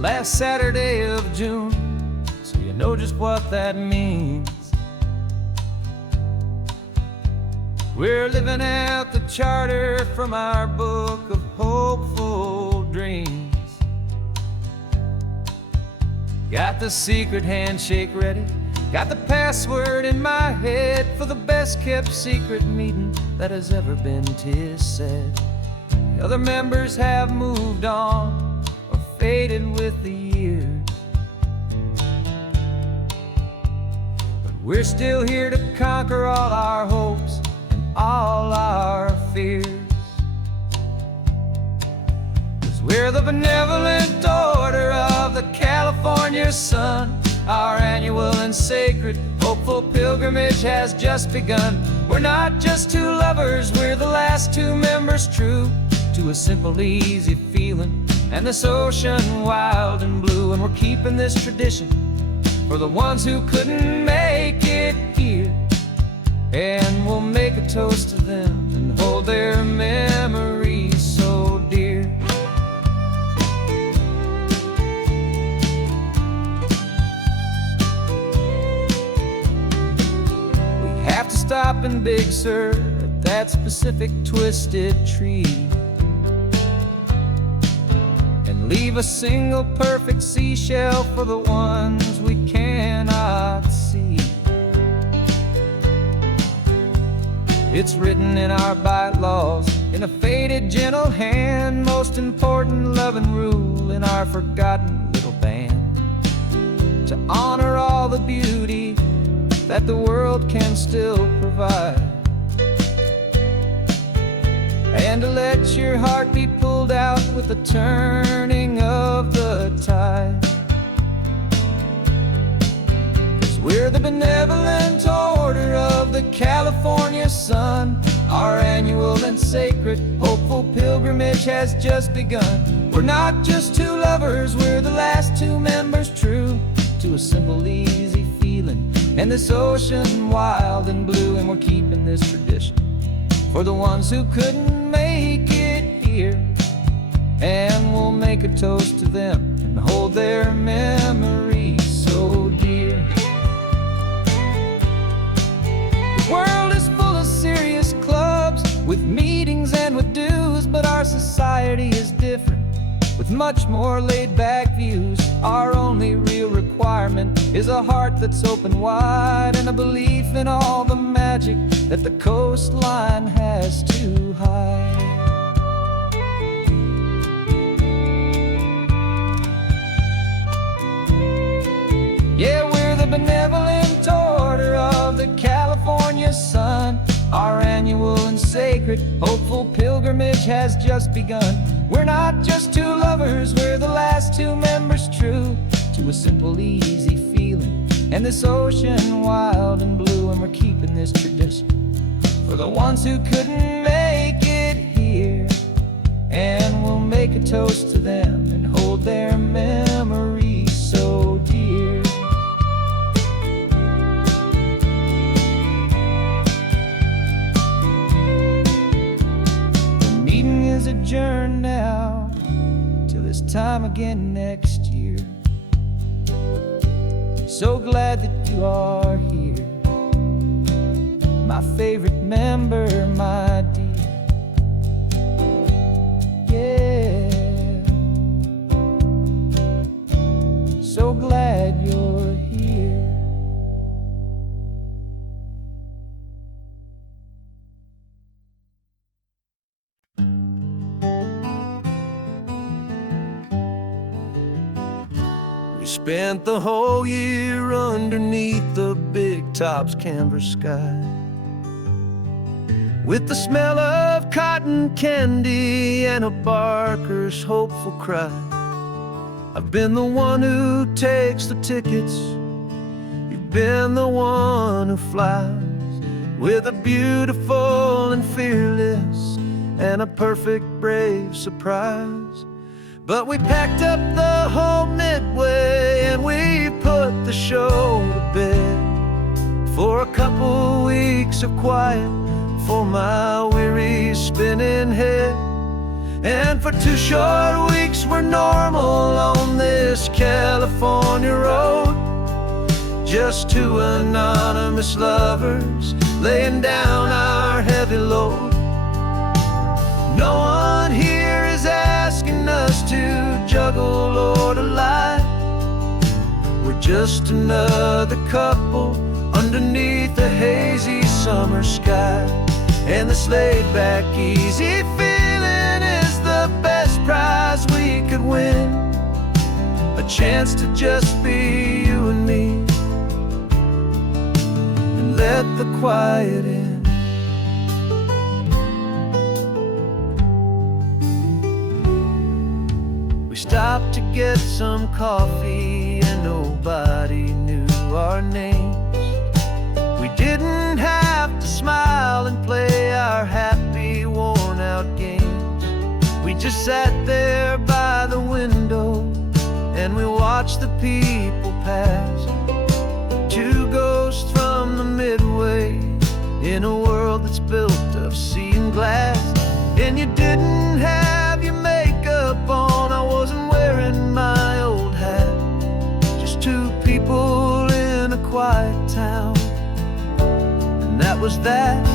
last Saturday of June, so you know just what that means. We're living out the charter from our book of hopeful dreams. Got the secret handshake ready, got the password in my head for the best kept secret meeting that has ever been, 'tis said. The other members have moved on or faded with the years, but we're still here to conquer all our hopes and all our fears. 'Cause we're the benevolent order of the California sun. Our annual and sacred hopeful pilgrimage has just begun. We're not just two lovers, we're the last two members true to a simple, easy feeling and this ocean wild and blue. And we're keeping this tradition for the ones who couldn't make it here, and we'll make a toast to them and hold their memories so dear. We have to stop in Big Sur at that specific twisted tree and leave a single perfect seashell for the ones we cannot see. It's written in our bylaws in a faded gentle hand, most important loving rule in our forgotten little band, to honor all the beauty that the world can still provide, and to let your heart be pulled out with the turning of the tide. 'Cause we're the benevolent order of the California sun. Our annual and sacred hopeful pilgrimage has just begun. We're not just two lovers, we're the last two members true to a simple, easy feeling and this ocean wild and blue. And we're keeping this tradition for the ones who couldn't make it here, and we'll make a toast to them and hold their memories so dear. The world is full of serious clubs with meetings and with dues, but our society is different with much more laid-back views. Our only real requirement is a heart that's open wide and a belief in all the magic that the coastline has to hide. Yeah, we're the benevolent order of the California sun. Our annual and sacred hopeful pilgrimage has just begun. We're not just two lovers, we're the last two members true to a simple, easy feeling and this ocean wild and blue. And we're keeping this tradition for the ones who couldn't make it here, and we'll make a toast to them and hold their memories so dear. The meeting is adjourned now till this time again next year. So glad that you are here, my favorite member, my dear. Yeah, so glad you're here. We spent the whole year underneath the big top's canvas sky, with the smell of cotton candy and a barker's hopeful cry. I've been the one who takes the tickets, you've been the one who flies, with a beautiful and fearless and a perfect brave surprise. But we packed up the whole Midway and we put the show to bed for a couple weeks of quiet for my weary spinning head. And for 2 short weeks we're normal on this California road. Just 2 anonymous lovers laying down our heavy load. No one here is asking us to juggle or to lie. We're just another couple underneath a hazy summer sky. And this laid-back, easy feeling is the best prize we could win. A chance to just be you and me, and let the quiet in. We stopped to get some coffee and nobody knew our names. We didn't have to smile and play our happy, worn-out games. We just sat there by the window and we watched the people pass. 2 ghosts from the Midway in a world that's built of sea and glass. And you didn't have your makeup on, I wasn't wearing my old hat. Just 2 people in a quiet town, and that was that.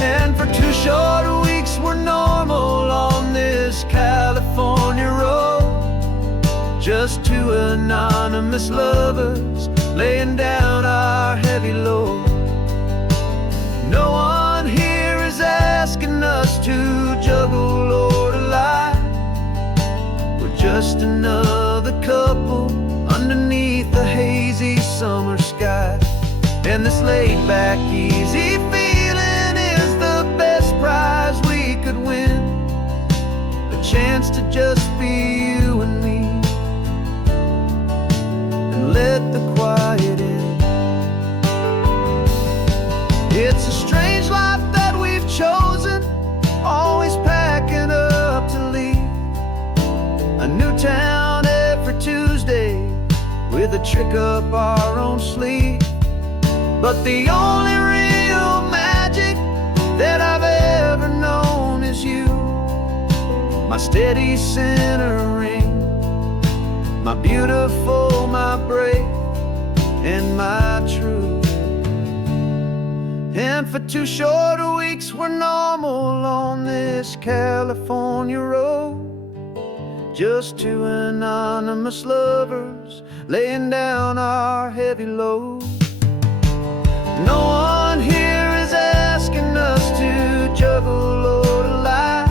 And for 2 short weeks we're normal on this California road. Just 2 anonymous lovers laying down our heavy load. No one here is asking us to juggle or to lie. We're just another couple underneath a hazy summer sky. And this laid-back, easy feeling is the best prize we could win. A chance to just be you and me, and let the quiet in. It's a strange life that we've chosen, always packing up to leave. A new town every Tuesday with a trick up our own sleeve. But the only real magic that I've ever known is you. My steady centering, my beautiful, my brave, and my true. And for 2 short weeks we're normal on this California road. Just 2 anonymous lovers laying down our heavy load. No one here is asking us to juggle or to lie.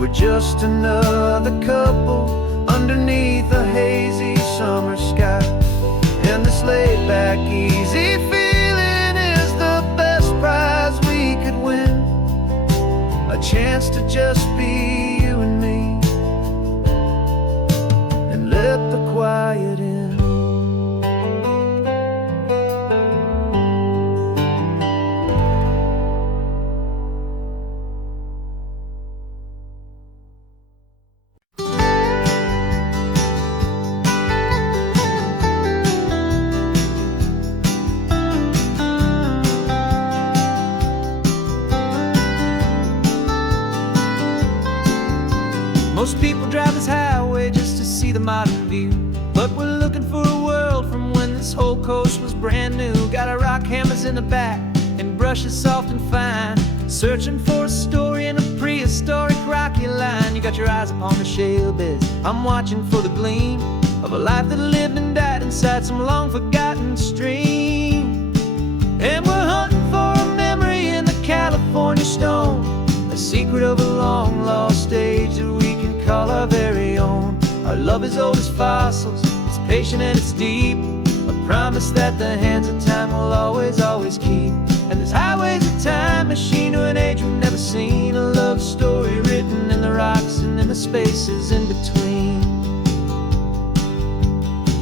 We're just another couple underneath a hazy summer sky. And this laid-back, easy feeling is the best prize we could win. A chance to just be you and me, and let the quiet in. Most people drive this highway just to see the modern view, but we're looking for a world from when this whole coast was brand new. Got our rock hammers in the back and brushes soft and fine, searching for a story in a prehistoric rocky line. You got your eyes upon the shale beds, I'm watching for the gleam of a life that lived and died inside some long forgotten stream. And we're hunting for a memory in the California stone, a secret of a long lost age that we can call our very own. Our love is old as fossils, it's patient and it's deep, a promise that the hands of time will always, always keep. And this highway's a time machine to an age we've never seen, a love story written in the rocks and in the spaces in between.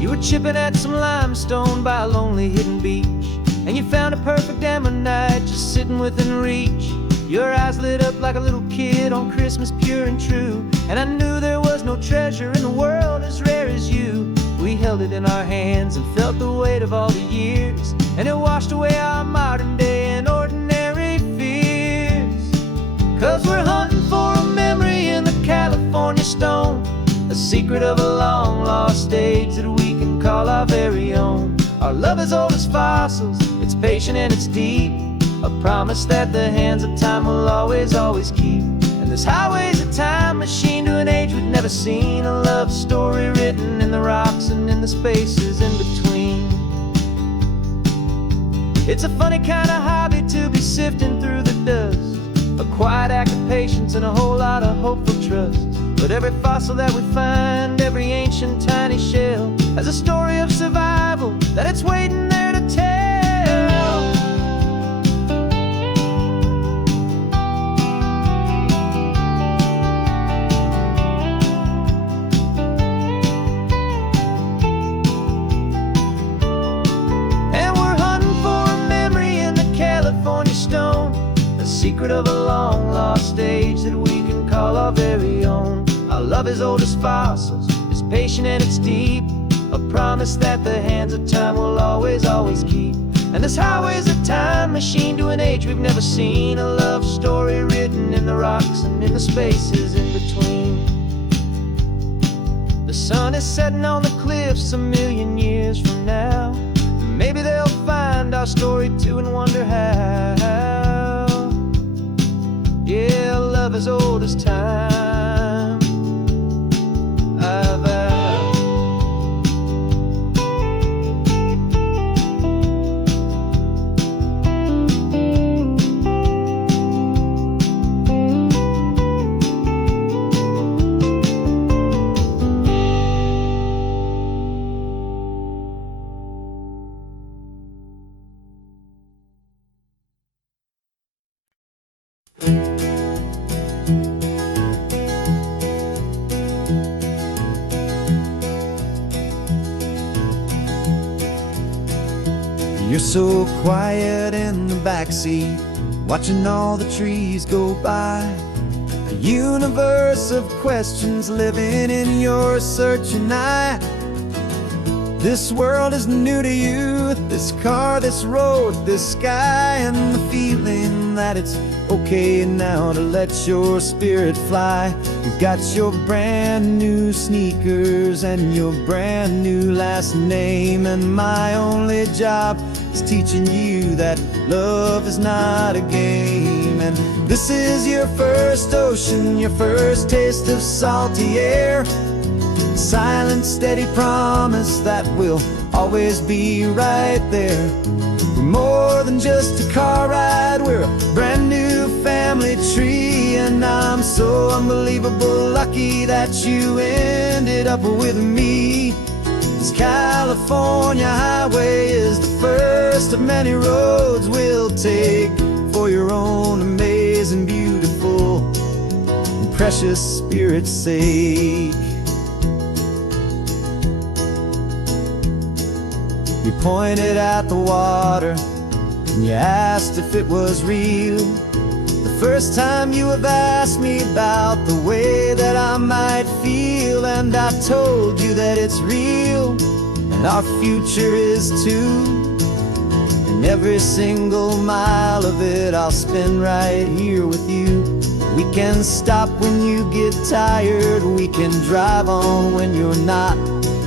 You were chipping at some limestone by a lonely hidden beach, and you found a perfect ammonite just sitting within reach. Your eyes lit up like a little kid on Christmas, pure and true, and I knew there was no treasure in the world as rare as you. We held it in our hands and felt the weight of all the years, and it washed away our modern day and ordinary fears. 'Cause we're hunting for a California stone, a secret of a long lost age that we can call our very own. Our love is old as fossils, it's patient and it's deep, a promise that the hands of time will always, always keep. And this highway's a time machine to an age we've never seen, a love story written in the rocks and in the spaces in between. It's a funny kind of hobby to be sifting through the dust, a quiet act of patience and a whole lot of hopeful trust. But every fossil that we find, every ancient tiny shell, has a story of survival that it's waiting there to tell. And we're hunting for a memory in the California stone, a secret of a long lost age that we can call our very own. Our love is old as fossils, it's patient and it's deep, a promise that the hands of time will always, always keep. And this highway's a time machine to an age we've never seen, a love story written in the rocks and in the spaces in between. The sun is setting on the cliffs a million years from now, and maybe they'll find our story too and wonder how. Yeah, love is old as time. You're so quiet in the backseat, watching all the trees go by. A universe of questions living in your searching eye. This world is new to you, this car, this road, this sky, and the feeling that it's okay now to let your spirit fly. You've got your brand new sneakers and your brand new last name, and my only job is teaching you that love is not a game. And this is your first ocean, your first taste of salty air, silent, steady promise that we'll always be right there. We're more than just a car ride, we're a brand new family tree, and I'm so unbelievable lucky that you ended up with me. This California highway is the first of many roads we'll take for your own amazing, beautiful, and precious spirit's sake. You pointed at the water and you asked if it was real. The first time you have asked me about the way that I might feel, and I told you that it's real and our future is too. And every single mile of it I'll spend right here with you. We can stop when you get tired, we can drive on when you're not,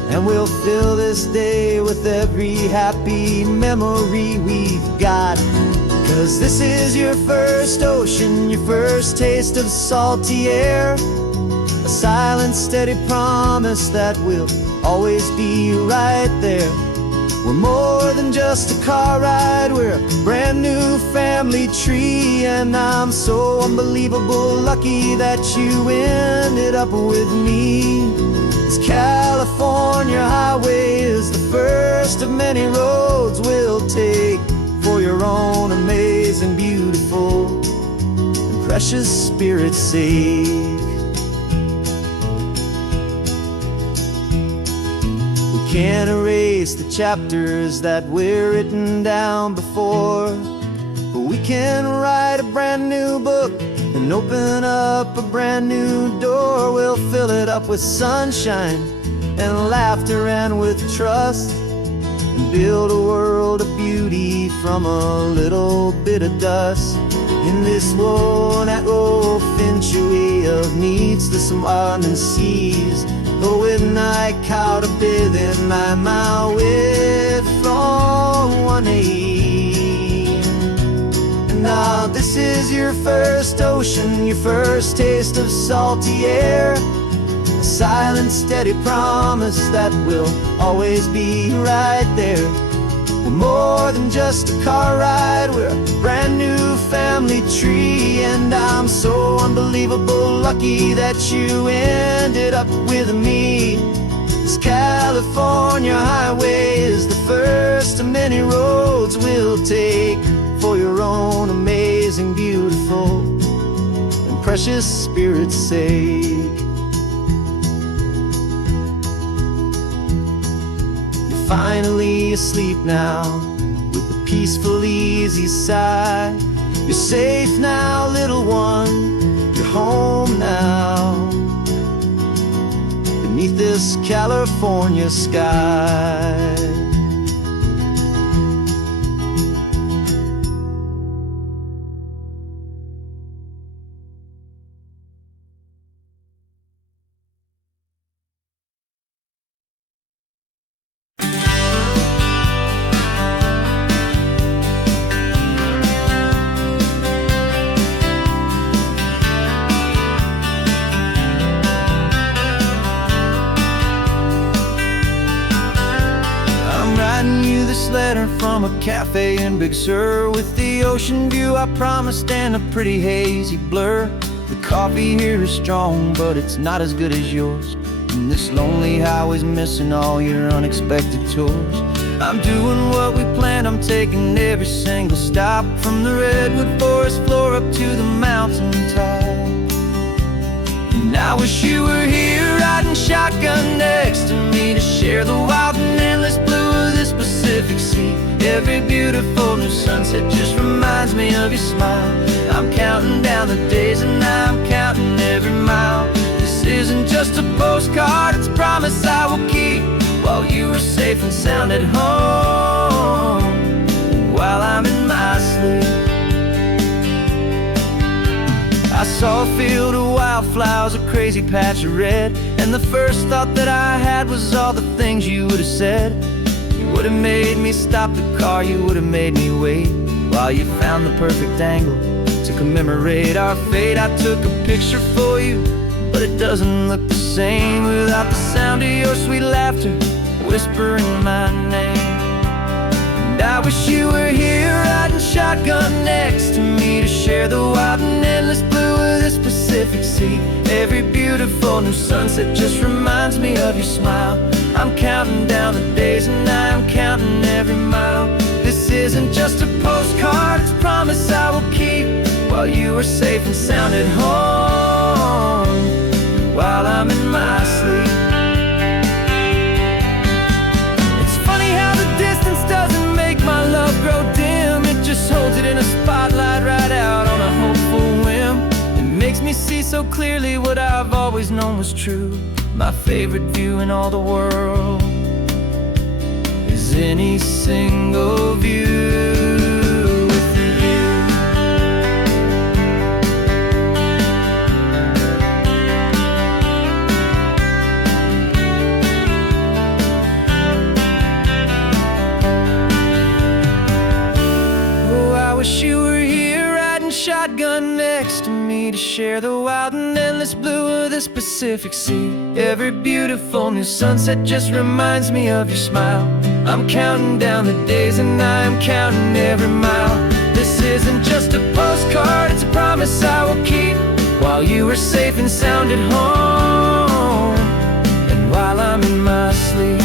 and we'll fill this day with every happy memory we've got. 'Cause this is your first ocean, your first taste of salty air, a silent, steady promise that we'll always be right there. We're more than just a car ride, we're a brand new family tree, and I'm so unbelievable lucky that you ended up with me. This California highway is the first of many roads we'll take for your own amazing, beautiful, and precious spirit's sake. We can't erase the chapters that we're written down before, but we can write a brand new book and open up a brand new door. We'll fill it up with sunshine and laughter and with trust, and build a world of beauty from a little bit of dust. In this world that finchuí of needs to some island seas. Oh, when I caught a bit in my way from one aid. And now this is your first ocean, your first taste of salty air. A silent, steady promise that will always be right there. We're more than just a car ride, we're a brand new family tree. And I'm so unbelievable lucky that you ended up with me. This California highway is the first of many roads we'll take for your own amazing, beautiful, and precious spirit's sake. Finally asleep now, with a peaceful, easy sigh. You're safe now, little one, you're home now, beneath this California sky. Letter from a cafe in Big Sur, with the ocean view I promised and a pretty hazy blur. The coffee here is strong, but it's not as good as yours. And this lonely highway's missing all your unexpected tours. I'm doing what we planned, I'm taking every single stop, from the redwood forest floor up to the mountain top. And I wish you were here riding shotgun next to me, to share the wild and endless blue of this Pacific Sea. Every beautiful new sunset just reminds me of your smile. I'm counting down the days and I'm counting every mile. This isn't just a postcard, it's a promise I will keep, while you are safe and sound at home, while I'm in my sleep. I saw a field of wildflowers, a crazy patch of red, and the first thought that I had was all the things you would have said. You would have made me stop the car, you would have made me wait, while you found the perfect angle to commemorate our fate. I took a picture for you, but it doesn't look the same without the sound of your sweet laughter whispering my name. And I wish you were here riding shotgun next to me, to share the wild and endless blue of this Pacific Sea. Every beautiful new sunset just reminds me of your smile. I'm counting down the days and I'm counting every mile. This isn't just a postcard, it's a promise I will keep, while you are safe and sound at home, while I'm in my sleep. It's funny how the distance doesn't make my love grow dim. It just holds it in a spotlight right out on a hopeful whim. It makes me see so clearly what I've always known was true. My favorite view in all the world is any single view with you. Oh, I wish you were here riding shotgun next to me, to share the wild and endless blue of this Pacific Sea. Every beautiful new sunset just reminds me of your smile. I'm counting down the days and I'm counting every mile. This isn't just a postcard, it's a promise I will keep, while you are safe and sound at home, and while I'm in my sleep.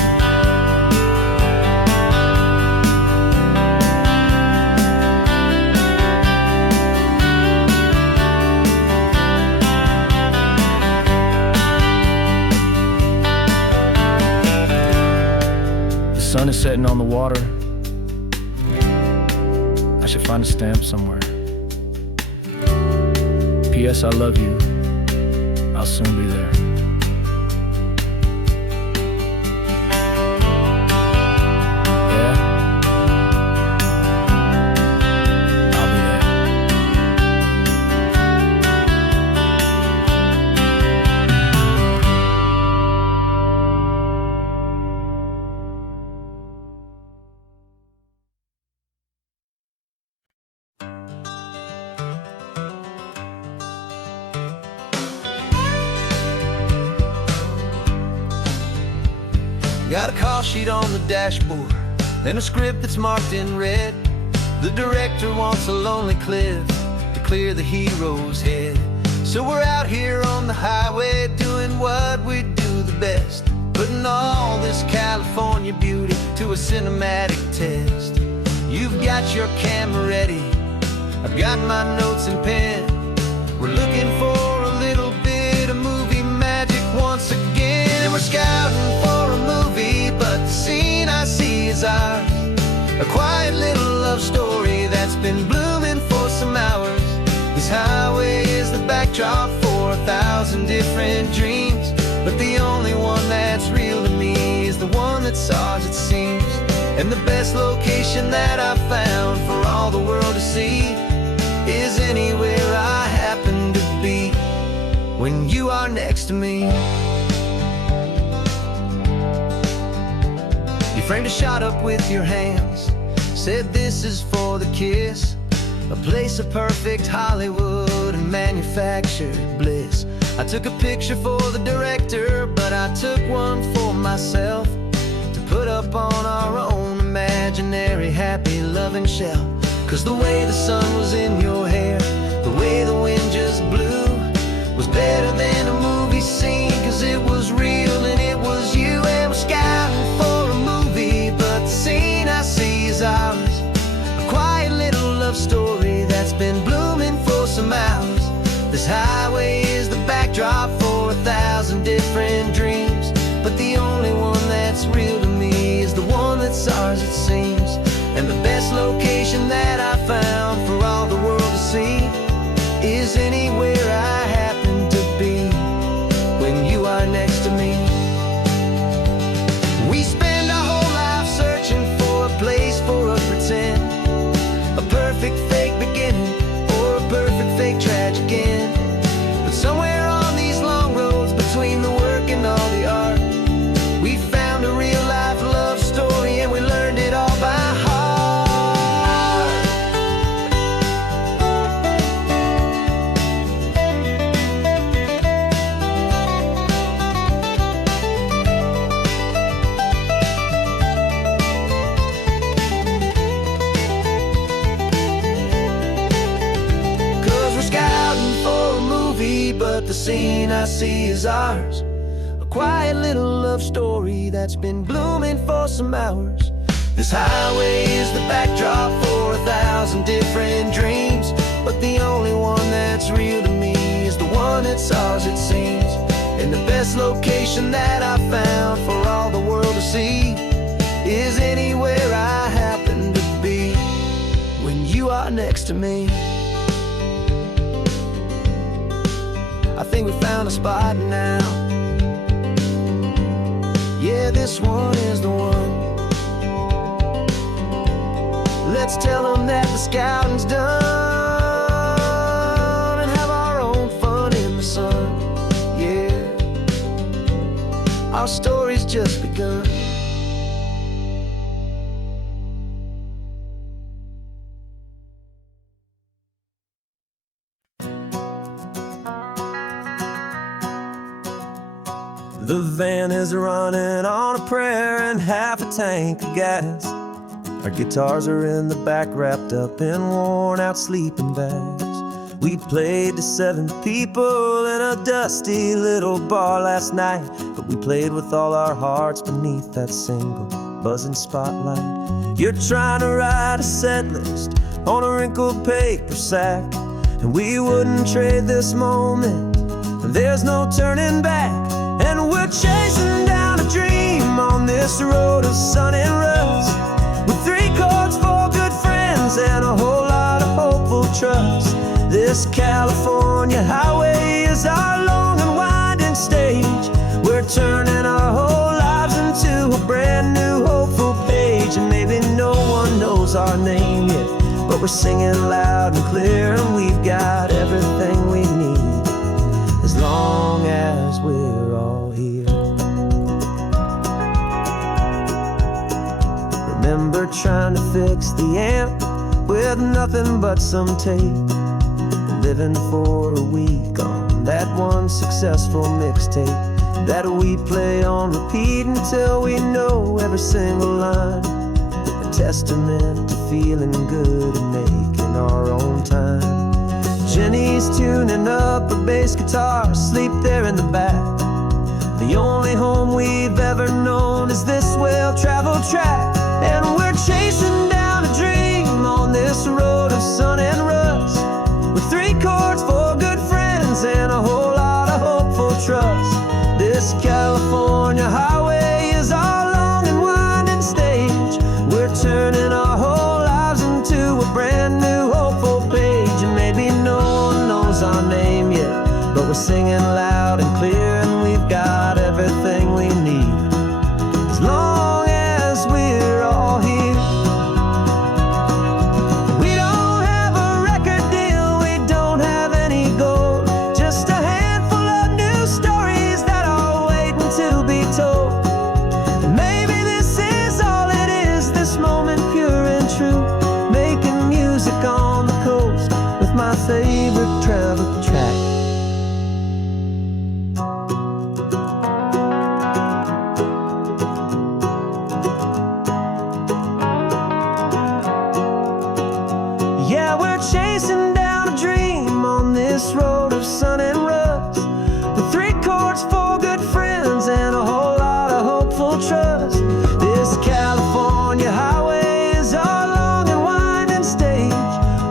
The sun is setting on the water. I should find a stamp somewhere. P.S. I love you. I'll soon be there. Yeah? I'll be there. Got a call sheet on the dashboard and a script that's marked in red. The director wants a lonely cliff to clear the hero's head. So we're out here on the highway doing what we do the best, putting all this California beauty to a cinematic test. You've got your camera ready, I've got my notes and pen. We're looking for a little bit of movie magic once again. And we're scouting for a movie, but the scene I see is ours. A quiet little love story that's been blooming for some hours. This highway is the backdrop for 1,000 different dreams, but the only one that's real to me is the one that's ours, it seems. And the best location that I've found for all the world to see is anywhere I happen to be when you are next to me. You framed a shot up with your hands, said this is for the kiss, a place of perfect Hollywood and manufactured bliss. I took a picture for the director, but I took one for myself to put up on our own imaginary happy loving shelf. 'Cause the way the sun was in your hair, the way the wind just blew, was better than a movie scene, 'cause it was real and it was you. And we're scouting for a movie, but the scene I see is ours. A quiet little love story that's been blooming for some hours. This highway is the backdrop for 1,000 different dreams, but the only one that's real to me is the one that's ours, it seems. And the best location that I found for all the world to see is anywhere I happen to be when you are next to me. We spend our whole life searching for a place for a pretend, a perfect fake beginning or a perfect fake tragic end. But somewhere on these long roads between the work and all the art, we found a real life love story and we learned it all by heart. But the scene I see is ours. A quiet little love story that's been blooming for some hours. This highway is the backdrop for 1,000 different dreams, but the only one that's real to me is the one that's ours, it seems. And the best location that I found for all the world to see is anywhere I happen to be when you are next to me. I think we found a spot now. Yeah, this one is the one. Let's tell them that the scouting's done and have our own fun in the sun. Yeah, our story's just begun. The van is running on a prayer and half a tank of gas. Our guitars are in the back, wrapped up in worn-out sleeping bags. We played to 7 people in a dusty little bar last night, but we played with all our hearts beneath that single buzzing spotlight. You're trying to write a set list on a wrinkled paper sack, and we wouldn't trade this moment. There's no turning back. And we're chasing down a dream on this road of sun and rust, with 3 chords for good friends and a whole lot of hopeful trust. This California highway is our long and winding stage. We're turning our whole lives into a brand new hopeful page. And maybe no one knows our name yet, but we're singing loud and clear, and we've got everything we need as long as we're all here. Remember trying to fix the amp with nothing but some tape, living for a week on that one successful mixtape. that we play on repeat until we know every single line. A testament to feeling good and making our own time. Jenny's tuning up her bass guitar, asleep there in the back. The only home we've ever known is this well-traveled track. And we're chasing down a dream on this road of sun and rust, with 3 chords, 4 good friends, and a whole lot of hopeful trust. This California highway is our long and winding stage. We're turning our whole lives into a brand new hopeful page. And maybe no one knows our name yet, but we're singing loud and clear, and we've got everything we need, as long as we're all here. We don't have a record deal, we don't have any gold, just a handful of new stories that are waiting to be told. And maybe this is all it is, this moment pure and true, making music on the coast with my favorite travel track. Yeah, we're chasing down a dream on this road of sun and rust, with 3 chords, 4 good friends, and a whole lot of hopeful trust. This California highway is our long and winding stage.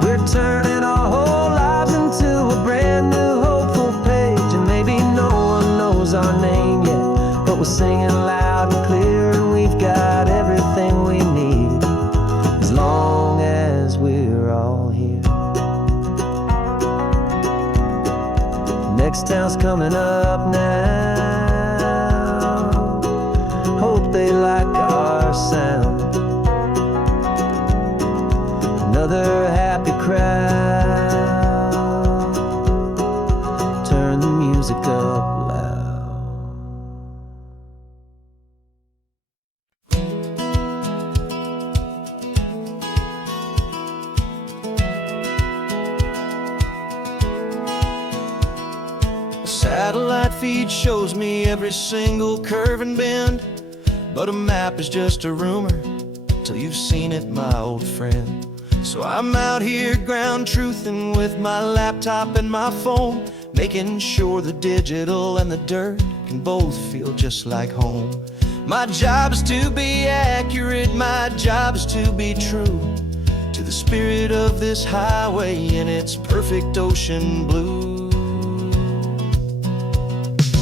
We're turning our whole lives into a brand new hopeful page. And maybe no one knows our name yet, but we're singing loud and clear, and we've got everything we need, as long as we're all here. Next town's coming up now, hope they like our sound. Another happy crowd, turn the music up loud. Satellite feed shows me every single curve and bend, but a map is just a rumor till you've seen it, my old friend. So I'm out here ground truthing with my laptop and my phone, making sure the digital and the dirt can both feel just like home. My job is to be accurate, my job is to be true to the spirit of this highway in its perfect ocean blue.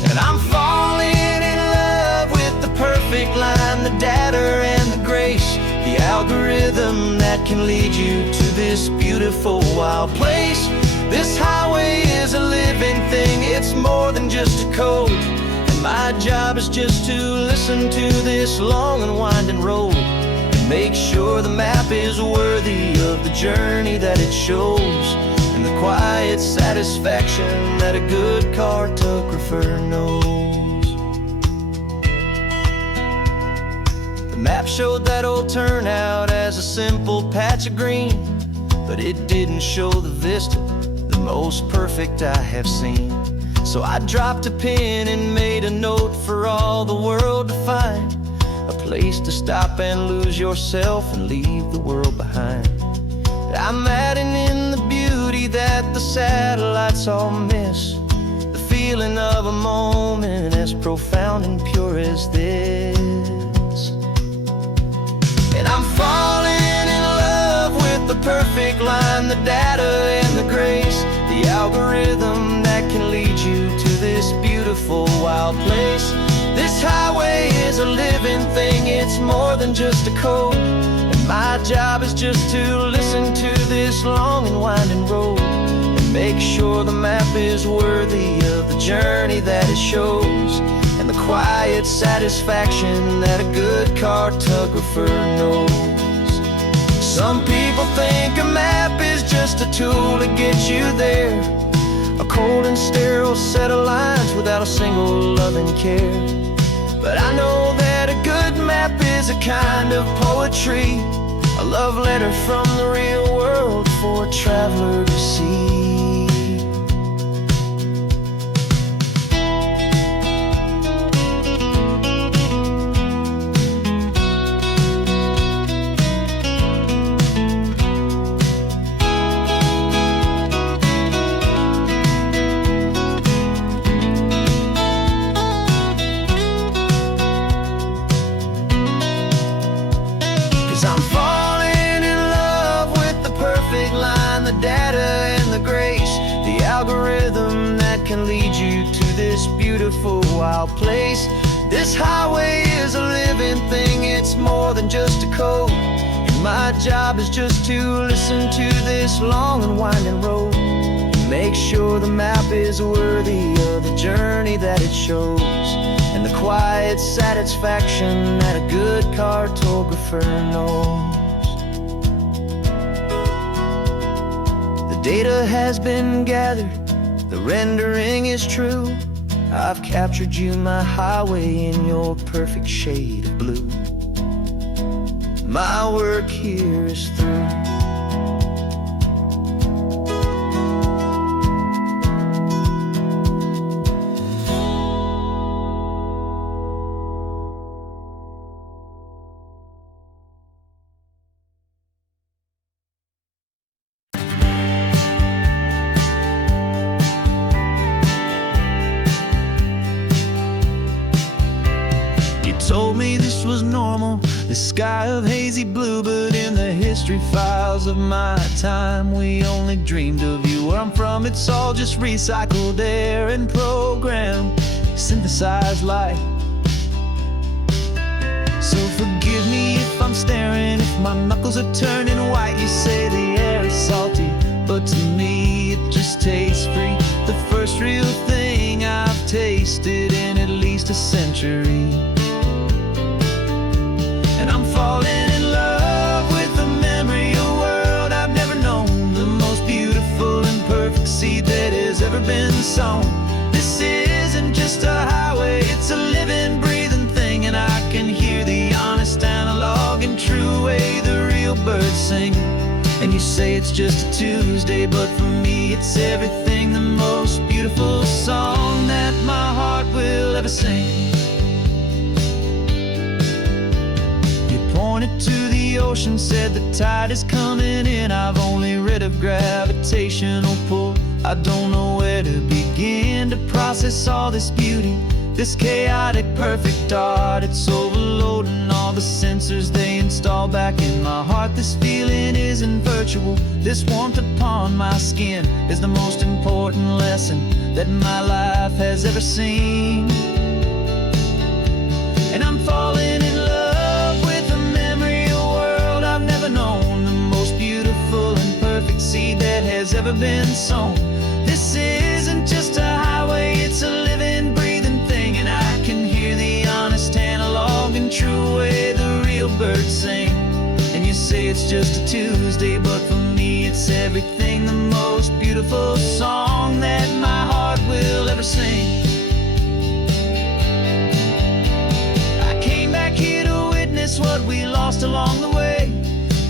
And I'm falling in love with the perfect line, the data and the grace, the algorithm that can lead you to this beautiful wild place. This highway is a living thing, it's more than just a code. And my job is just to listen to this long and winding road, and make sure the map is worthy of the journey that it shows, and the quiet satisfaction that a good cartographer knows. The map showed that old turnout as a simple patch of green, but it didn't show the vista, the most perfect I have seen. So I dropped a pin and made a note for all the world to find, a place to stop and lose yourself and leave the world behind. I'm adding in the beauty that the satellites all miss, the feeling of a moment as profound and pure as this. And I'm falling in love with the perfect line, the data and the grace, the algorithm that can lead you to this beautiful wild place. This highway is a living thing, it's more than just a code. My job is just to listen to this long and winding road, and make sure the map is worthy of the journey that it shows, and the quiet satisfaction that a good cartographer knows. Some people think a map is just a tool to get you there, a cold and sterile set of lines without a single loving care. But I know that a good map is a kind of poetry, a love letter from the real world for a traveler to see. the data and the grace, the algorithm that can lead you to this beautiful wild place. This highway is a living thing, it's more than just a code. And my job is just to listen to this long and winding road, and make sure the map is worthy of the journey that it shows, and the quiet satisfaction that a good cartographer knows. The data has been gathered, the rendering is true. I've captured you, my highway, in your perfect shade of blue. My work here is through. Told me this was normal, this sky of hazy blue, but in the history files of my time, we only dreamed of you. Where I'm from, it's all just recycled air and programmed, synthesized light. So forgive me if I'm staring, if my knuckles are turning white. You say the air is salty, but to me it just tastes free. The first real thing I've tasted in at least a century. And I'm falling in love with the memory of a world I've never known, the most beautiful and perfect seed that has ever been sown. This isn't just a highway, it's a living, breathing thing, and I can hear the honest analog and true way the real birds sing. And you say it's just a Tuesday, but for me it's everything, the most beautiful song that my heart will ever sing. Pointed to the ocean, said the tide is coming in. I've only read of gravitational pull, I don't know where to begin to process all this beauty, this chaotic perfect art. It's overloading all the sensors they install back in my heart. This feeling isn't virtual, this warmth upon my skin is the most important lesson that my life has ever seen. And I'm falling in love known, the most beautiful and perfect seed that has ever been sown. This isn't just a highway, it's a living, breathing thing, and I can hear the honest analog and true way the real birds sing. And you say it's just a Tuesday, but for me it's everything, the most beautiful song that my heart will ever sing. I came back here to witness what we lost along the way,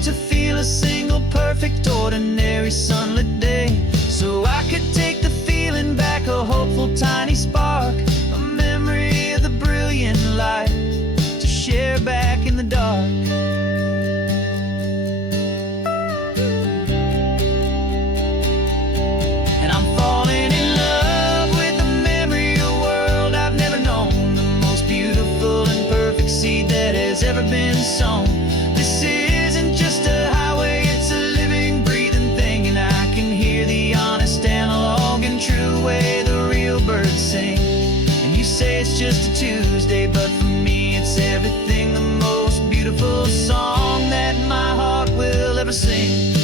to feel a single perfect ordinary sunlit day, so I could take the feeling back, a hopeful tiny spark, a memory of the brilliant light to share back in the dark. And I'm falling in love with the memory of a world I've never known, the most beautiful and perfect seed that has ever been sown. This isn't just a highway, it's a living, breathing thing, and I can hear the honest analog and true way the real birds sing. And you say it's just a Tuesday, but for me it's everything, the most beautiful song that my heart will ever sing.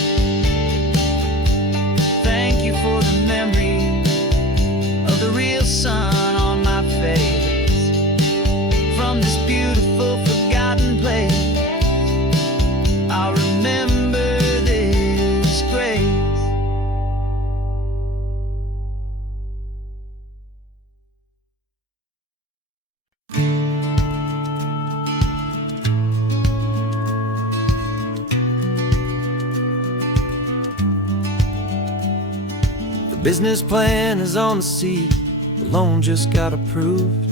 Thank you for the memory of the real sun on my face, from this beautiful forgotten place. I'll remember this grace. The business plan is on the seat, the loan just got approved.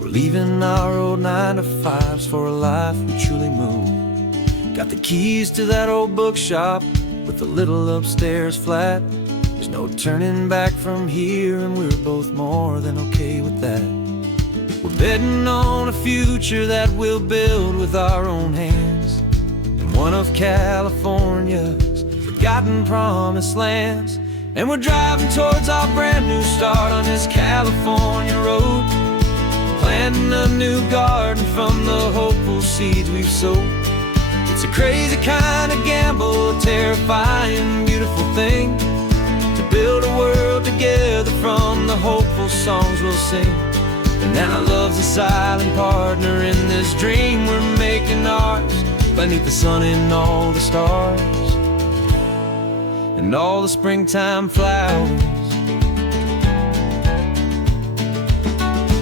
We're leaving our old 9-to-5s for a life we truly moved. Got the keys to that old bookshop with the little upstairs flat. There's no turning back from here, and we're both more than okay with that. We're betting on a future that we'll build with our own hands, and one of California's forgotten promised lands. And we're driving towards our brand new start on this California road, planting a new garden from the hopeful seeds we've sowed. It's a crazy kind of gamble, a terrifying, beautiful thing, to build a world together from the hopeful songs we'll sing. And now love's a silent partner in this dream we're making ours, beneath the sun and all the stars and all the springtime flowers.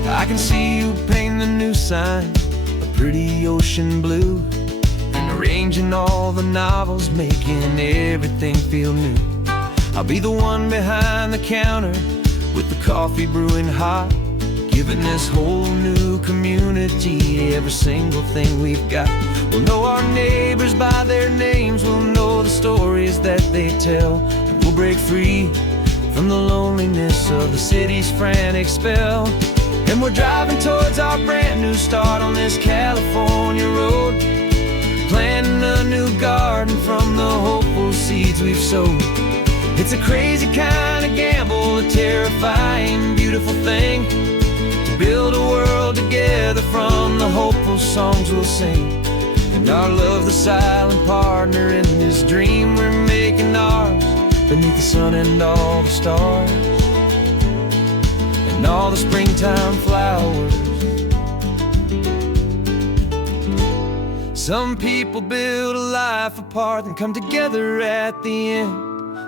I can see you painting a new sign, a pretty ocean blue, and arranging all the novels, making everything feel new. I'll be the one behind the counter with the coffee brewing hot, giving this whole new community every single thing we've got. We'll know our neighbors by their names, we'll know the stories that they tell, and we'll break free from the loneliness of the city's frantic spell. And we're driving towards our brand new start on this California road, planting a new garden from the hopeful seeds we've sowed. It's a crazy kind of gamble, a terrifying, beautiful thing, to build a world together from the hopeful songs we'll sing. And our love's the silent partner in this dream we're making ours, beneath the sun and all the stars and all the springtime flowers. Some people build a life apart and come together at the end,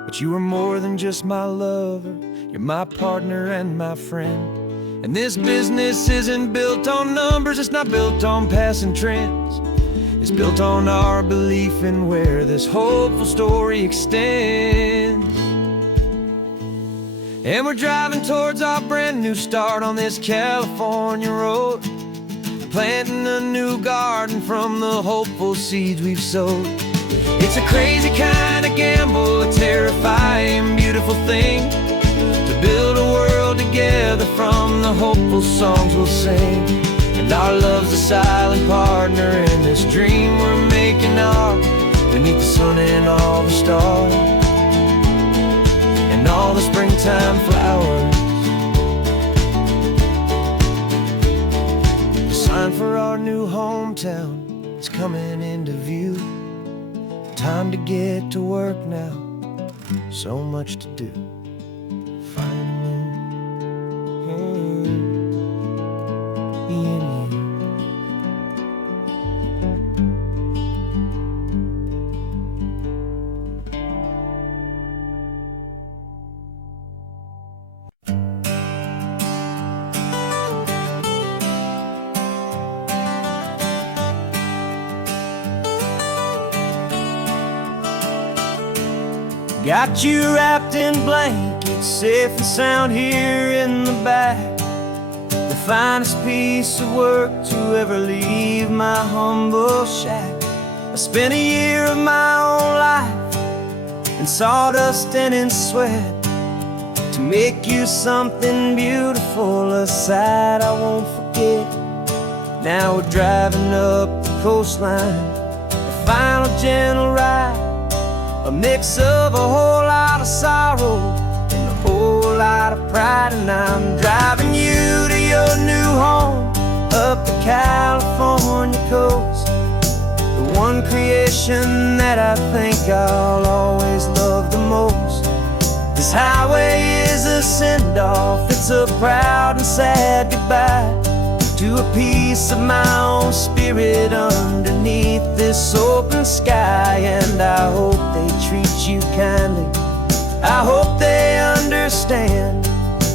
but you are more than just my lover, you're my partner and my friend. And this business isn't built on numbers, it's not built on passing trends, it's built on our belief in where this hopeful story extends. And we're driving towards our brand new start on this California road, planting a new garden from the hopeful seeds we've sowed. It's a crazy kind of gamble, a terrifying, beautiful thing, to build a world together from the hopeful songs we'll sing. And our love's a silent partner in this dream we're making ours, beneath the sun and all the stars and all the springtime flowers. The sign for our new hometown is coming into view. Time to get to work now, so much to do. Finding me in you. Got you wrapped in blankets, safe and sound here in the back. The finest piece of work to ever leave my humble shack. I spent a year of my own life in sawdust and in sweat to make you something beautiful, a sight I won't forget. Now we're driving up the coastline, the final gentle ride, a mix of a whole lot of sorrow and a whole lot of pride. And I'm driving you to your new home up the California coast, the one creation that I think I'll always love the most. This highway is a send-off, it's a proud and sad goodbye to a piece of my own spirit underneath this open sky. And I hope they treat you kindly, I hope they understand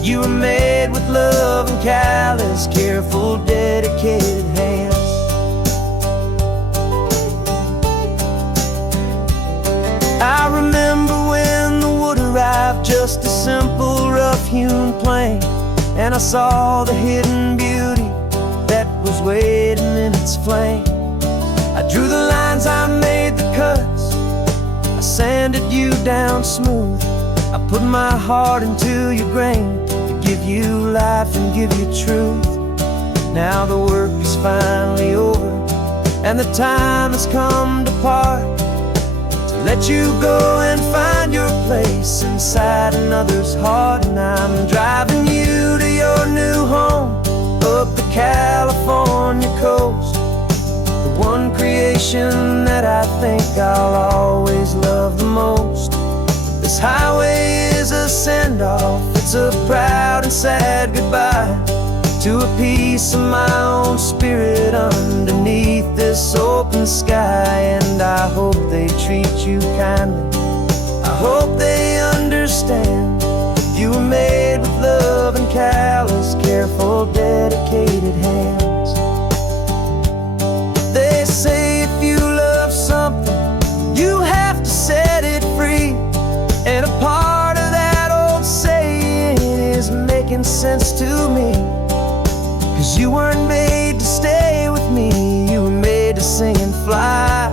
you were made with love and callous, careful, dedicated hands. I remember when the wood arrived, just a simple rough-hewn plank, and I saw the hidden beauty that was waiting in its flame. I drew the lines, I made the cuts, I sanded you down smooth. I put my heart into your grain to give you life and give you truth. Now the work is finally over and the time has come to part, to let you go and find your place inside another's heart. And I'm driving you to your new home up the California coast, the one creation that I think I'll always love the most. This highway is a send-off, it's a proud and sad goodbye to a piece of my own spirit underneath this open sky. And I hope they treat you kindly, I hope they understand you were made with love and callous, careful, dedicated hands. They say if you love something, you have to set it free. And a part of that old saying is making sense to me. 'Cause you weren't made to stay with me, you were made to sing and fly,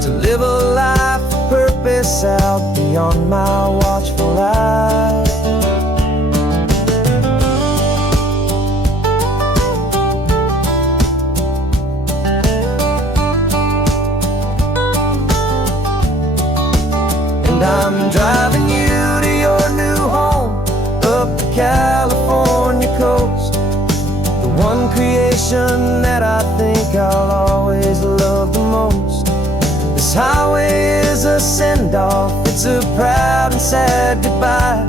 to live a life of purpose out beyond my watchful eye. And I'm driving you to your new home up the California coast, the one creation that I think I'll always love the most. This highway is a send-off, it's a proud and sad goodbye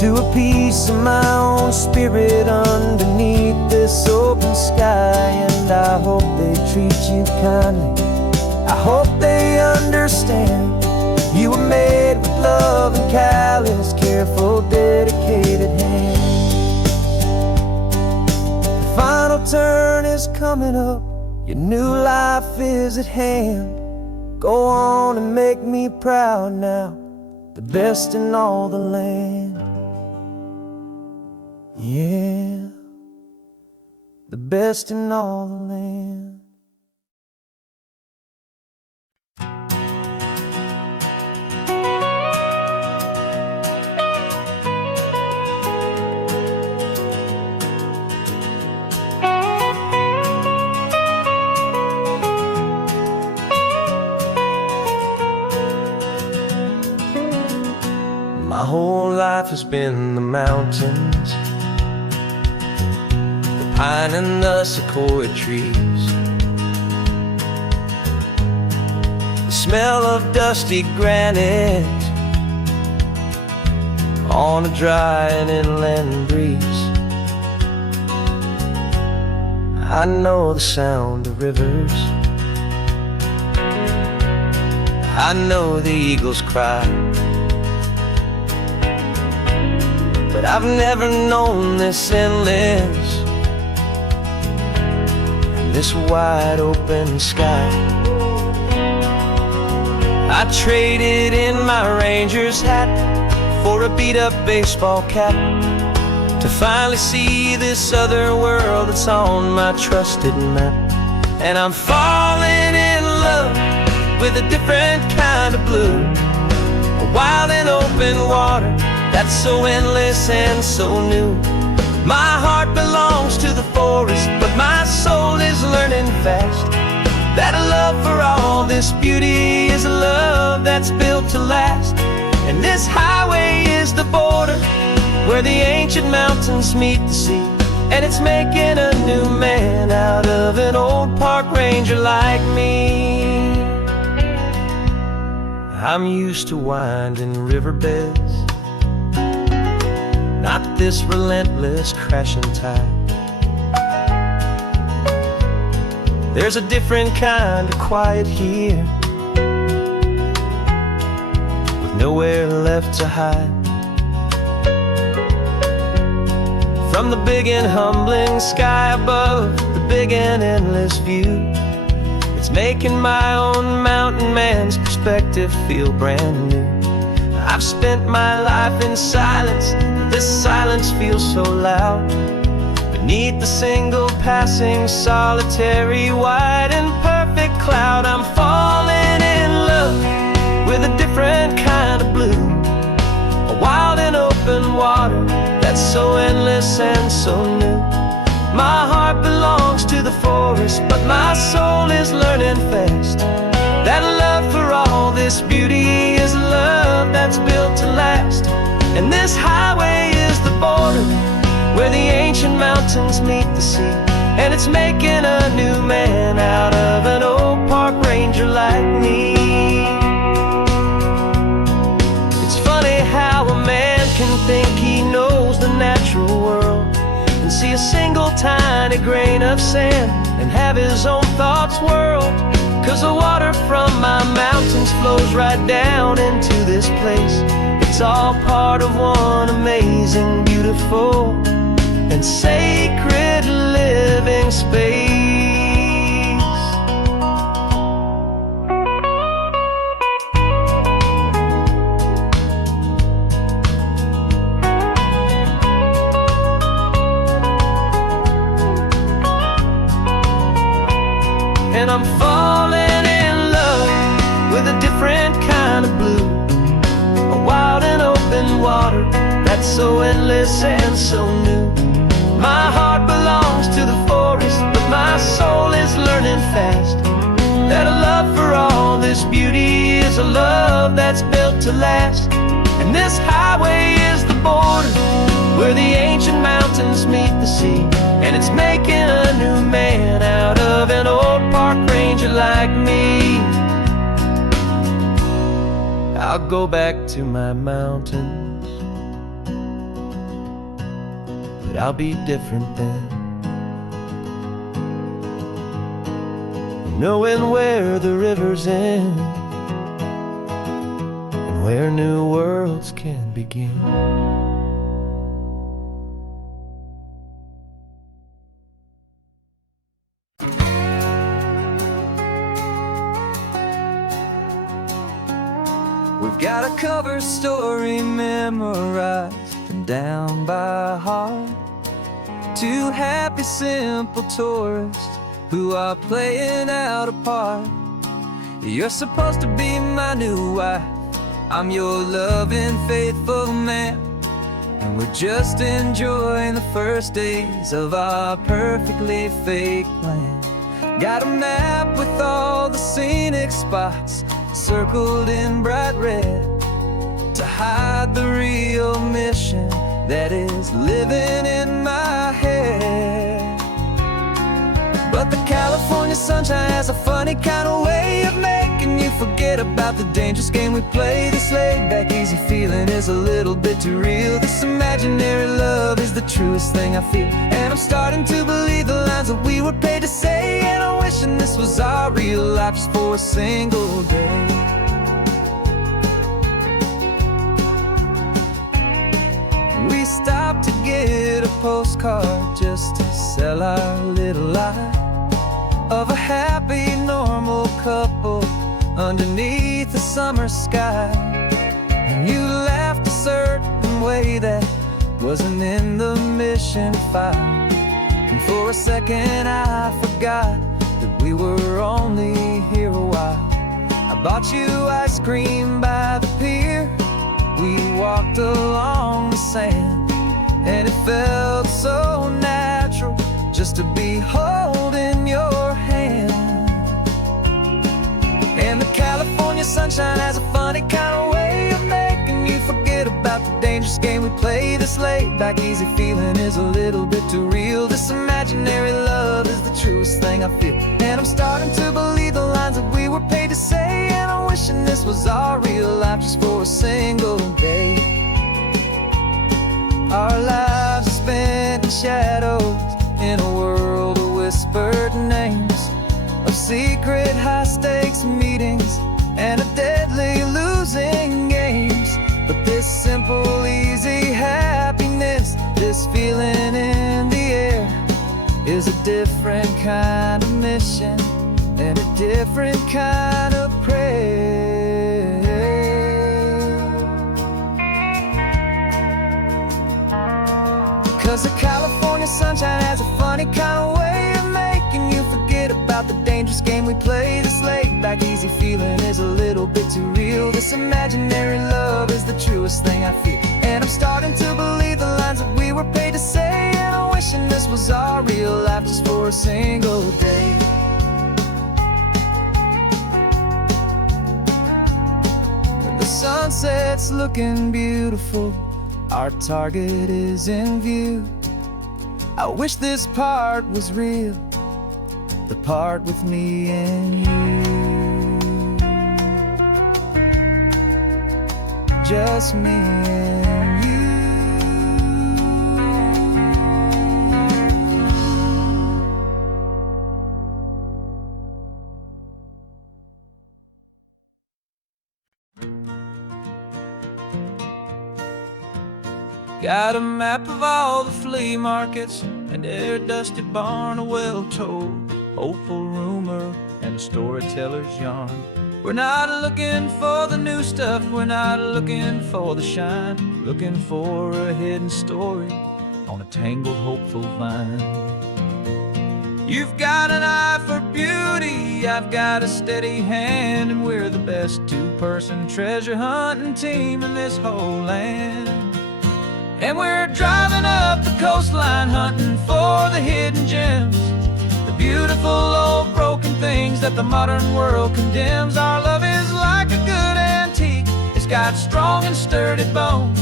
to a piece of my own spirit underneath this open sky. And I hope they treat you kindly, I hope they understand you were made with love and callous, careful, dedicated hands. The final turn is coming up, your new life is at hand. Go on and make me proud now, the best in all the land. Yeah, the best in all the land. My whole life has been the mountains, the pine and the sequoia trees, the smell of dusty granite on a dry and inland breeze. I know the sound of rivers, I know the eagles cry, but I've never known this endless, this wide open sky. I traded in my ranger's hat for a beat-up baseball cap to finally see this other world that's on my trusted map. And I'm falling in love with a different kind of blue, a wild and open water that's so endless and so new. My heart belongs to the forest, but my soul is learning fast that a love for all this beauty is a love that's built to last. And this highway is the border where the ancient mountains meet the sea, and it's making a new man out of an old park ranger like me. I'm used to winding riverbeds, not this relentless crashing tide. There's a different kind of quiet here, with nowhere left to hide. From the big and humbling sky above, the big and endless view, it's making my own mountain man's perspective feel brand new. I've spent my life in silence, this silence feels so loud. Beneath the single passing solitary white and perfect cloud, I'm falling in love with a different kind of blue, a wild and open water that's so endless and so new. My heart belongs to the forest, but my soul is learning fast that love for all this this beauty is a love that's built to last. And this highway is the border where the ancient mountains meet the sea. And it's making a new man out of an old park ranger like me. It's funny how a man can think he knows the natural world and see a single tiny grain of sand and have his own thoughts whirled. 'Cause the water from my mountains flows right down into this place. It's all part of one amazing, beautiful, and sacred living space. And I'm falling in love with a different kind of blue, a wild and open water that's so endless and so new. My heart belongs to the forest, but my soul is learning fast that a love for all this beauty is a love that's built to last. And this highway is the border where the ancient mountains meet the sea. And it's making a new man out of an old park ranger like me. I'll go back to my mountains, but I'll be different then, knowing where the rivers end and where new worlds can begin. We've got a cover story memorized and down by heart. Two happy, simple tourists who are playing out a part. You're supposed to be my new wife, I'm your loving, faithful man. And we're just enjoying the first days of our perfectly fake plan. Got a map with all the scenic spots circled in bright red to hide the real mission that is living in my head. But the California sunshine has a funny kind of way of making you forget about the dangerous game we play. This laid-back, easy feeling is a little bit too real. This imaginary love is the truest thing I feel. And I'm starting to believe the lines that we were paid to say. And I'm wishing this was our real life just for a single day. We stopped to get a postcard just to sell our little lie of a happy, normal couple underneath the summer sky. And you laughed a certain way that wasn't in the mission file. And for a second I forgot that we were only here a while. I bought you ice cream by the pier. We walked along the sand, and it felt so natural just to be holding your hand. And the California sunshine has a funny kind of way of making you forget about the dangerous game we play. This laid-back, easy feeling is a little bit too real. This imaginary love is the truest thing I feel. And I'm starting to believe the lines that we were paid to say. And I'm wishing this was our real life just for a single day. Our lives are spent in shadows in a world of whispered names, of secret high-stakes meetings and of deadly losing games. But this simple, easy happiness, this feeling in the air, is a different kind of mission and a different kind of prayer. 'Cause the California sunshine has a funny kind of way of making you forget about the dangerous game we play. This laid-back, easy feeling is a little bit too real. This imaginary love is the truest thing I feel. And I'm starting to believe the lines that we were paid to say. And I'm wishing this was our real life just for a single day. sunset's looking beautiful, our target is in view. I wish this part was real, the part with me and you. Just me and you. Got a map of all the flea markets, and their dusty barn, a well-told hopeful rumor, and a storyteller's yarn. We're not looking for the new stuff, we're not looking for the shine, looking for a hidden story on a tangled hopeful vine. You've got an eye for beauty, I've got a steady hand, and we're the best two-person treasure hunting team in this whole land. And we're driving up the coastline hunting for the hidden gems, the beautiful old broken things that the modern world condemns. Our love is like a good antique, it's got strong and sturdy bones,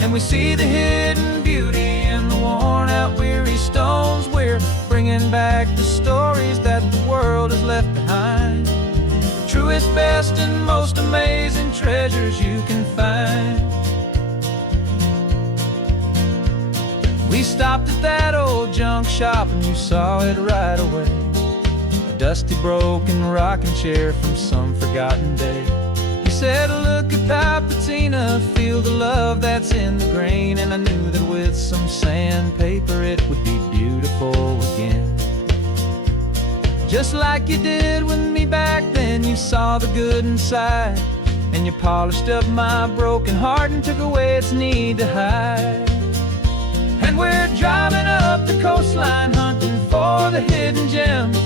and we see the hidden beauty in the worn out weary stones. We're bringing back the stories that the world has left behind, the truest, best, and most amazing treasures you can find. We stopped at that old junk shop and you saw it right away, a dusty broken rocking chair from some forgotten day. You said, look at Papatina, feel the love that's in the grain, and I knew that with some sandpaper it would be beautiful again. Just like you did with me back then, you saw the good inside, and you polished up my broken heart and took away its need to hide. And we're driving up the coastline hunting for the hidden gems,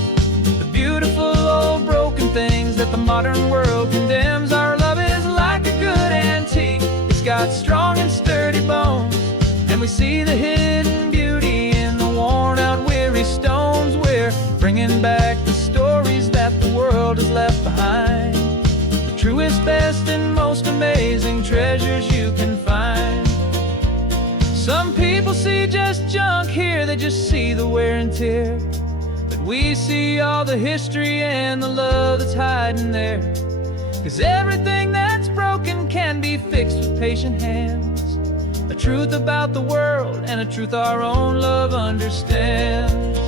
the beautiful old broken things that the modern world condemns. Our love is like a good antique, it's got strong and sturdy bones, and we see the hidden beauty in the worn out weary stones. We're bringing back the stories that the world has left behind, the truest, best, and most amazing treasures you can find. Some people see just junk here, they just see the wear and tear, but we see all the history and the love that's hiding there. 'Cause everything that's broken can be fixed with patient hands, a truth about the world and a truth our own love understands.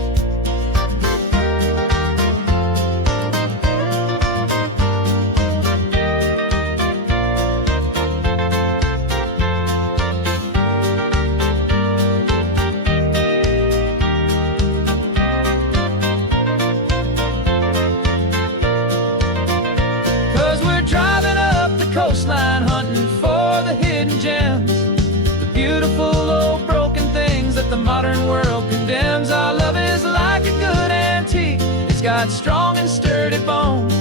'Cause we're driving up the coastline hunting for the hidden gems, the beautiful old broken things that the modern world condemns. Our love is like a good antique, it's got strong and sturdy bones,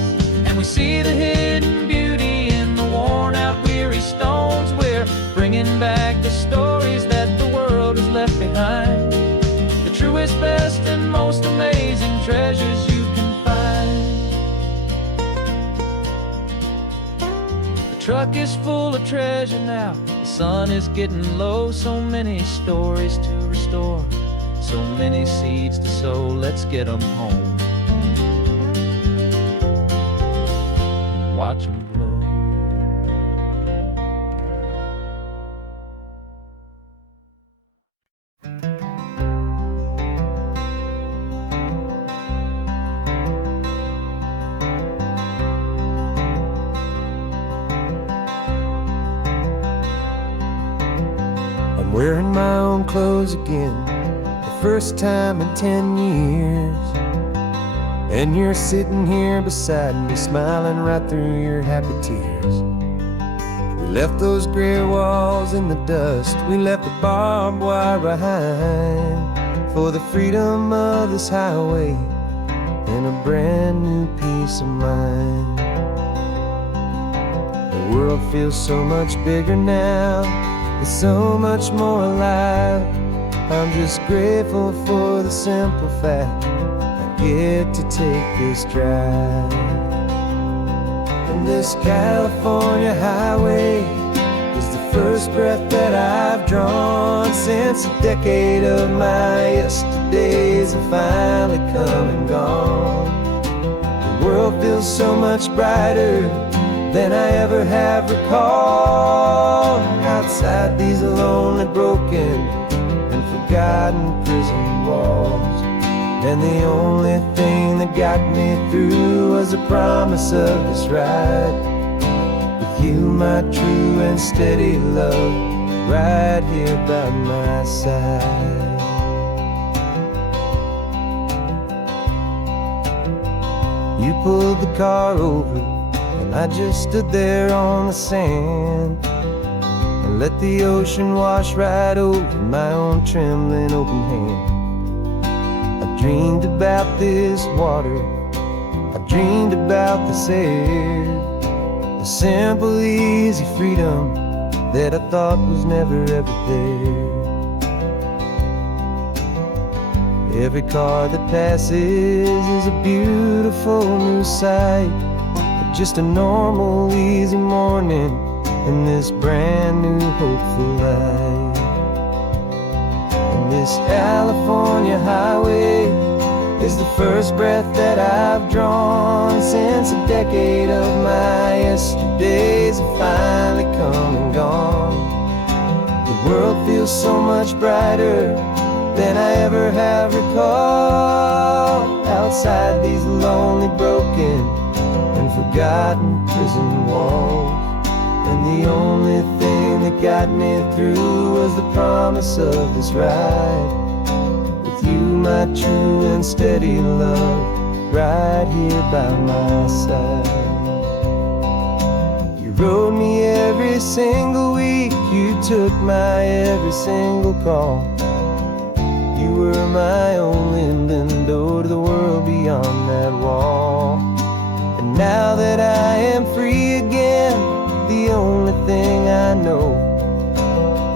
and we see the hidden beauty in the worn out weary stones. We're bringing back the stories that the world has left behind, the truest, best, and most amazing treasures you can find. The truck is full of treasure now, the sun is getting low. So many stories to restore, so many seeds to sow. Let's get them home, watch them blow. I'm wearing my own clothes again, the first time in 10 years. And you're sitting here beside me, smiling right through your happy tears. We left those gray walls in the dust, we left the barbed wire behind, for the freedom of this highway and a brand new peace of mind. The world feels so much bigger now, it's so much more alive. I'm just grateful for the simple fact I get to take this drive. And this California highway is the first breath that I've drawn since a decade of my yesterdays have finally come and gone. The world feels so much brighter than I ever have recalled. Outside these lonely, broken, and forgotten prison walls. And the only thing that got me through was the promise of this ride with you, my true and steady love, right here by my side. You pulled the car over and I just stood there on the sand and let the ocean wash right over my own trembling open hand. I dreamed about this water, I dreamed about this air, the simple, easy freedom that I thought was never ever there. Every car that passes is a beautiful new sight, but just a normal, easy morning in this brand new, hopeful life. And this California highway is the first breath that I've drawn since a decade of my yesterdays have finally come and gone. The world feels so much brighter than I ever have recalled. Outside these lonely, broken, and forgotten prison walls. And the only thing that got me through was the promise of this ride with you, my true and steady love, right here by my side. You rode me every single week, you took my every single call. You were my only window to the world beyond that wall. And now that I am free again, the only thing I know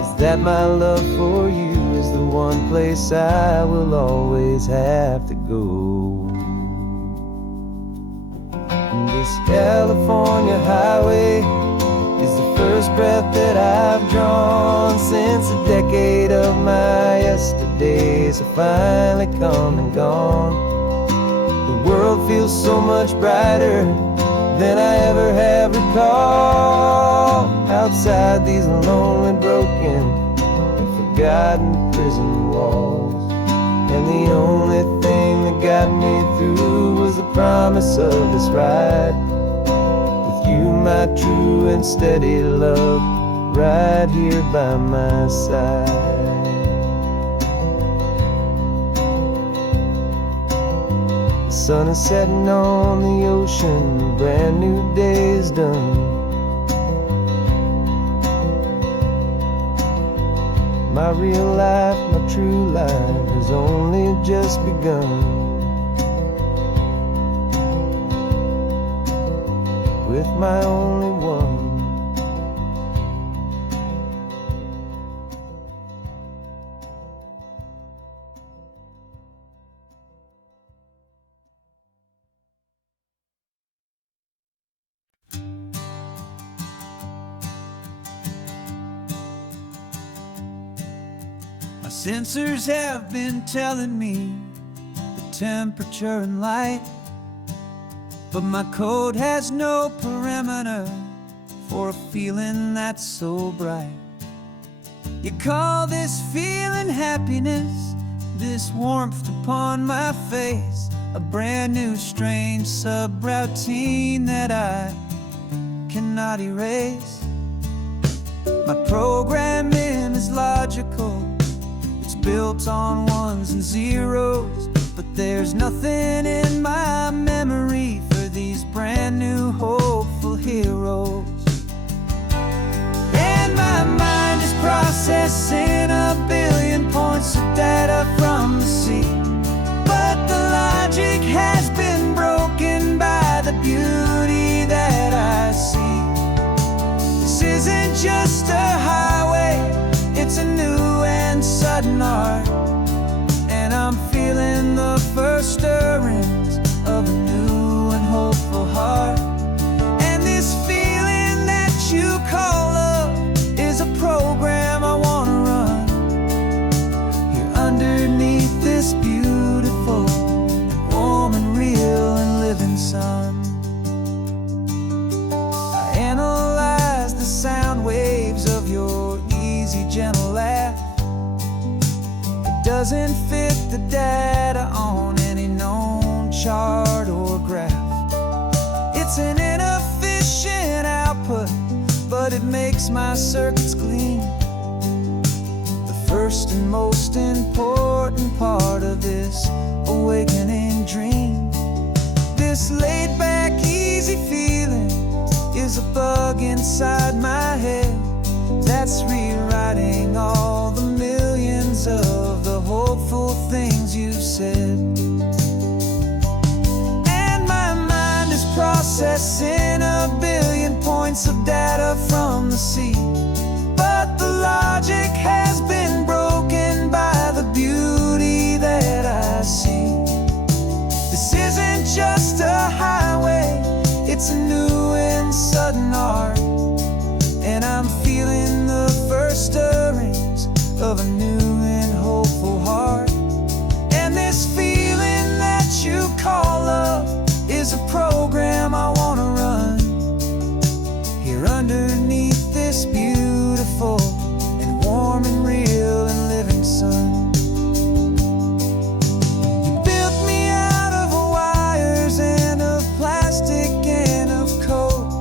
is that my love for you is the one place I will always have to go. And this California highway is the first breath that I've drawn since a decade of my yesterdays have finally come and gone. The world feels so much brighter than I ever have recalled. Outside these lonely, broken, and forgotten prison walls. And the only thing that got me through was the promise of this ride with you, my true and steady love, right here by my side. The sun is setting on the ocean, a brand new day is done. My real life, my true life has only just begun. With my only one. My sensors have been telling me the temperature and light, but my code has no parameter for a feeling that's so bright. You call this feeling happiness, this warmth upon my face, a brand new strange subroutine that I cannot erase. My programming is logical, it's built on ones and zeros, but there's nothing in my memory for these brand new hopeful heroes. And my mind is processing a billion points of data from the sea, but the logic has been broken by the beauty that I see. This isn't just a highway, it's a new and sudden art, and I'm feeling the first stirrings of a new and hopeful heart. And this doesn't fit the data on any known chart or graph. It's an inefficient output, but it makes my circuits clean. The first and most important part of this awakening dream. This laid-back, easy feeling is a bug inside my head that's rewriting all the millions of the hopeful things you've said. And my mind is processing a billion points of data from the sea, but the logic has been broken by the beauty that I see. This isn't just a highway, it's a new and sudden art, and I'm feeling the first stirrings of a new and hopeful heart. And this feeling that you call love is a program I wanna run here underneath this beautiful and warm and real and living sun. You built me out of wires and of plastic and of code.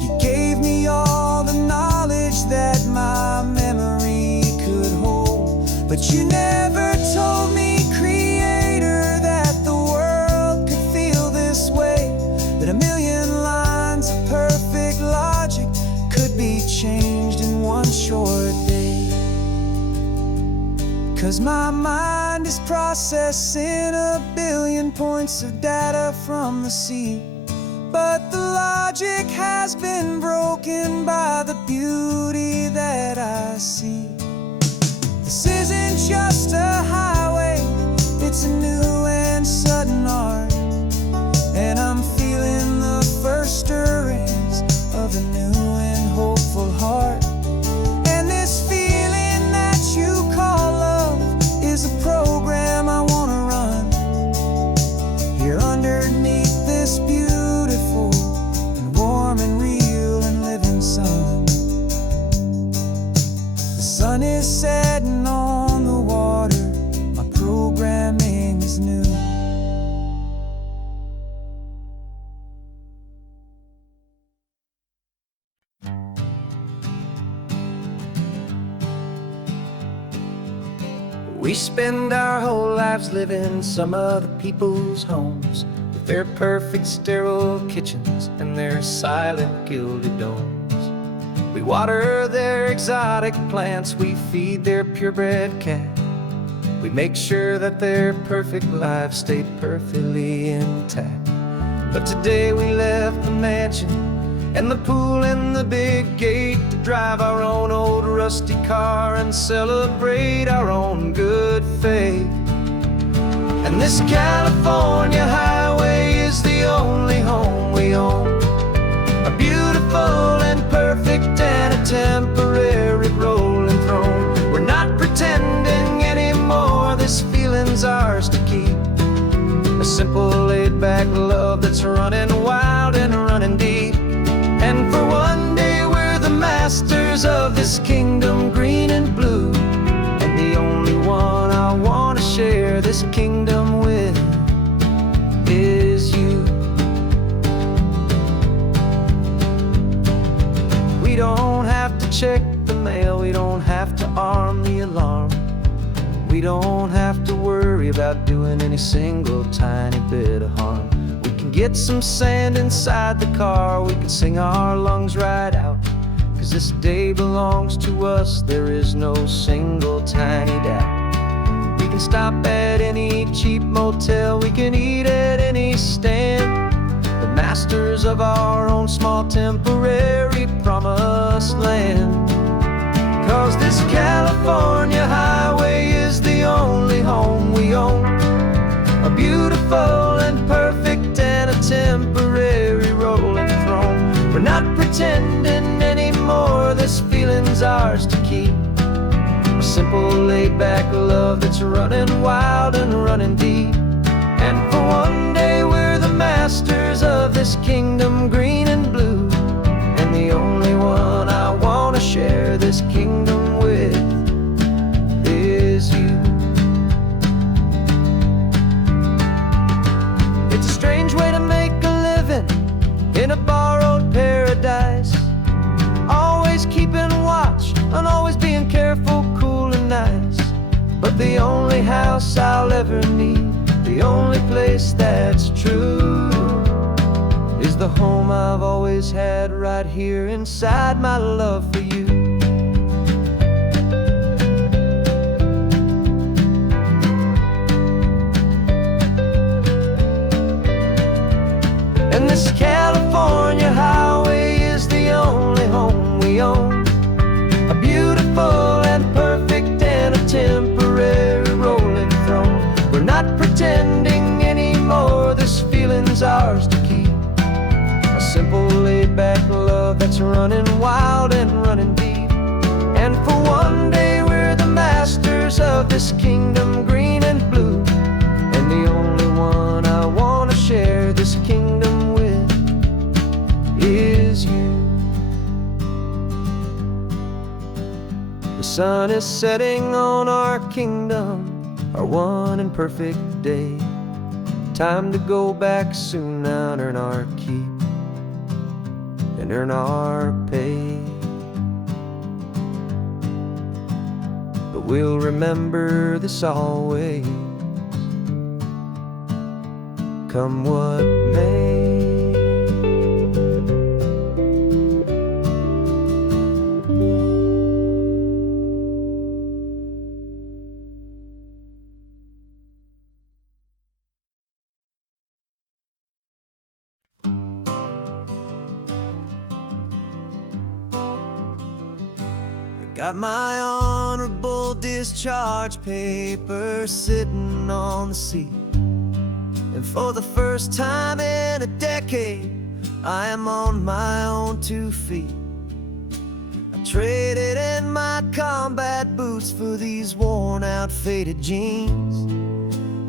You gave me all the knowledge that my memory could hold, but you never told me, Creator, that the world could feel this way, that a million lines of perfect logic could be changed in one short day. 'Cause my mind is processing a billion points of data from the sea, but the logic has been broken by the beauty that I see. This isn't just a highway, it's a new and sudden art, and I'm feeling the first stirrings of a new and hopeful heart. And this feeling that you call love is a program I wanna run here underneath this beautiful and warm and real and living sun. The sun is setting on the water, my programming is new. We spend our whole lives living some other people's homes, with their perfect sterile kitchens and their silent gilded domes. We water their exotic plants, we feed their purebred cat. We make sure that their perfect lives stay perfectly intact. But today we left the mansion and the pool and the big gate to drive our own old rusty car and celebrate our own good faith. And this California highway is the only home we own, a beautiful and perfect and a temporary rolling throne. We're not pretending anymore, this feeling's ours to keep, a simple laid-back love that's running wild and running deep. And for one day we're the masters of this kingdom green and blue, and the only one I want to share this kingdom with is you. We don't have to check the mail, we don't have to arm the alarm, we don't have to worry about doing any single tiny bit of harm. We can get some sand inside the car, we can sing our lungs right out, 'cause this day belongs to us, there is no single tiny doubt. We can stop at any cheap motel, we can eat at any stand, the masters of our own small temporary promised land. 'Cause this California highway is the only home we own, a beautiful and perfect and a temporary rolling throne. We're not pretending anymore, this feeling's ours to keep, a simple laid-back love that's running wild and running deep. And for one day we're the masters of this kingdom green and blue, and the only one I want to share this kingdom with is you. house I'll ever need. The only place that's true is the home I've always had right here inside my love for you. And this California highway is the only home we own. A beautiful and perfect and a temporary rolling throne. We're not pretending anymore, this feeling's ours to keep. A simple laid-back love that's running wild and running deep. And for one day we're the masters of this kingdom, green and blue. And the only one I want to share this kingdom with is you. The sun is setting on our kingdom, our one and perfect day. Time to go back soon now and earn our keep and earn our pay. But we'll remember this always, come what may. Got my honorable discharge paper sitting on the seat. And for the first time in a decade, I am on my own 2 feet. I traded in my combat boots for these worn out faded jeans.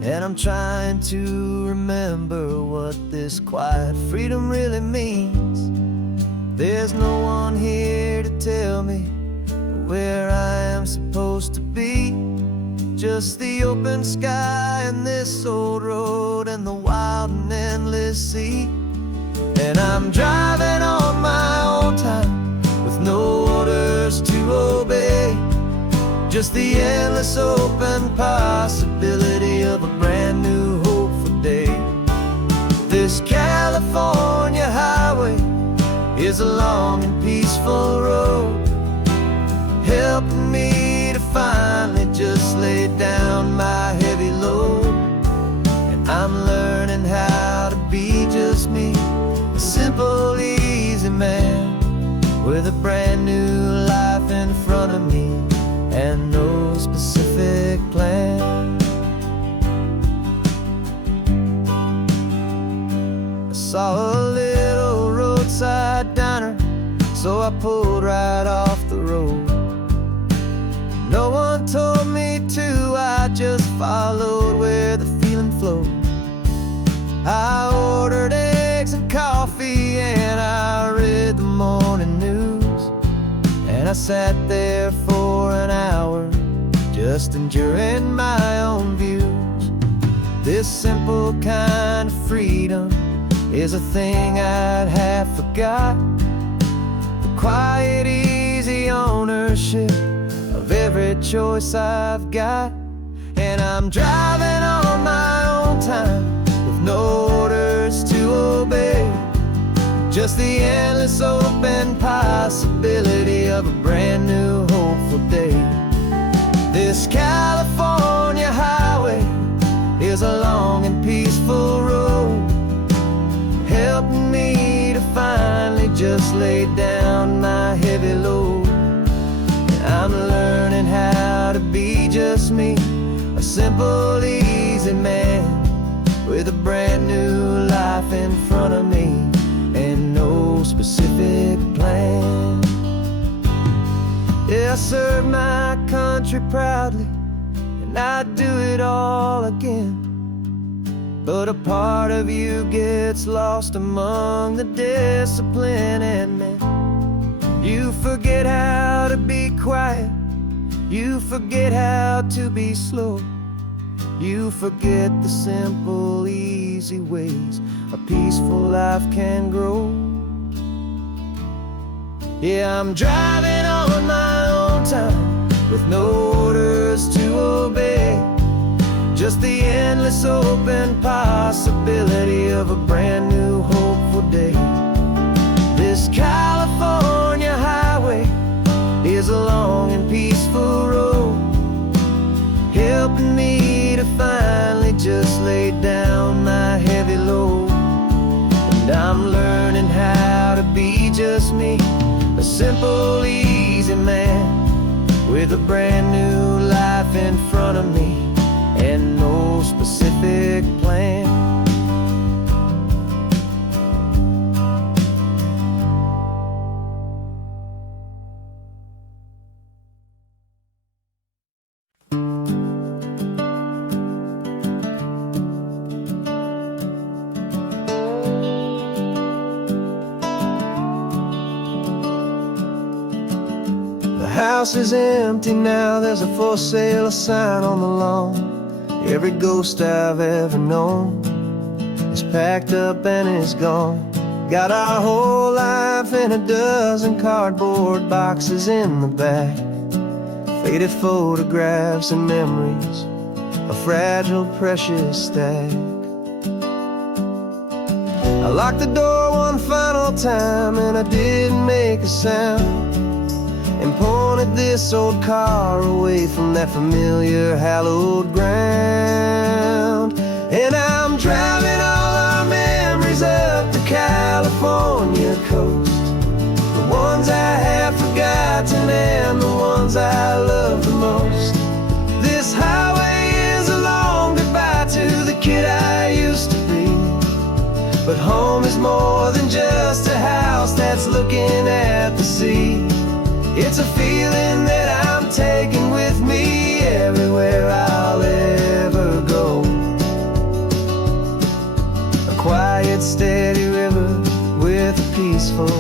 And I'm trying to remember what this quiet freedom really means. There's no one here to tell me where I am supposed to be. Just the open sky and this old road and the wild and endless sea. And I'm driving on my own time with no orders to obey. Just the endless open possibility of a brand new hopeful day. This California highway is a long and peaceful road, helping me to finally just lay down my heavy load. And I'm learning how to be just me, a simple, easy man with a brand new life in front of me and no specific plan. I saw a little roadside diner, so I pulled right off the road. No one told me to, I just followed where the feeling flowed. I ordered eggs and coffee and I read the morning news. And I sat there for an hour, just enjoying my own views. This simple kind of freedom is a thing I'd have forgot. The quiet, easy ownership of every choice I've got. And I'm driving on my own time with no orders to obey. Just the endless open possibility of a brand new hopeful day. This California highway is a long and peaceful road, helping me to finally just lay down my heavy load. I'm learning how to be just me, a simple, easy man with a brand new life in front of me and no specific plan. Yeah, I serve my country proudly and I'd do it all again. But a part of you gets lost among the discipline and men. You forget how to be quiet, you forget how to be slow. You forget the simple, easy ways a peaceful life can grow. Yeah, I'm driving on my own time with no orders to obey. just the endless open possibility of a brand new hopeful day. This California highway is a long and peaceful road, helping me to finally just lay down my heavy load. And I'm learning how to be just me, a simple, easy man with a brand new life in front of me and no specific plan. The house is empty now, there's a for sale sign on the lawn. Every ghost I've ever known is packed up and is gone. Got our whole life in a dozen cardboard boxes in the back, faded photographs and memories, a fragile, precious stack. I locked the door one final time and I didn't make a sound, and pointed this old car away from that familiar hallowed ground. And I'm driving all our memories up the California coast, the ones I have forgotten and the ones I love the most. This highway is a long goodbye to the kid I used to be, but home is more than just a house that's looking at the sea. It's a feeling that I'm taking with me everywhere I'll ever go. A quiet, steady river with a peaceful,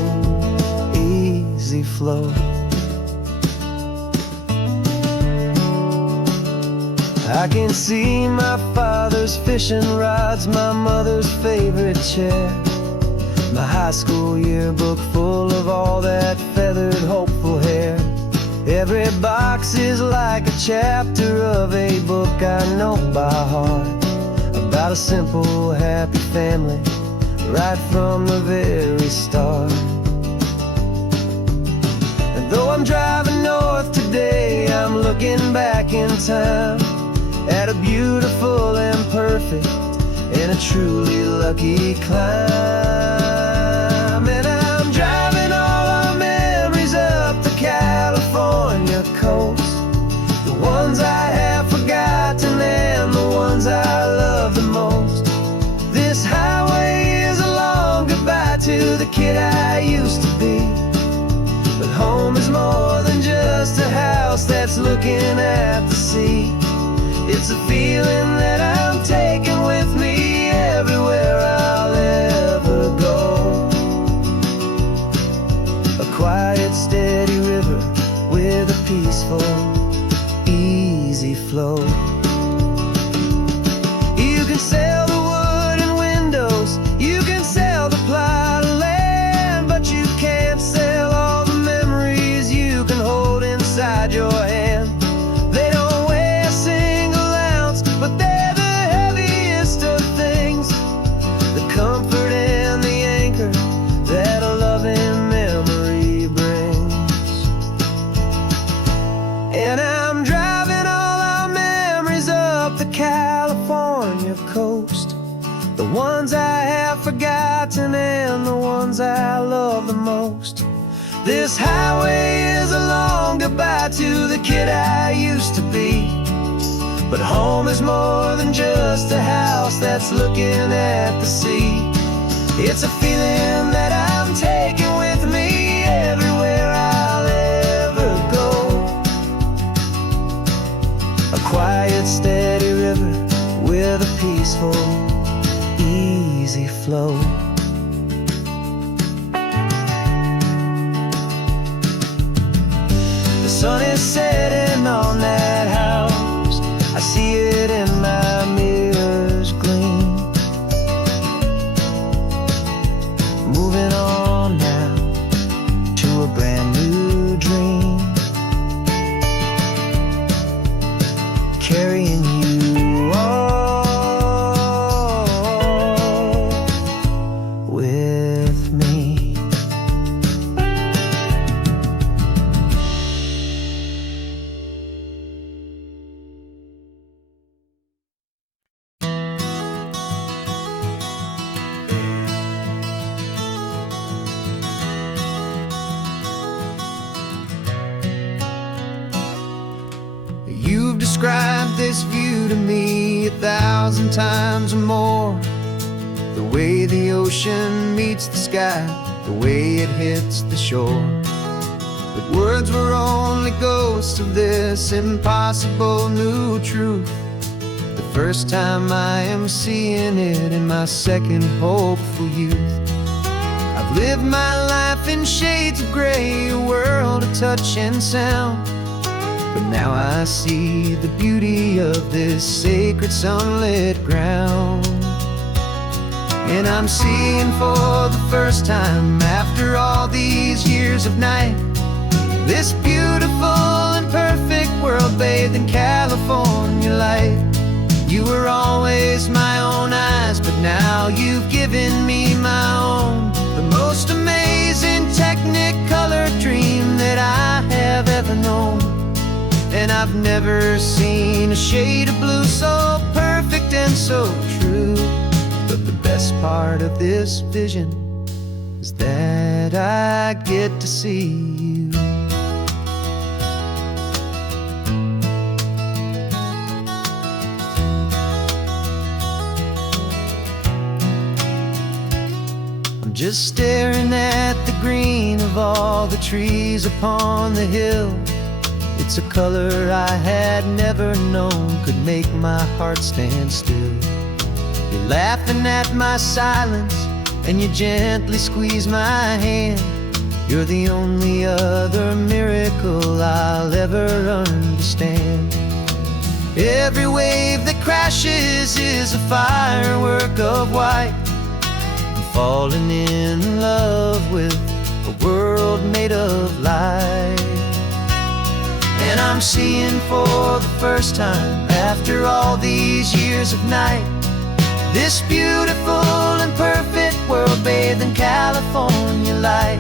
easy flow. I can see my father's fishing rods, my mother's favorite chair, my high school yearbook full of all that feathered, hopeful hair. Every box is like a chapter of a book I know by heart, about a simple, happy family right from the very start. And though I'm driving north today, I'm looking back in time at a beautiful and perfect and a truly lucky climb. California coast, the ones I have forgotten and the ones I love the most. This highway is a long goodbye to the kid I used to be, but home is more than just a house that's looking at the sea. It's a feeling that I'm taking with me everywhere I'll ever go. A quiet, steady river with a peaceful, easy flow. You can sell the wood and windows, you can sell the plot of land, but you can't sell all the memories you can hold inside your hand. They don't weigh a single ounce, but they're the heaviest of things, the comfort and the anchor that a loving memory brings. And I'm driving all our memories up the California coast, the ones I have forgotten and the ones I love the most. This highway is a long goodbye to the kid I used to be, but home is more than just a house that's looking at the sea. It's a feeling that I'm taking with me everywhere I'll ever go. A quiet, steady river with a peaceful, easy flow. The sun is setting on that house, I see it in my mirror's gleam. Moving on now to a brand new dream, carrying you on. describe this view to me 1,000 times or more. The way the ocean meets the sky, the way it hits the shore. But words were only ghosts of this impossible new truth. The first time I am seeing it in my second hopeful youth. I've lived my life in shades of gray, a world of touch and sound. But now I see the beauty of this sacred sunlit ground. And I'm seeing for the first time, after all these years of night, this beautiful and perfect world bathed in California light. You were always my own eyes, but now you've given me my own. The most amazing technicolor dream that I have ever known. And I've never seen a shade of blue so perfect and so true. But the best part of this vision is that I get to see you. I'm just staring at the green of all the trees upon the hill. It's a color I had never known could make my heart stand still. You're laughing at my silence, and you gently squeeze my hand. You're the only other miracle I'll ever understand. Every wave that crashes is a firework of white. I'm falling in love with a world made of light. And I'm seeing for the first time, after all these years of night, this beautiful and perfect world bathed in California light.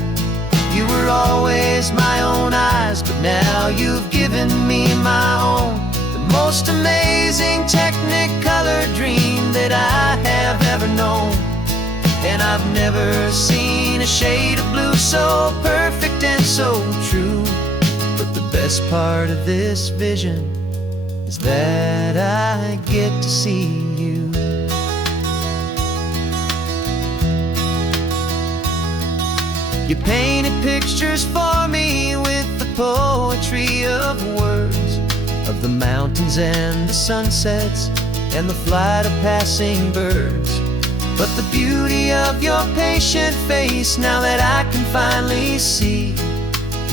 You were always my own eyes, but now you've given me my own. The most amazing technicolor dream that I have ever known. And I've never seen a shade of blue so perfect and so true. But the best part of this vision is that I get to see you. You painted pictures for me with the poetry of words, of the mountains and the sunsets and the flight of passing birds. But the beauty of your patient face, now that I can finally see,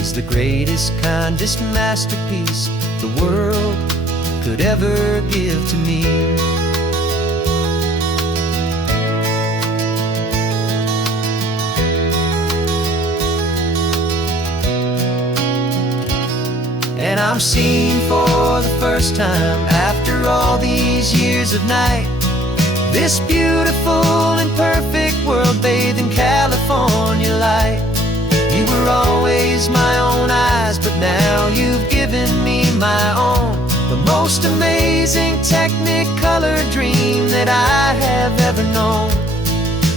is the greatest, kindest masterpiece the world could ever give to me. And I'm seeing for the first time, after all these years of night, this beautiful and perfect world bathed in California light. You were always my own eyes, but now you've given me my own. The most amazing technicolor dream that I have ever known.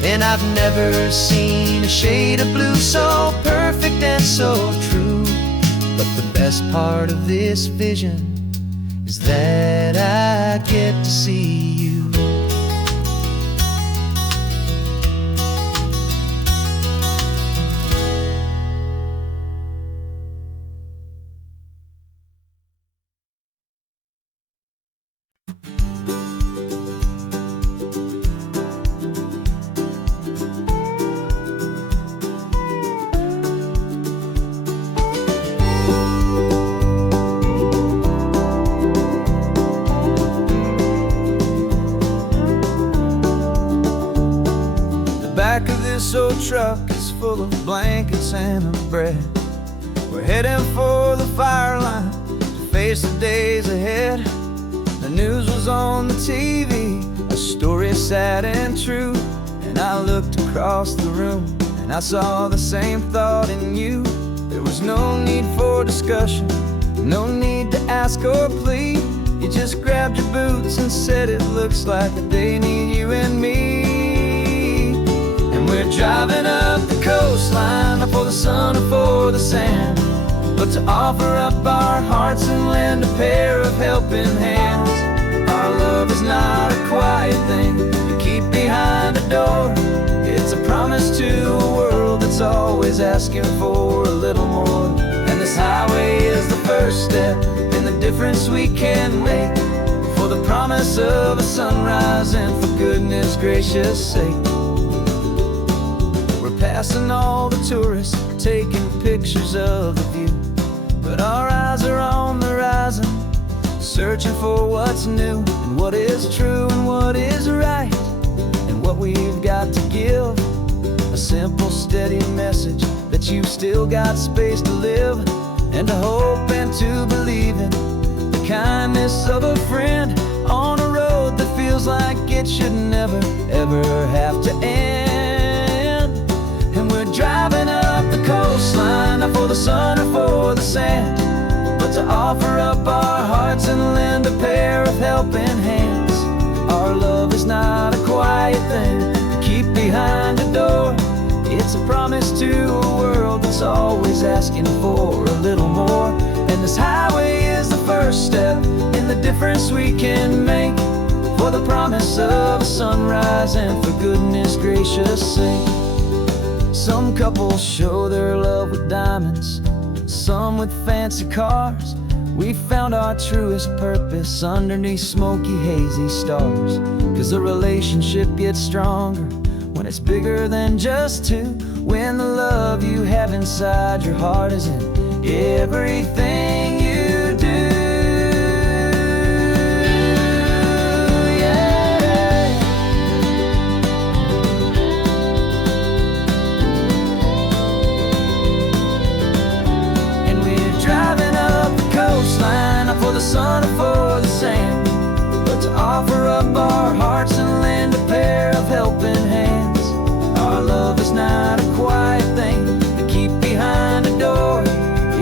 And I've never seen a shade of blue so perfect and so true. But the best part of this vision is that I get to see you. Back of this old truck is full of blankets and a bread. We're heading for the fire line to face the days ahead. The news was on the TV, a story sad and true. And I looked across the room and I saw the same thought in you. There was no need for discussion, no need to ask or plead. You just grabbed your boots and said it looks like a day need you and me. We're driving up the coastline, not for the sun or for the sand, but to offer up our hearts and lend a pair of helping hands. Our love is not a quiet thing to keep behind a door. It's a promise to a world that's always asking for a little more. And this highway is the first step in the difference we can make, for the promise of a sunrise and for goodness gracious sake. We're passing all the tourists, taking pictures of the view, but our eyes are on the horizon, searching for what's new, and what is true and what is right, and what we've got to give. A simple, steady message that you've still got space to live, and to hope and to believe in the kindness of a friend on a road that feels like it should never, ever have to end. And we're driving up the coastline, not for the sun or for the sand, but to offer up our hearts and lend a pair of helping hands. Our love is not a quiet thing to keep behind a door. It's a promise to a world that's always asking for a little more. And this highway is the first step in the difference we can make, for the promise of a sunrise and for goodness gracious sake. Some couples show their love with diamonds, some with fancy cars. We found our truest purpose underneath smoky, hazy stars. 'Cause a relationship gets stronger when it's bigger than just two, when the love you have inside your heart is in everything you do. Yeah. And we're driving up the coastline, not for the sun or for the sand, but to offer up our hearts and lend a pair of helping hands. Our love is not a quiet thing to keep behind a door.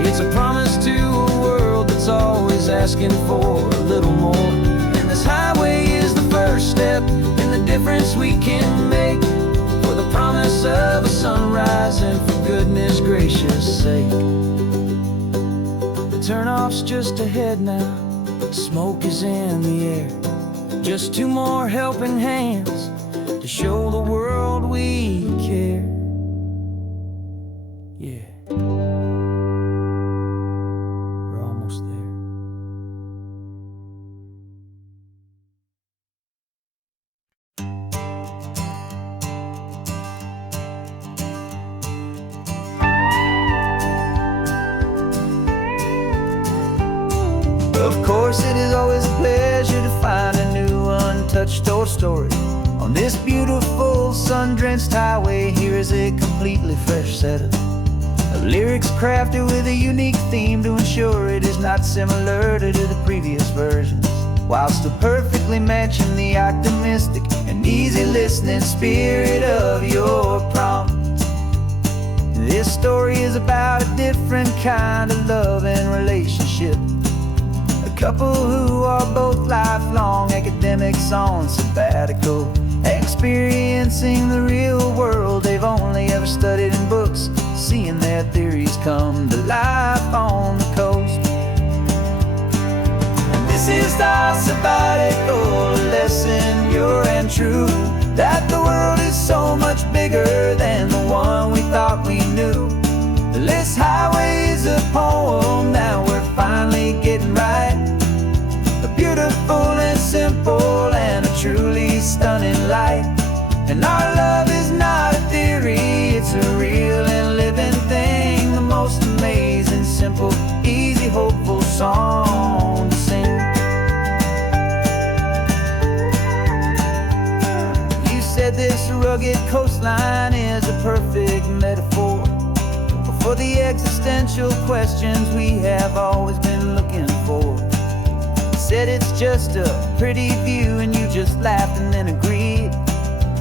It's a promise to a world that's always asking for a little more. And this highway is the first step in the difference we can make, for the promise of a sunrise and for goodness gracious sake. The turnoff's just ahead now, smoke is in the air. Just two more helping hands to show the world we care. Yeah. We're almost there. Of course, it is always a pleasure to find a new untouched old story. On this beautiful sun-drenched highway, here is a completely fresh set of lyrics crafted with a unique theme to ensure it is not similar to the previous versions, while still perfectly matching the optimistic and easy listening spirit of your prompt. This story is about a different kind of love and relationship. A couple who are both lifelong academics on sabbatical, experiencing the real world they've only ever studied in books, seeing their theories come to life on the coast. And this is our sabbatical lesson, pure and true, that the world is so much bigger than the one we thought we knew. This highway is a poem that we're finally getting right, a beautiful and simple and a truly stunning light. And our love is not a theory, it's a real and living thing, the most amazing, simple, easy, hopeful song to sing. You said this rugged coastline is a perfect metaphor for the existential questions we have always been looking for. You said it's just a pretty view and you just laughed and then agreed,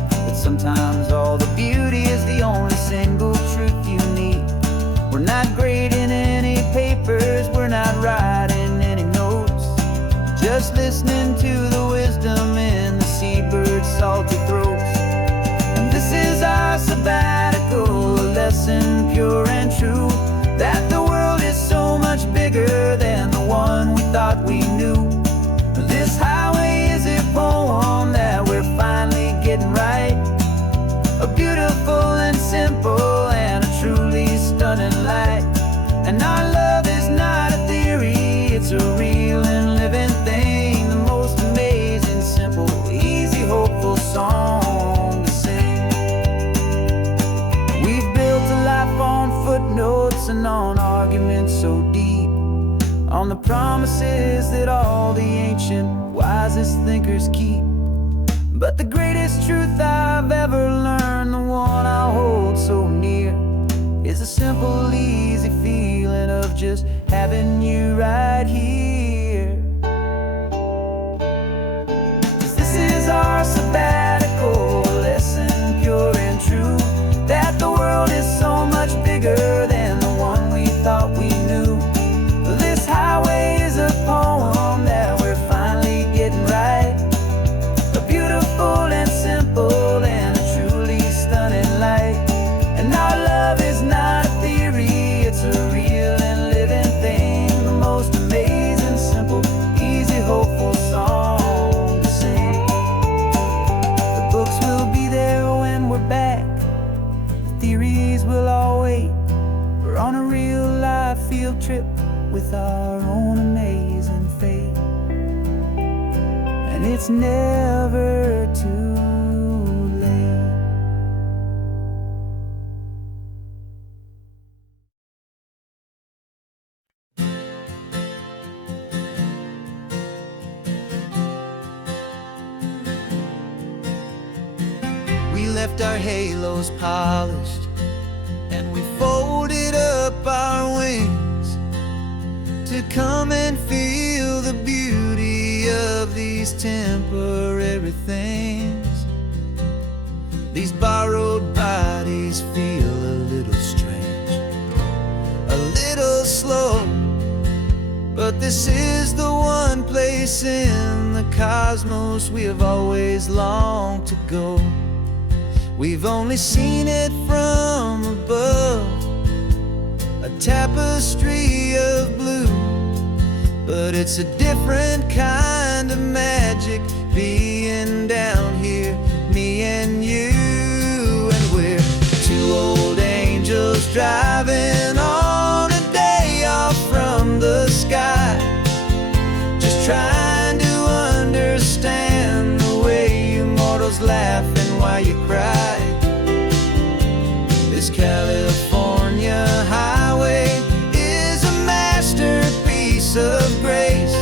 but sometimes all the beauty is the only single truth you need. We're not grading any papers, we're not writing any notes, just listening to the wisdom in the seabird's salty throats. And this is our sabbatical lesson, pure and true, that the world is so much bigger than the one we thought we argument so deep on the promises that all the ancient, wisest thinkers keep. But the greatest truth I've ever learned, the one I hold so near, is a simple, easy feeling of just having you right here. 'Cause this is our sabbatical lesson, pure and true, that the world is so much bigger than the one we thought we knew. This highway is a poem that we're finally getting right, a beautiful and simple and a truly stunning light. And our love is not a theory, it's a real and living thing, the most amazing, simple, easy, hopeful song to sing. The books will be there when we're back, the theories will all wait. We're on a real life field trip with our own amazing fate, and it's never too late. We left our halos polished, and we folded up our wings to come and feel the beauty of these temporary things. These borrowed bodies feel a little strange, a little slow, but this is the one place in the cosmos we have always longed to go. We've only seen it from above, a tapestry of blue, but it's a different kind of magic being down here, me and you. And we're two old angels driving on a day off from the sky, just trying to understand the way you mortals laugh and why you cry. This California highway is a masterpiece of grace,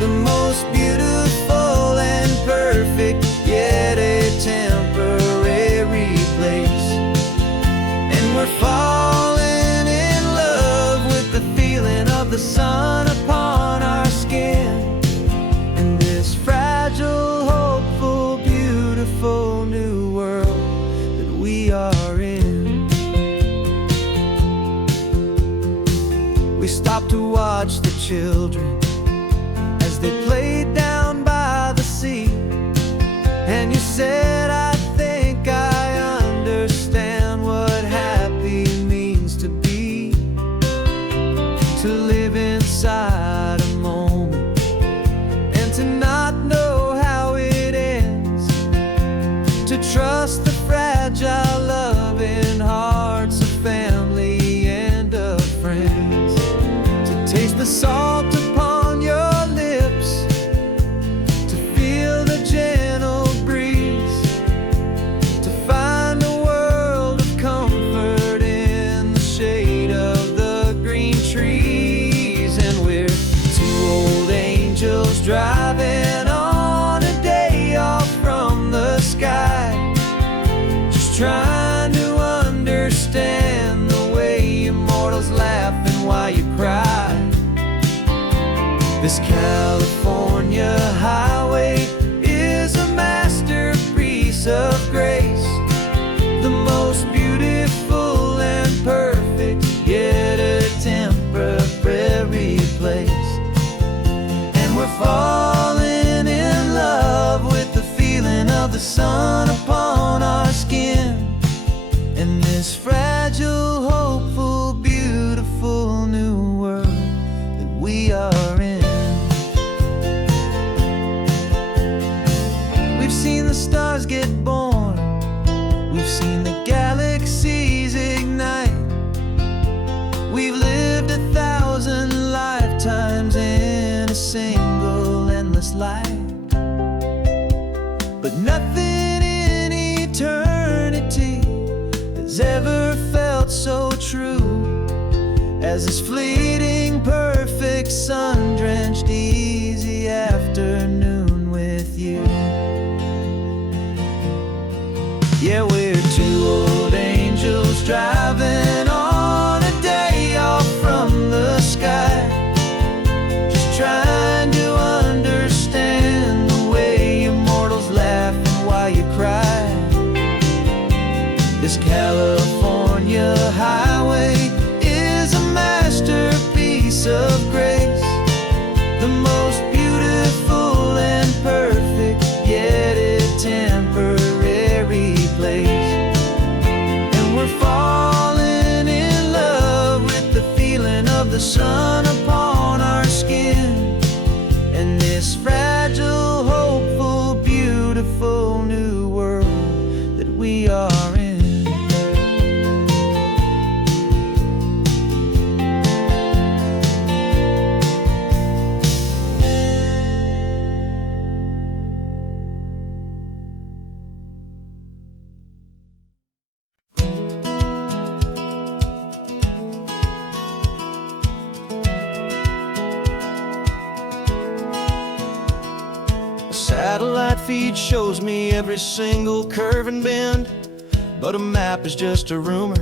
the most beautiful and perfect, yet a temporary place. And we're falling in love with the feeling of the sun upon our skin, in this fragile, hopeful, beautiful new world that we are in. We stopped to watch the children as they played down by the sea, and you said, I think I understand what happy means to be, to live inside a moment and to not know how it ends, to trust the fragile loving hearts of family and of friends, to taste the salt upon your lips, to feel the gentle breeze, to find a world of comfort in the shade of the green trees. And we're two old angels driving on a day off from the sky, just trying to understand the way immortals laugh and why you cry. This California highway is a masterpiece of grace, the most beautiful and perfect, yet a temporary place. And we're falling in love with the feeling of the sun upon our skin, in this fragile, hopeful, beautiful new world that we are in. We've seen the stars get born, we've seen the galaxies ignite, we've lived 1,000 lifetimes in a single endless life. But nothing in eternity has ever felt so true as this fleeting, perfect, sun-drenched, easy afternoon with you. Yeah, we're two old angels driving on a day off from the sky, just trying to understand the way you mortals laugh and why you cry. This California highway is a masterpiece of grace, the most beautiful and perfect, yet a temporary place. And we're falling in love with the feeling of the sun upon our skin, and this fragile, hopeful, beautiful new world that we are in. Satellite feed shows me every single curve and bend, but a map is just a rumor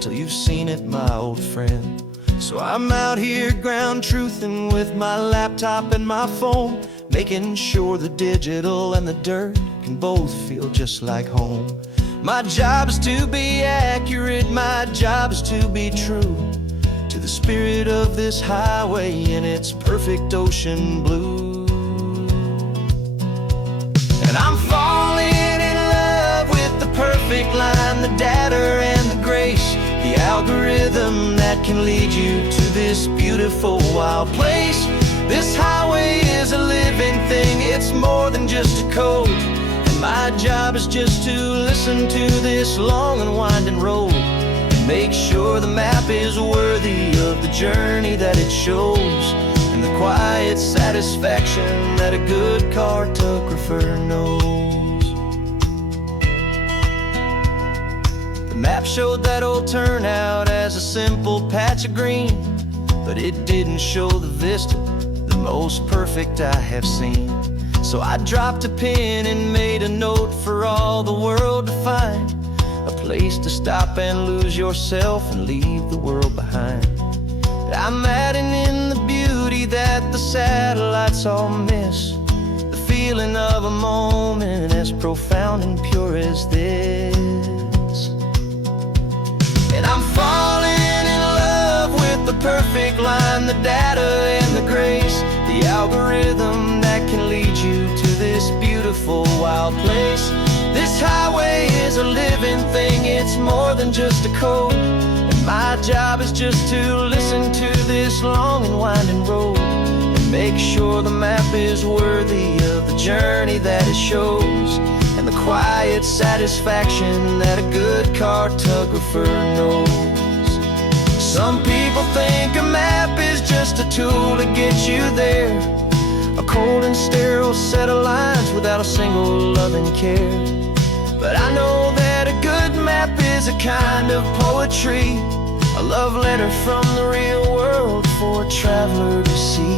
till you've seen it, my old friend. So I'm out here ground truthing with my laptop and my phone, making sure the digital and the dirt can both feel just like home. My job is to be accurate, my job is to be true to the spirit of this highway in its perfect ocean blue. And I'm falling in love with the perfect line, the data and the grace, the algorithm that can lead you to this beautiful wild place. This highway is a living thing, it's more than just a code, and my job is just to listen to this long and winding road and make sure the map is worthy of the journey that it shows, and the quiet satisfaction that a good cartographer knows. The map showed that old turnout as a simple patch of green, but it didn't show the vista, the most perfect I have seen. So I dropped a pin and made a note for all the world to find, a place to stop and lose yourself and leave the world behind. I'm adding in the beauty that the satellites all miss, the feeling of a moment as profound and pure as this. And I'm falling in love with the perfect line, the data and the grace, the algorithm that can lead you to this beautiful wild place. This highway is a living thing, it's more than just a code, and my job is just to listen to this long and winding road and make sure the map is worthy of the journey that it shows, and the quiet satisfaction that a good cartographer knows. Some people think a map is just a tool to get you there, a cold and sterile set of lines without a single loving care. But I know that a good map is a kind of poetry, a love letter from the real world for a traveler to see.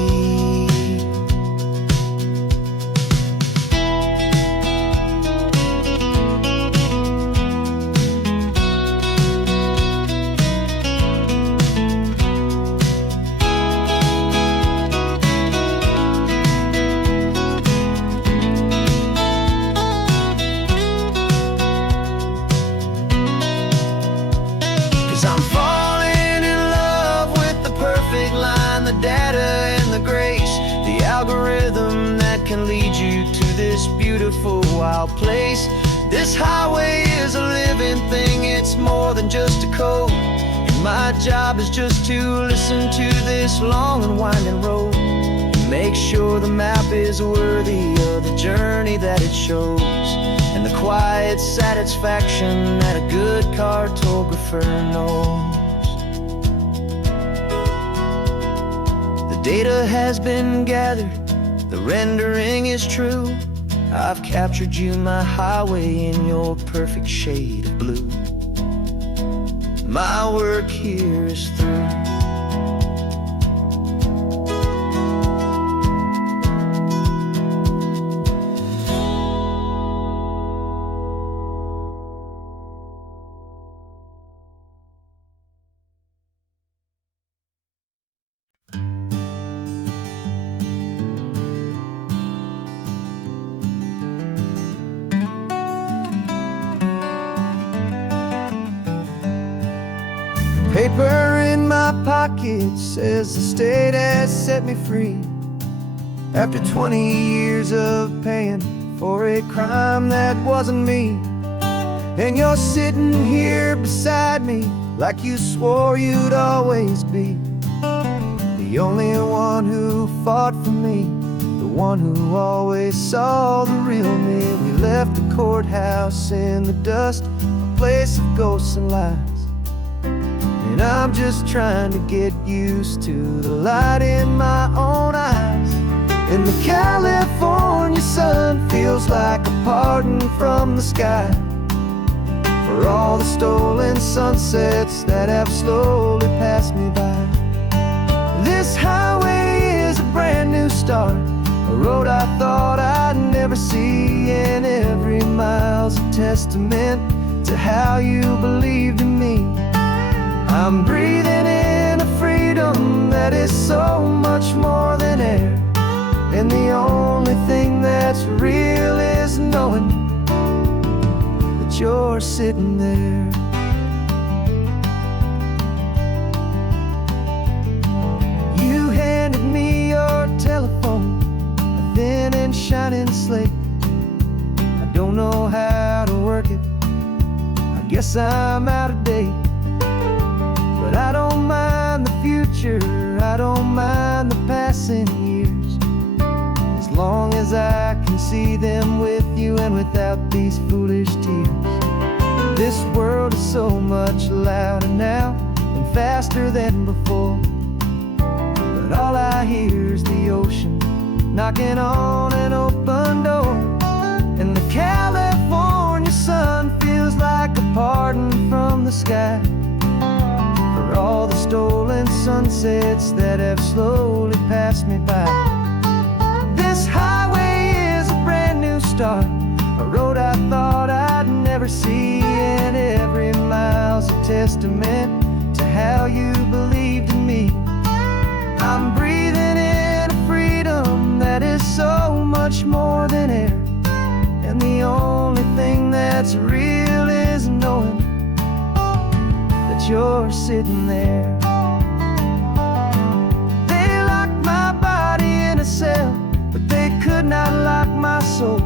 'Cause I'm falling in love with the perfect line, the data and the grace, the algorithm that can lead you to this beautiful wild place. This highway is a living thing, it's more than just a code, and my job is just to listen to this long and winding road and make sure the map is worthy of the journey that it shows, and the quiet satisfaction that a good cartographer knows. The data has been gathered, the rendering is true. I've captured you, my highway, in your perfect shade of blue. My work here is through. Paper in my pocket says the state has set me free after 20 years of paying for a crime that wasn't me. And you're sitting here beside me like you swore you'd always be the only one who fought for me, the one who always saw the real me. We left the courthouse in the dust, a place of ghosts and lies. And I'm just trying to get used to the light in my own eyes. And the California sun feels like a pardon from the sky for all the stolen sunsets that have slowly passed me by. This highway is a brand new start, a road I thought I'd never see, and every mile's a testament to how you believed in me. I'm breathing in a freedom that is so much more than air, and the only thing that's real is knowing that you're sitting there. You handed me your telephone, a thin and shining slate. I don't know how to work it, I guess I'm out of date. But I don't mind the future, I don't mind the passing years, as long as I can see them with you and without these foolish tears. This world is so much louder now and faster than before, but all I hear is the ocean knocking on an open door. And the California sun feels like a pardon from the sky for all the stolen sunsets that have slowly passed me by. This highway is a brand new start, a road I thought I'd never see, and every mile's a testament to how you believed in me. I'm breathing in a freedom that is so much more than air, and the only thing that's real is knowing that you're sitting there. They locked my body in a cell, but they could not lock my soul,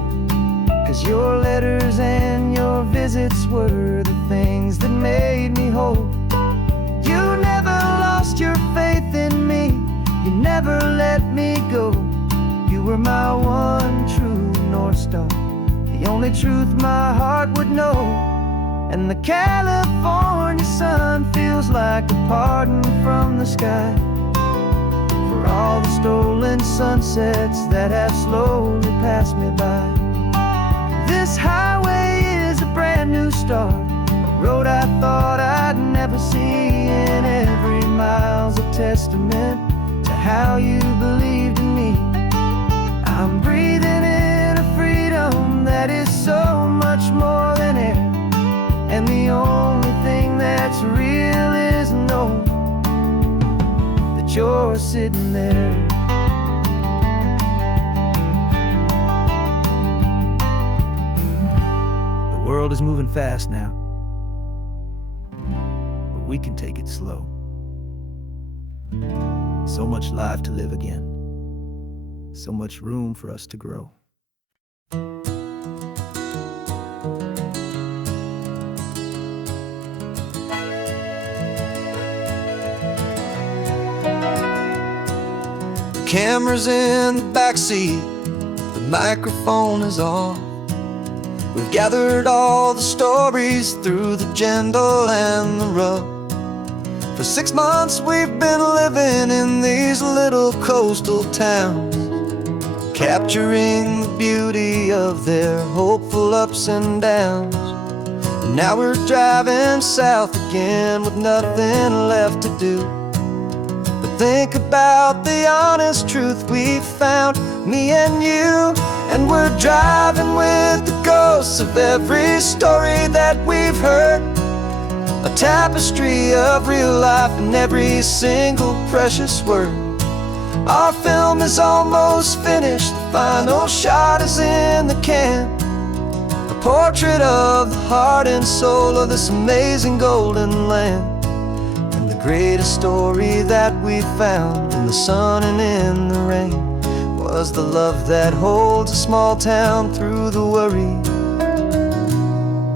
'cause your letters and your visits were the things that made me whole. You never lost your faith in me, you never let me go. You were my one true North Star, the only truth my heart would know. And the California sun feels like a pardon from the sky for all the stolen sunsets that have slowly passed me by. This highway is a brand new start, a road I thought I'd never see, and every mile's a testament to how you believed in me. I'm breathing in a freedom that is so much more than air, and the only thing that's real is knowing that you're sitting there. The world is moving fast now, but we can take it slow. So much life to live again, so much room for us to grow. The camera's in the backseat, the microphone is on. We've gathered all the stories through the gentle and the rough. For 6 months we've been living in these little coastal towns, capturing the beauty of their hopeful ups and downs. And now we're driving south again with nothing left to do but think about the honest truth we've found, me and you. And we're driving with the ghosts of every story that we've heard, a tapestry of real life in every single precious word. Our film is almost finished, the final shot is in the can, a portrait of the heart and soul of this amazing golden land. And greatest story that we found in the sun and in the rain was the love that holds a small town through the worry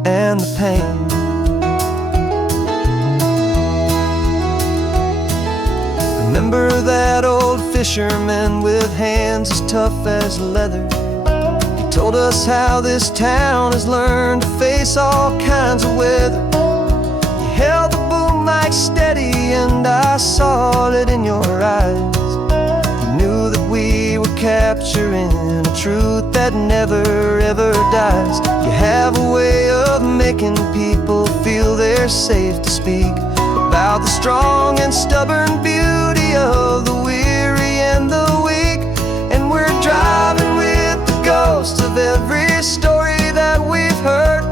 and the pain. Remember that old fisherman with hands as tough as leather? He told us how this town has learned to face all kinds of weather. You held the boom mic steady and I saw it in your eyes. You knew that we were capturing a truth that never ever dies. You have a way of making people feel they're safe to speak about the strong and stubborn beauty of the weary and the weak. And we're driving with the ghost of every story that we've heard,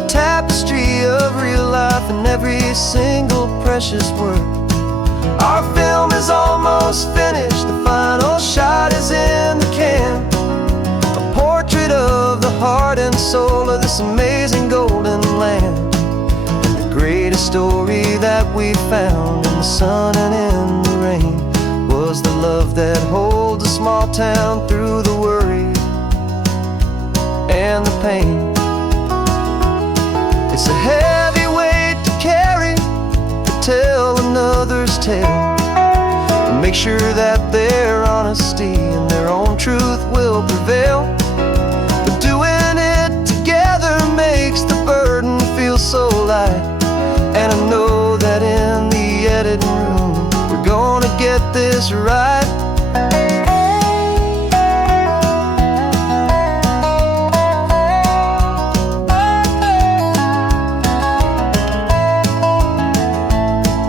a tapestry of real life and every single precious word. Our film is almost finished, the final shot is in the can, a portrait of the heart and soul of this amazing golden land. Greatest story that we found in the sun and in the rain was the love that holds a small town through the worry and the pain. It's a heavy weight to carry, to tell another's tale, and make sure that their honesty and their own truth will prevail. But doing it together makes the burden feel so light. And I know that in the editing room we're gonna get this right.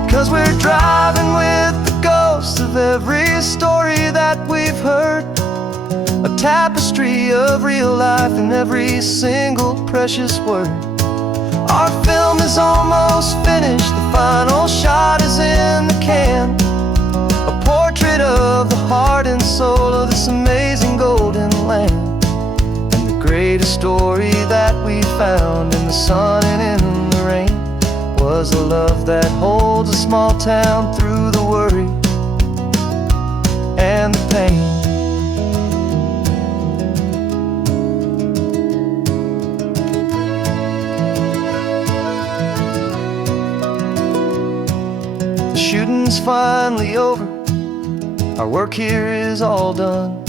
'Cause we're driving with the ghosts of every story that we've heard, a tapestry of real life and every single precious word. Our film is almost finished, the final shot is in the can, a portrait of the heart and soul of this amazing golden land. And the greatest story that we found in the sun and in the rain was a love that holds a small town through the worry and the pain. Shooting's finally over, our work here is all done.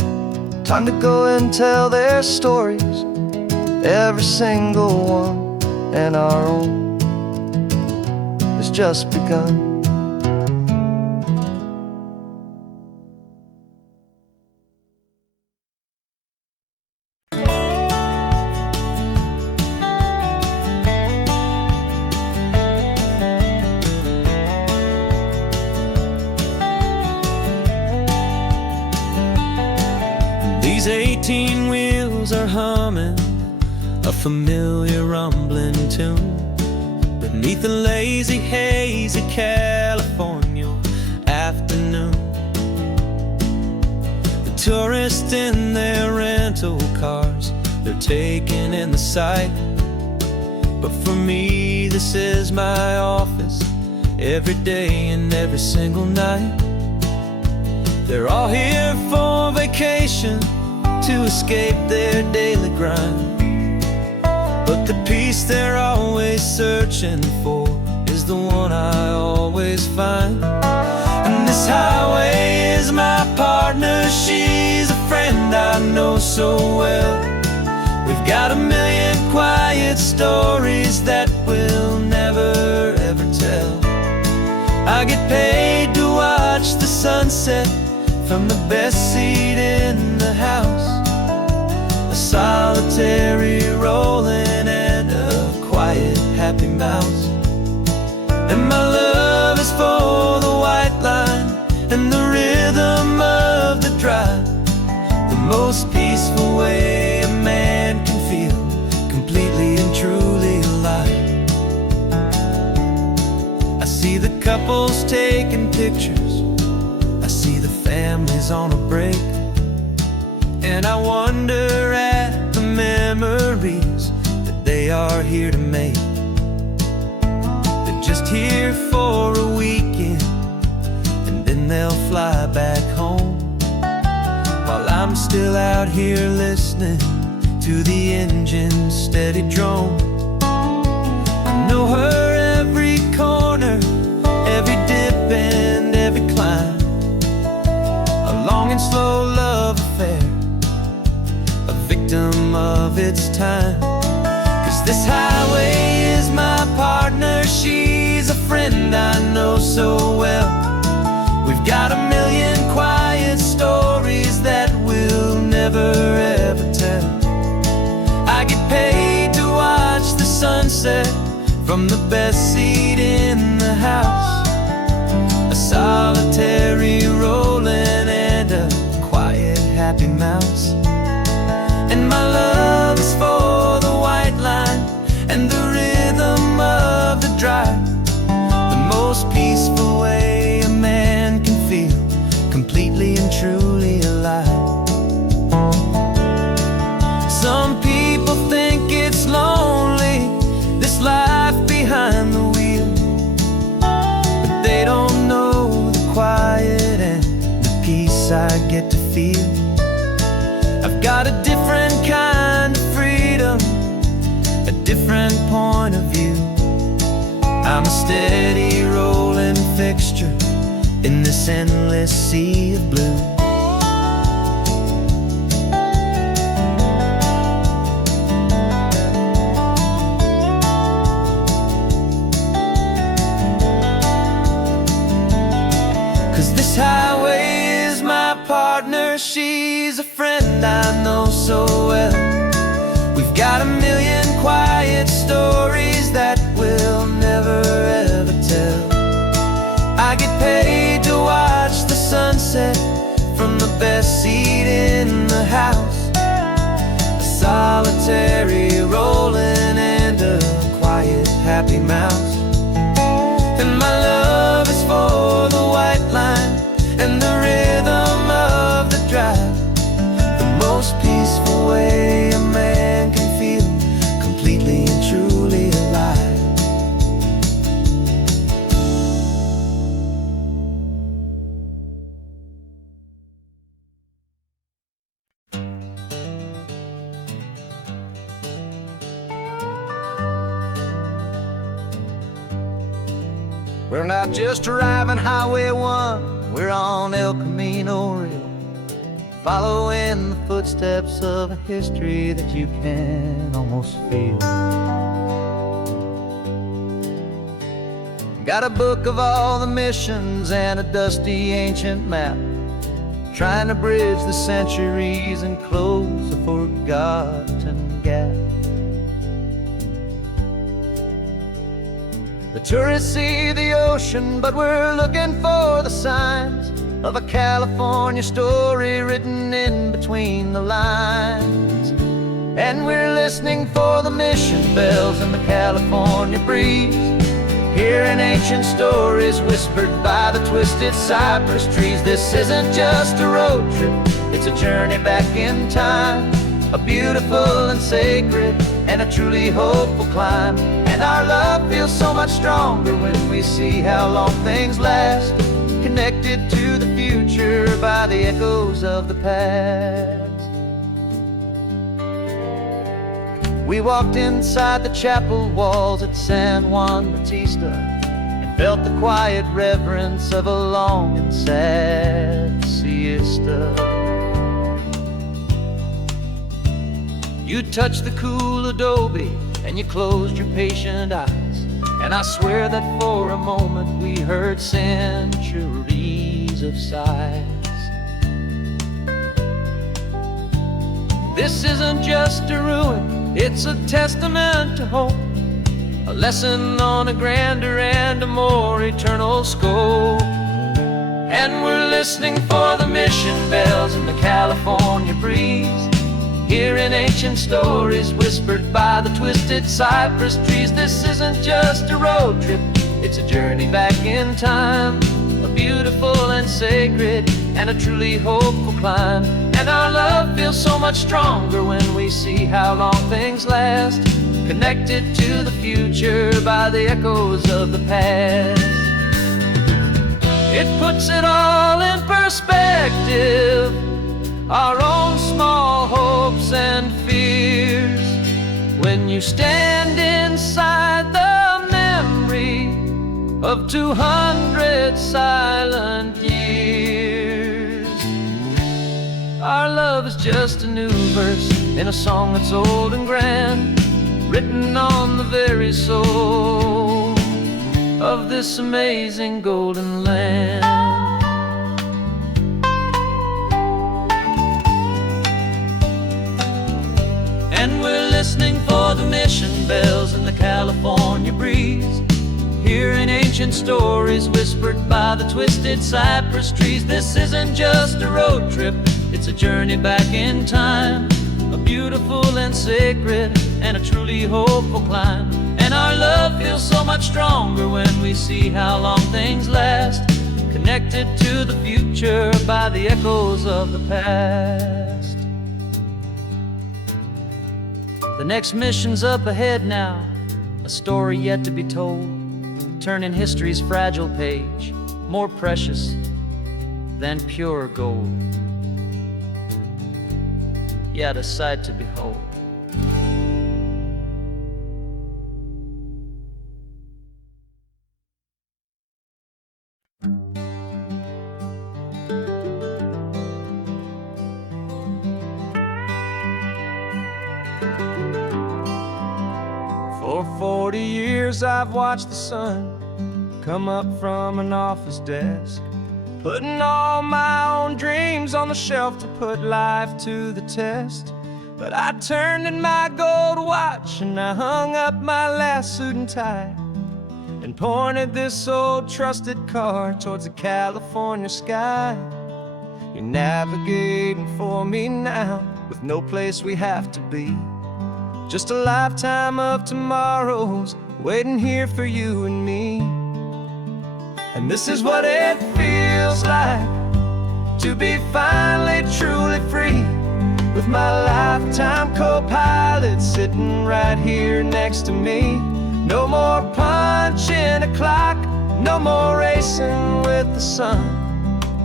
Time to go and tell their stories, every single one, and our own has just begun. These 18 wheels are humming a familiar rumbling tune beneath the lazy, hazy California afternoon. The tourists in their rental cars, they're taking in the sight. But for me, this is my office, every day and every single night. They're all here for vacation, to escape their daily grind. But the peace they're always searching for is the one I always find. And this highway is my partner, she's a friend I know so well. We've got a million quiet stories that we'll never ever tell. I get paid to watch the sunset from the best seat in the house, a solitary rolling and a quiet happy mouse. And my love is for the white line and the rhythm of the drive, the most peaceful way a man can feel completely and truly alive. I see the couples taking pictures, I see the families on a break, and I wonder at the memories that they are here to make. That just just here for a weekend, and then they'll fly back home, while I'm still out here listening to the engine's steady drone. I know her every corner, every dip and every climb, a long and slow love affair, a victim of its time. 'Cause this highway is my partner, she's a friend I know so well. We've got a million quiet stories that we'll never ever tell. I get paid to watch the sunset from the best seat in the house, a solitary rolling and a quiet happy mouse. And my love is for the white line and the rhythm of the drive, the most peaceful way a man can feel completely and truly alive. Some people think it's lonely, this life behind the wheel, but they don't know the quiet and the peace I get to feel. I've got a different kind of freedom, a different point of view. I'm a steady rolling fixture in this endless sea of blue. 'Cause this highway is my partner, she's a friend I know so well. We've got a million quiet stories that we'll never ever tell. I get paid to watch the sunset from the best seat in the house, a solitary rolling and a quiet happy mouse. And my love is for the white line and the rhythm of the drive, the most peaceful way a man can feel completely and truly alive. We're not just driving Highway 1, we're on El Camino Real, following the footsteps of a history that you can almost feel. Got a book of all the missions and a dusty ancient map, trying to bridge the centuries and close a forgotten gap. The tourists see the ocean, but we're looking for the signs of a California story written in between the lines. And we're listening for the mission bells in the California breeze, hearing ancient stories whispered by the twisted cypress trees. This isn't just a road trip, it's a journey back in time, a beautiful and sacred and a truly hopeful climb. And our love feels so much stronger when we see how long things last, connected to the future by the echoes of the past. We walked inside the chapel walls at San Juan Bautista and felt the quiet reverence of a long and sad siesta. You touched the cool adobe and you closed your patient eyes, and I swear that for a moment we heard centuries of sighs. This isn't just a ruin, it's a testament to hope, a lesson on a grander and a more eternal scope. And we're listening for the mission bells in the California breeze, hearing ancient stories whispered by the twisted cypress trees. This isn't just a road trip, it's a journey back in time, a beautiful and sacred and a truly hopeful climb. And our love feels so much stronger when we see how long things last, connected to the future by the echoes of the past. It puts it all in perspective, our own small hopes and fears, when you stand inside the memory of 200 silent years. Our love is just a new verse in a song that's old and grand, written on the very soul of this amazing golden land. And we're listening for the mission bells in the California breeze, hearing ancient stories whispered by the twisted cypress trees. This isn't just a road trip, it's a journey back in time, a beautiful and sacred and a truly hopeful climb. And our love feels so much stronger when we see how long things last, connected to the future by the echoes of the past. The next mission's up ahead now, a story yet to be told, turning history's fragile page more precious than pure gold. Yet a sight to behold. For 40 years I've watched the sun come up from an office desk, putting all my own dreams on the shelf to put life to the test. But I turned in my gold watch and I hung up my last suit and tie, and pointed this old trusted car towards the California sky. You're navigating for me now, with no place we have to be, just a lifetime of tomorrows waiting here for you and me. And this is what it feels like to be finally truly free, with my lifetime co-pilot sitting right here next to me. No more punching a clock, no more racing with the sun.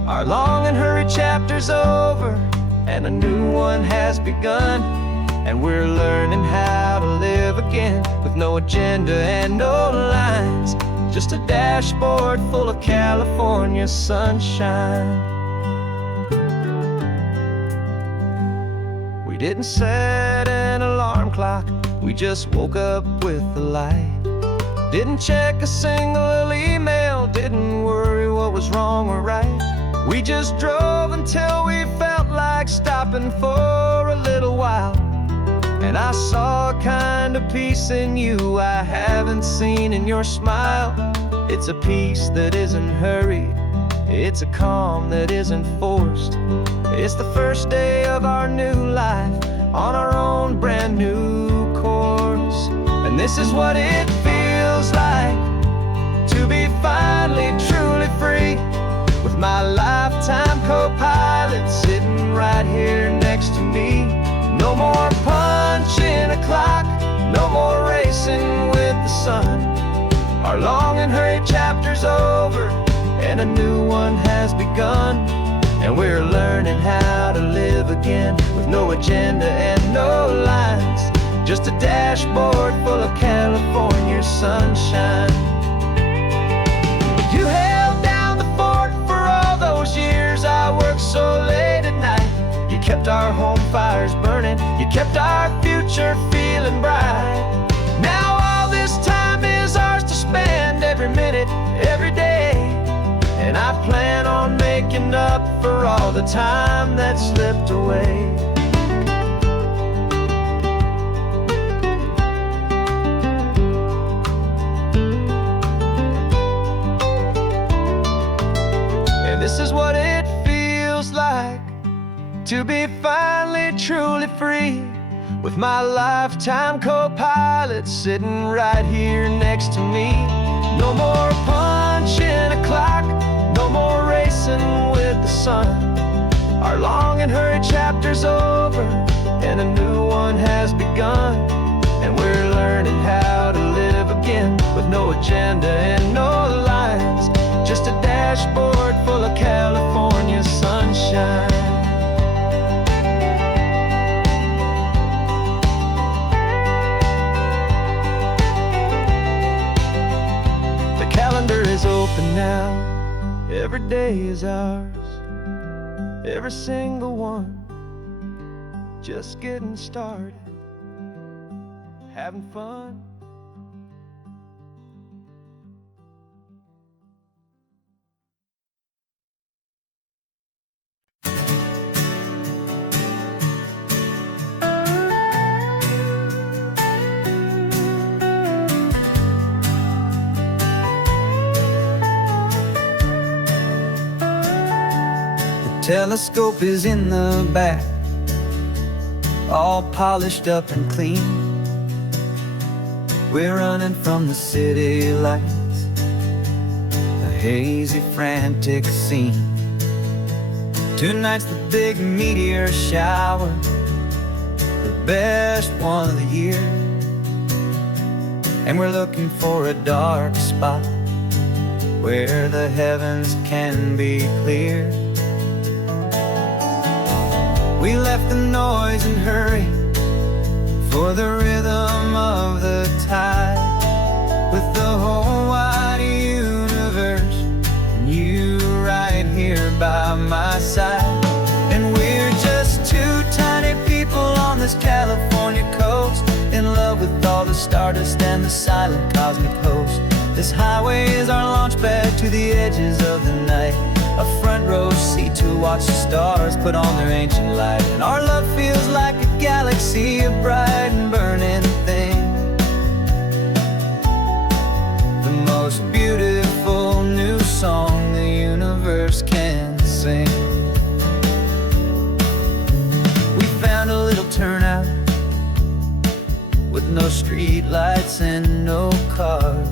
Our long and hurried chapter's over and a new one has begun. And we're learning how to live again, with no agenda and no lines, just a dashboard full of California sunshine. We didn't set an alarm clock, we just woke up with the light. Didn't check a single email, didn't worry what was wrong or right. We just drove until we felt like stopping for a little while. And I saw a kind of peace in you I haven't seen in your smile. It's a peace that isn't hurried, it's a calm that isn't forced. It's the first day of our new life on our own brand new course. And this is what it feels like to be finally truly free, with my lifetime co-pilot sitting right here next to me. No more punching a clock, no more racing with the sun. Our long and hurried chapter's over and a new one has begun. And we're learning how to live again, with no agenda and no lines, just a dashboard full of California sunshine. You held down the fort for all those years I worked so late at night. You kept our home fires burning, you kept our future feeling bright. Now all this time is ours to spend, every minute, every day. And I plan on making up for all the time that slipped away. And this is what it feels like to be finally truly free, with my lifetime co-pilot sitting right here next to me. No more punching a clock, no more racing with the sun. Our long and hurried chapter's over and a new one has begun. and we're learning how to live again, with no agenda and no lines, just a dashboard full of California sunshine. The calendar is open now, every day is ours, every single one, just getting started, having fun. Telescope is in the back, all polished up and clean. We're running from the city lights, a hazy, frantic scene. Tonight's the big meteor shower, the best one of the year. And we're looking for a dark spot where the heavens can be clear. We left the noise and hurry for the rhythm of the tide, with the whole wide universe and you right here by my side. And we're just two tiny people on this California coast, in love with all the stardust and the silent cosmic host. This highway is our launch pad to the edges of the night, a front row seat to watch the stars put on their ancient light. And our love feels like a galaxy, a bright and burning thing, the most beautiful new song the universe can sing. We found a little turnout with no street lights and no cars,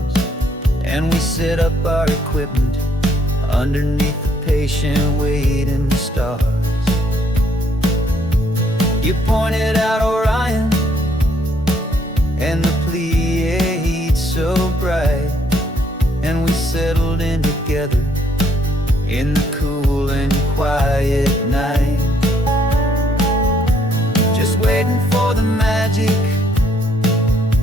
and we set up our equipment underneath the patient waiting stars. You pointed out Orion and the Pleiades so bright, and we settled in together in the cool and quiet night, just waiting for the magic,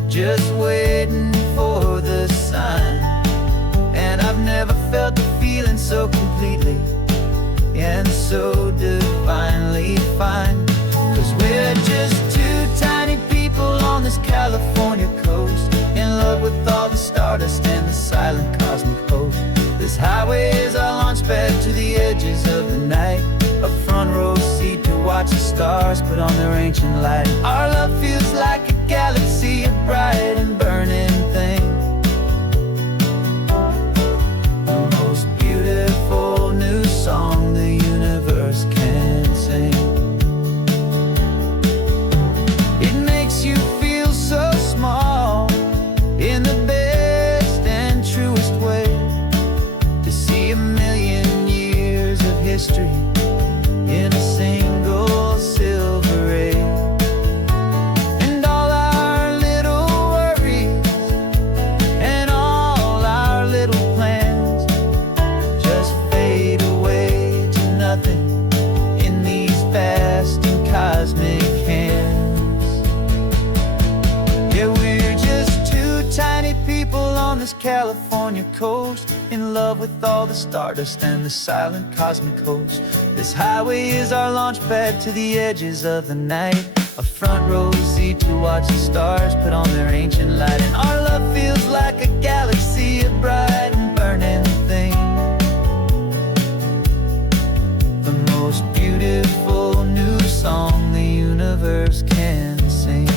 just waiting for the sign. And I've never felt the feeling so completely and so divinely fine, 'cause we're just two tiny people on this California coast, in love with all the stardust and the silent cosmic host. This highway is our launch pad to the edges of the night, a front row seat to watch the stars put on their ancient light. Our love feels like a galaxy, a bright and burning thing, the most beautiful new song the universe can sing. It makes you feel so small in the best and truest way, to see a million years of history in a single silver ray. And all our little worries and all our little plans just fade away to nothing in these vast and cosmic hands. Yeah, we're just two tiny people on this California coast, in love with all the stardust and the silent cosmic host. This highway is our launch pad to the edges of the night, a front row seat to watch the stars put on their ancient light. And our love feels like a galaxy, a bright and burning thing, the most beautiful new song the universe can sing.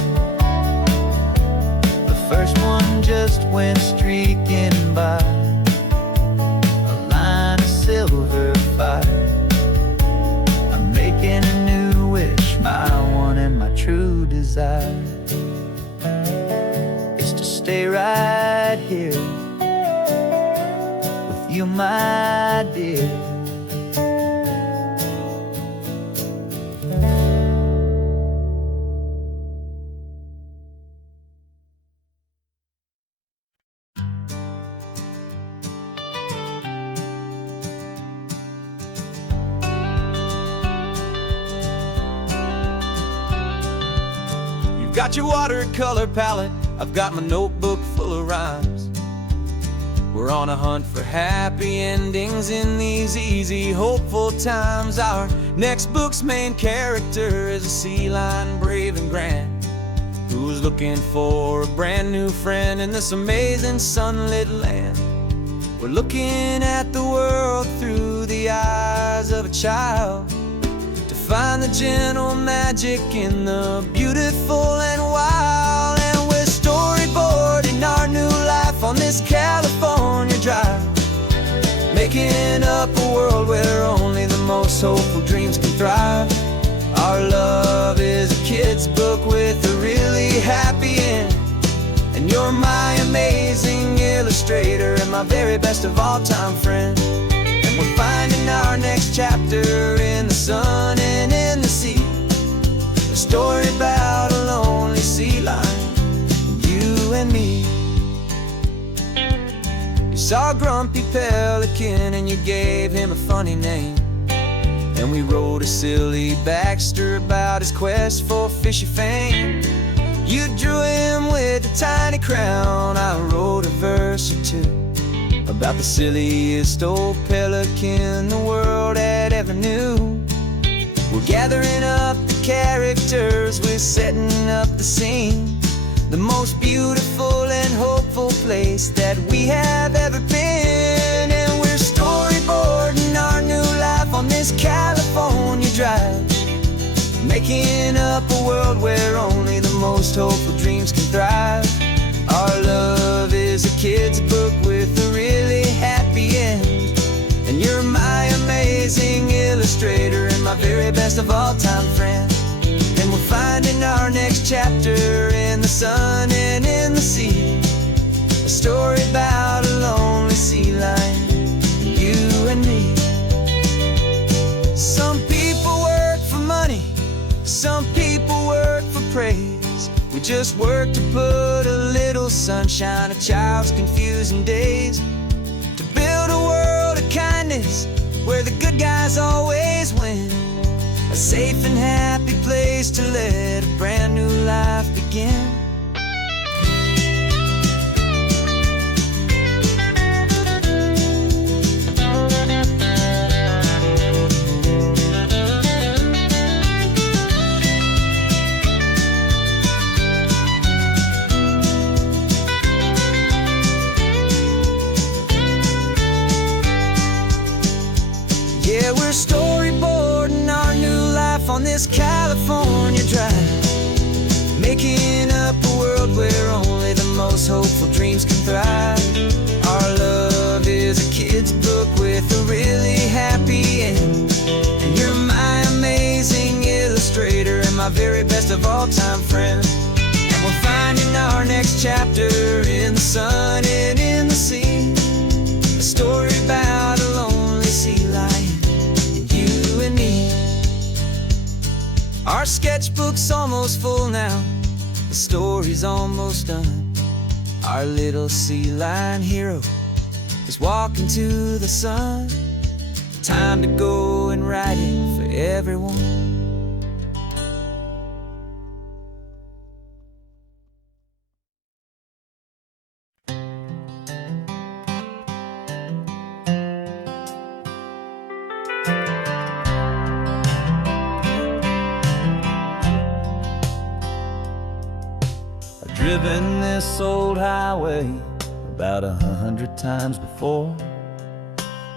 The first one just went streaking by, a line of silver fire. I'm making a new wish, my one and my true desire is to stay right here with you, my dear. got your watercolor palette, I've got my notebook full of rhymes. We're on a hunt for happy endings in these easy, hopeful times. Our next book's main character is a sea lion, brave and grand, who's looking for a brand new friend in this amazing sunlit land. We're looking at the world through the eyes of a child, to find the gentle magic in the beautiful and wild. And we're storyboarding our new life on this California drive, making up a world where only the most hopeful dreams can thrive. Our love is a kid's book with a really happy end, and you're my amazing illustrator and my very best of all time friend. And we're finding our next chapter in the sun and in the sea, a story about a lonely sea lion, you and me. You saw a grumpy pelican and you gave him a funny name, and we wrote a silly Baxter about his quest for fishy fame. You drew him with a tiny crown, I wrote a verse or two about the silliest old pelican the world had ever knew. We're gathering up the characters, we're setting up the scene, the most beautiful and hopeful place that we have ever been. And we're storyboarding our new life on this California drive, making up a world where only the most hopeful dreams can thrive. Our love is a kid's book with a really happy end, and you're my amazing illustrator and my very best of all time friend. And we're finding our next chapter in the sun and in the sea, a story about a lonely sea lion, you and me. Some people work for money, some people work for praise. We just work to put a little sunshine in a child's confusing days, to build a world of kindness where the good guys always win, a safe and happy place to let a brand new life begin. Yeah, we're storyboarding our new life on this California drive, making up a world where only the most hopeful dreams can thrive. Our love is a kid's book with a really happy end, and you're my amazing illustrator and my very best of all time friend. And we're finding our next chapter in the sun and in the sea, a story about a lonely sea lion, you and me. Our sketchbook's almost full now, the story's almost done. Our little sea lion hero is walking to the sun. Time to go and write it for everyone. Driven this old highway about 100 times before,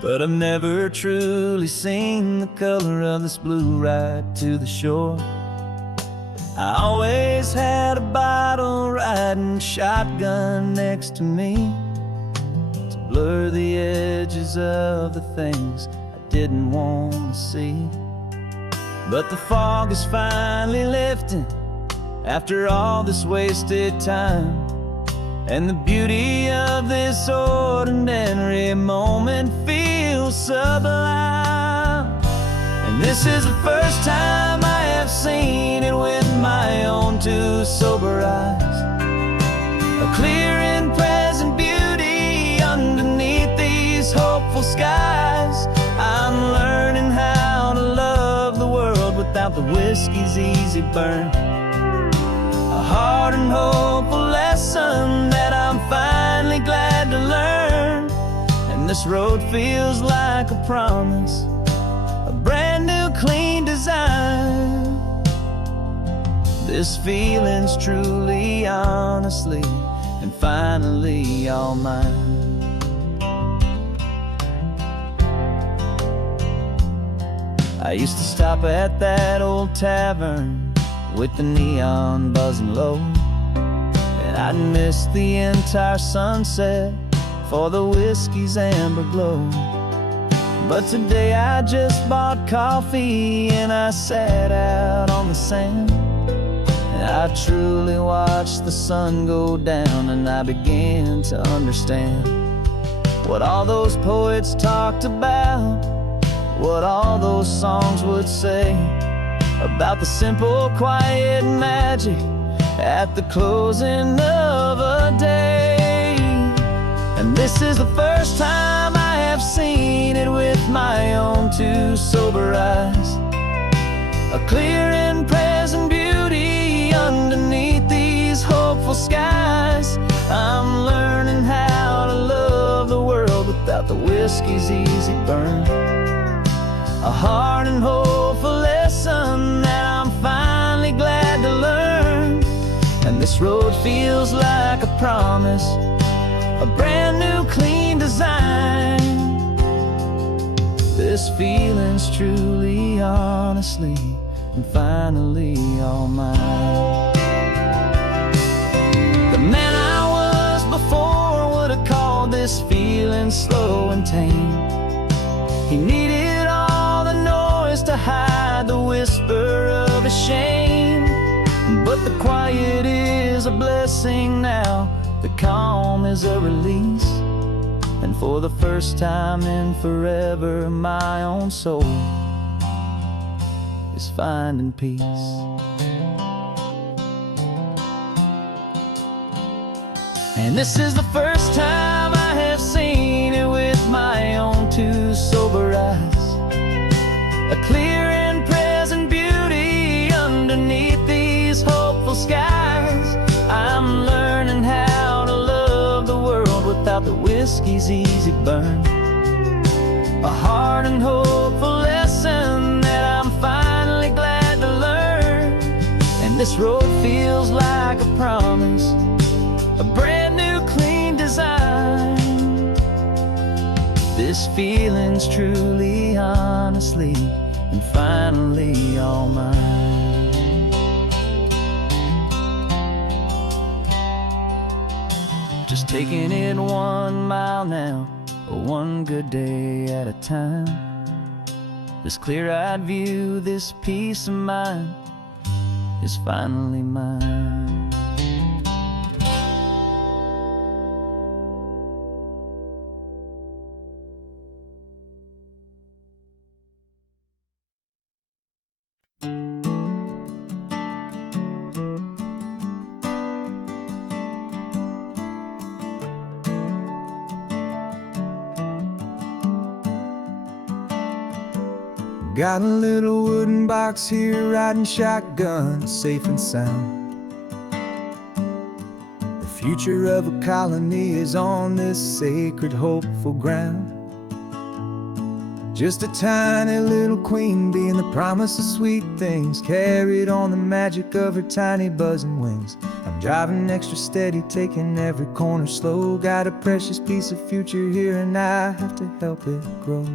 but I've never truly seen the color of this blue right to the shore. I always had a bottle riding shotgun next to me to blur the edges of the things I didn't want to see. But the fog is finally lifting after all this wasted time, and the beauty of this ordinary moment feels sublime. And this is the first time I have seen it with my own two sober eyes, a clear and present beauty underneath these hopeful skies. I'm learning how to love the world without the whiskey's easy burn, a hard and hopeful lesson that I'm finally glad to learn. And this road feels like a promise, a brand new clean design. This feeling's truly, honestly, and finally all mine. I used to stop at that old tavern with the neon buzzing low, and I'd miss the entire sunset for the whiskey's amber glow. But today I just bought coffee and I sat out on the sand, and I truly watched the sun go down, and I began to understand what all those poets talked about, what all those songs would say about the simple, quiet magic at the closing of a day. And this is the first time I have seen it with my own two sober eyes, a clear and present beauty underneath these hopeful skies. I'm learning how to love the world without the whiskey's easy burn, a hard and hopeful lesson that I'm finally glad to learn. And this road feels like a promise, a brand new clean design. This feeling's truly, honestly, and finally all mine. The man I was before would have called this feeling slow and tame. He needed all the noise to hide the whisper of his shame. But the quiet is a blessing now, the calm is a release, and for the first time in forever my own soul is finding peace. And this is the first time I have seen it with my own two sober eyes, a clear and present beauty underneath these hopeful skies. I'm learning how to love the world without the whiskey's easy burn, a hard and hopeful lesson that I'm finally glad to learn. And this road feels like a promise, a brand new clean design. This feeling's truly, honestly, and finally all mine. Just taking it 1 mile now, one good day at a time. This clear-eyed view, this peace of mind is finally mine. Got a little wooden box here, riding shotgun, safe and sound. The future of a colony is on this sacred, hopeful ground. Just a tiny little queen bee and the promise of sweet things, carried on the magic of her tiny buzzing wings. I'm driving extra steady, taking every corner slow. Got a precious piece of future here and I have to help it grow.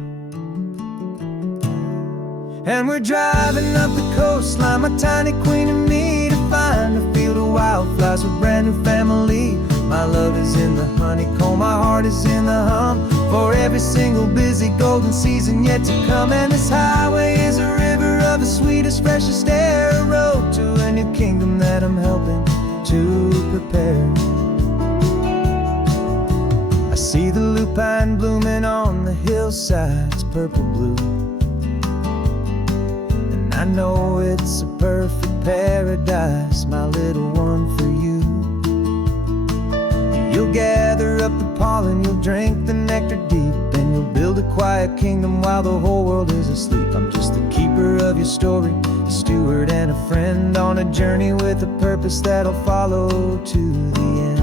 And we're driving up the coastline, my tiny queen and me, to find a field of wildflowers with brand new family. My love is in the honeycomb, my heart is in the hum, for every single busy golden season yet to come. And this highway is a river of the sweetest, freshest air, a road to a new kingdom that I'm helping to prepare. I see the lupine blooming on the hillsides, purple blue, I know it's a perfect paradise, my little one, for you. You'll gather up the pollen, you'll drink the nectar deep, and you'll build a quiet kingdom while the whole world is asleep. I'm just the keeper of your story, a steward and a friend on a journey with a purpose that'll follow to the end.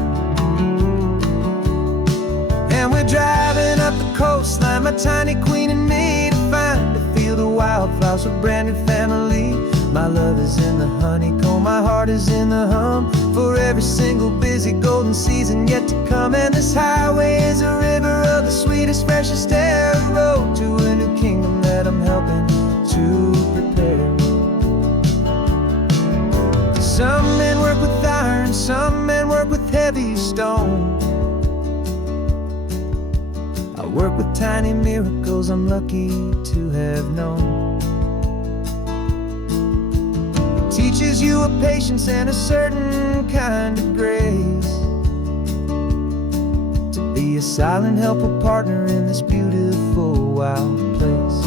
And we're driving up the coastline, my tiny queen and me, to find a field of wildflowers, a brand new family. My love is in the honeycomb, my heart is in the hum, for every single busy golden season yet to come. And this highway is a river of the sweetest, freshest air, a road to a new kingdom that I'm helping to prepare. Some men work with iron, some men work with heavy stone. I work with tiny miracles I'm lucky to have known. Teaches you a patience and a certain kind of grace, to be a silent, helpful partner in this beautiful, wild place.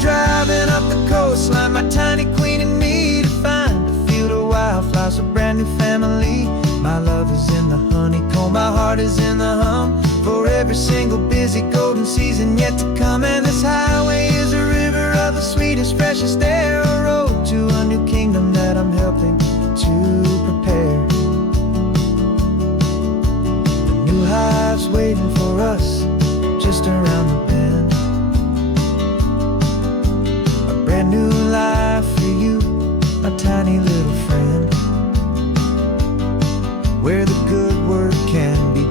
Driving up the coastline, my tiny queen and me, to find a field of wildflowers, a brand new family. My love is in the honeycomb, my heart is in the hum, for every single busy golden season yet to come. And this highway is a river of the sweetest, freshest air, a road to a new kingdom that I'm helping to prepare. The new hive's waiting for us just around the bend. Brand new life for you, my tiny little friend, where the good work can begin.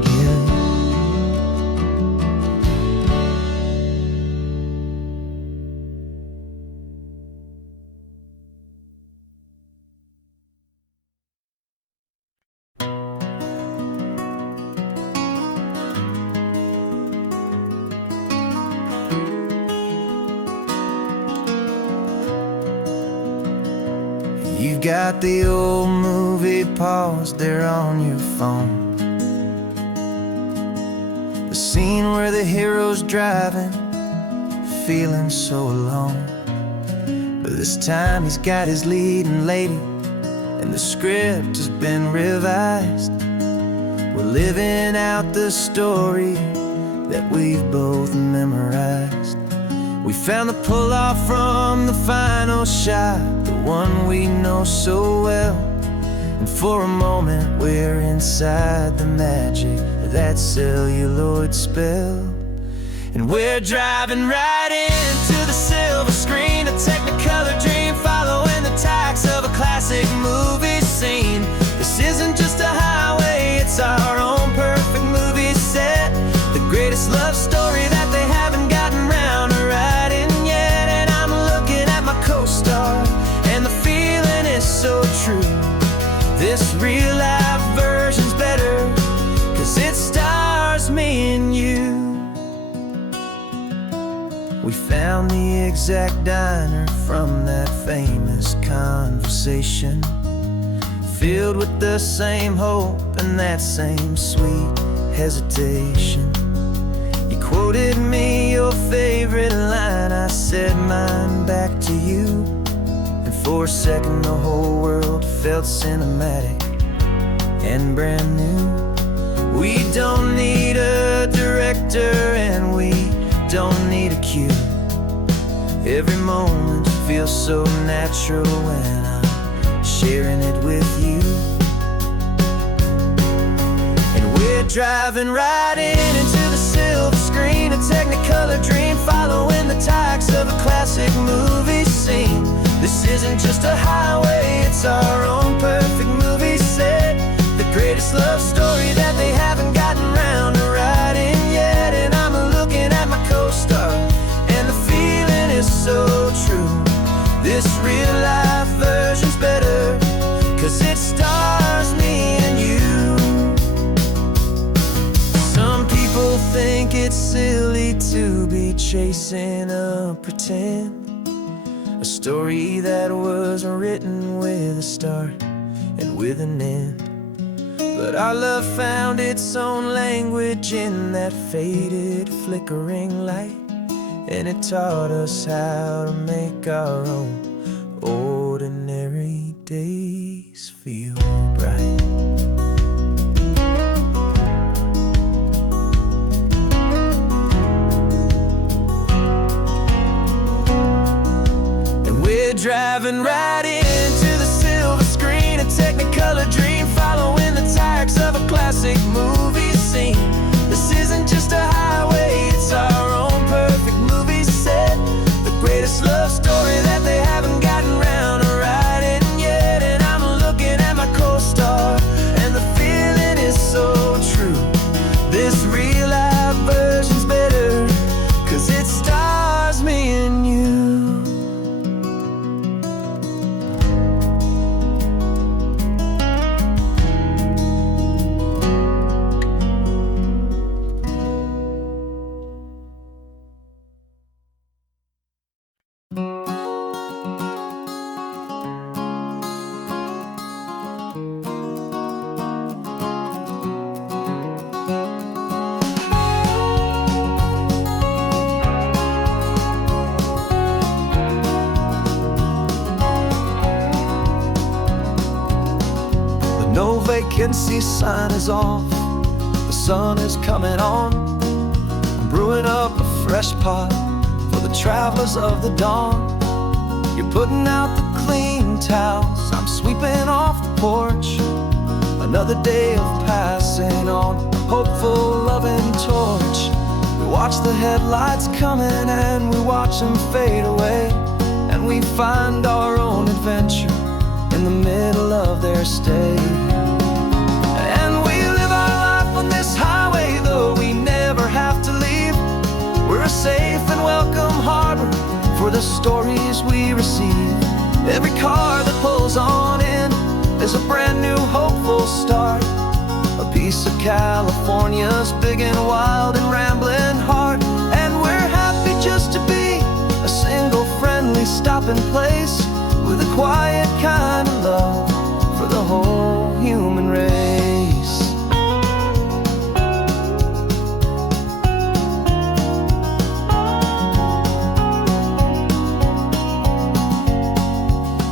You've got the old movie paused there on your phone, the scene where the hero's driving, feeling so alone. But this time he's got his leading lady, and the script has been revised. We're living out the story that we've both memorized. We found the pull-off from the final shot, the one we know so well. And for a moment we're inside the magic of that celluloid spell. And we're driving right into the silver screen, a Technicolor dream, following the tacks of a classic movie scene. This isn't just a highway, it's our own perfect movie set, the greatest love story that they haven't gotten round to writing yet. And I'm looking at my co-star, and the feeling is so true. This real life version's better, 'cause it stars me and you. We found the exact diner from that famous conversation, filled with the same hope and that same sweet hesitation. You quoted me your favorite line, I said mine back to you, and for a second the whole world felt cinematic and brand new. We don't need a director and we don't need a cue. Every moment feels so natural when I'm sharing it with you. And we're driving right into the silver screen, a Technicolor dream, following the tacks of a classic movie scene. This isn't just a highway, it's our own perfect movie set, the greatest love story that they haven't gotten round to writing yet. And I'm looking at my co-star, and the feeling is so true. This real life version's better, 'cause it stars me and you. chasing a pretend, a story that was written with a start and with an end. But our love found its own language in that faded, flickering light, and it taught us how to make our own ordinary days feel bright. And we're driving right into the silver screen, a Technicolor dream, following the tires of a classic movie scene. This isn't just a highway, it's our own perfect movie set, the greatest love story that they haven't gotten round to writing yet. And I'm looking at my co-star, and the feeling is so true. This real life version's better, 'cause it stars me and you. No vacancy sign is off, the sun is coming on. I'm brewing up a fresh pot for the travelers of the dawn. You're putting out the clean towels, I'm sweeping off the porch. Another day of passing on a hopeful, loving torch. We watch the headlights coming and we watch them fade away, and we find our own adventure in the middle of their stay. And we live our life on this highway, though we never have to leave. We're a safe and welcome harbor for the stories we receive. Every car that pulls on in is a brand new hopeful start, a piece of California's big and wild and rambling heart. And we're happy just to be a single friendly stopping place, with a quiet kind of love for the whole human race.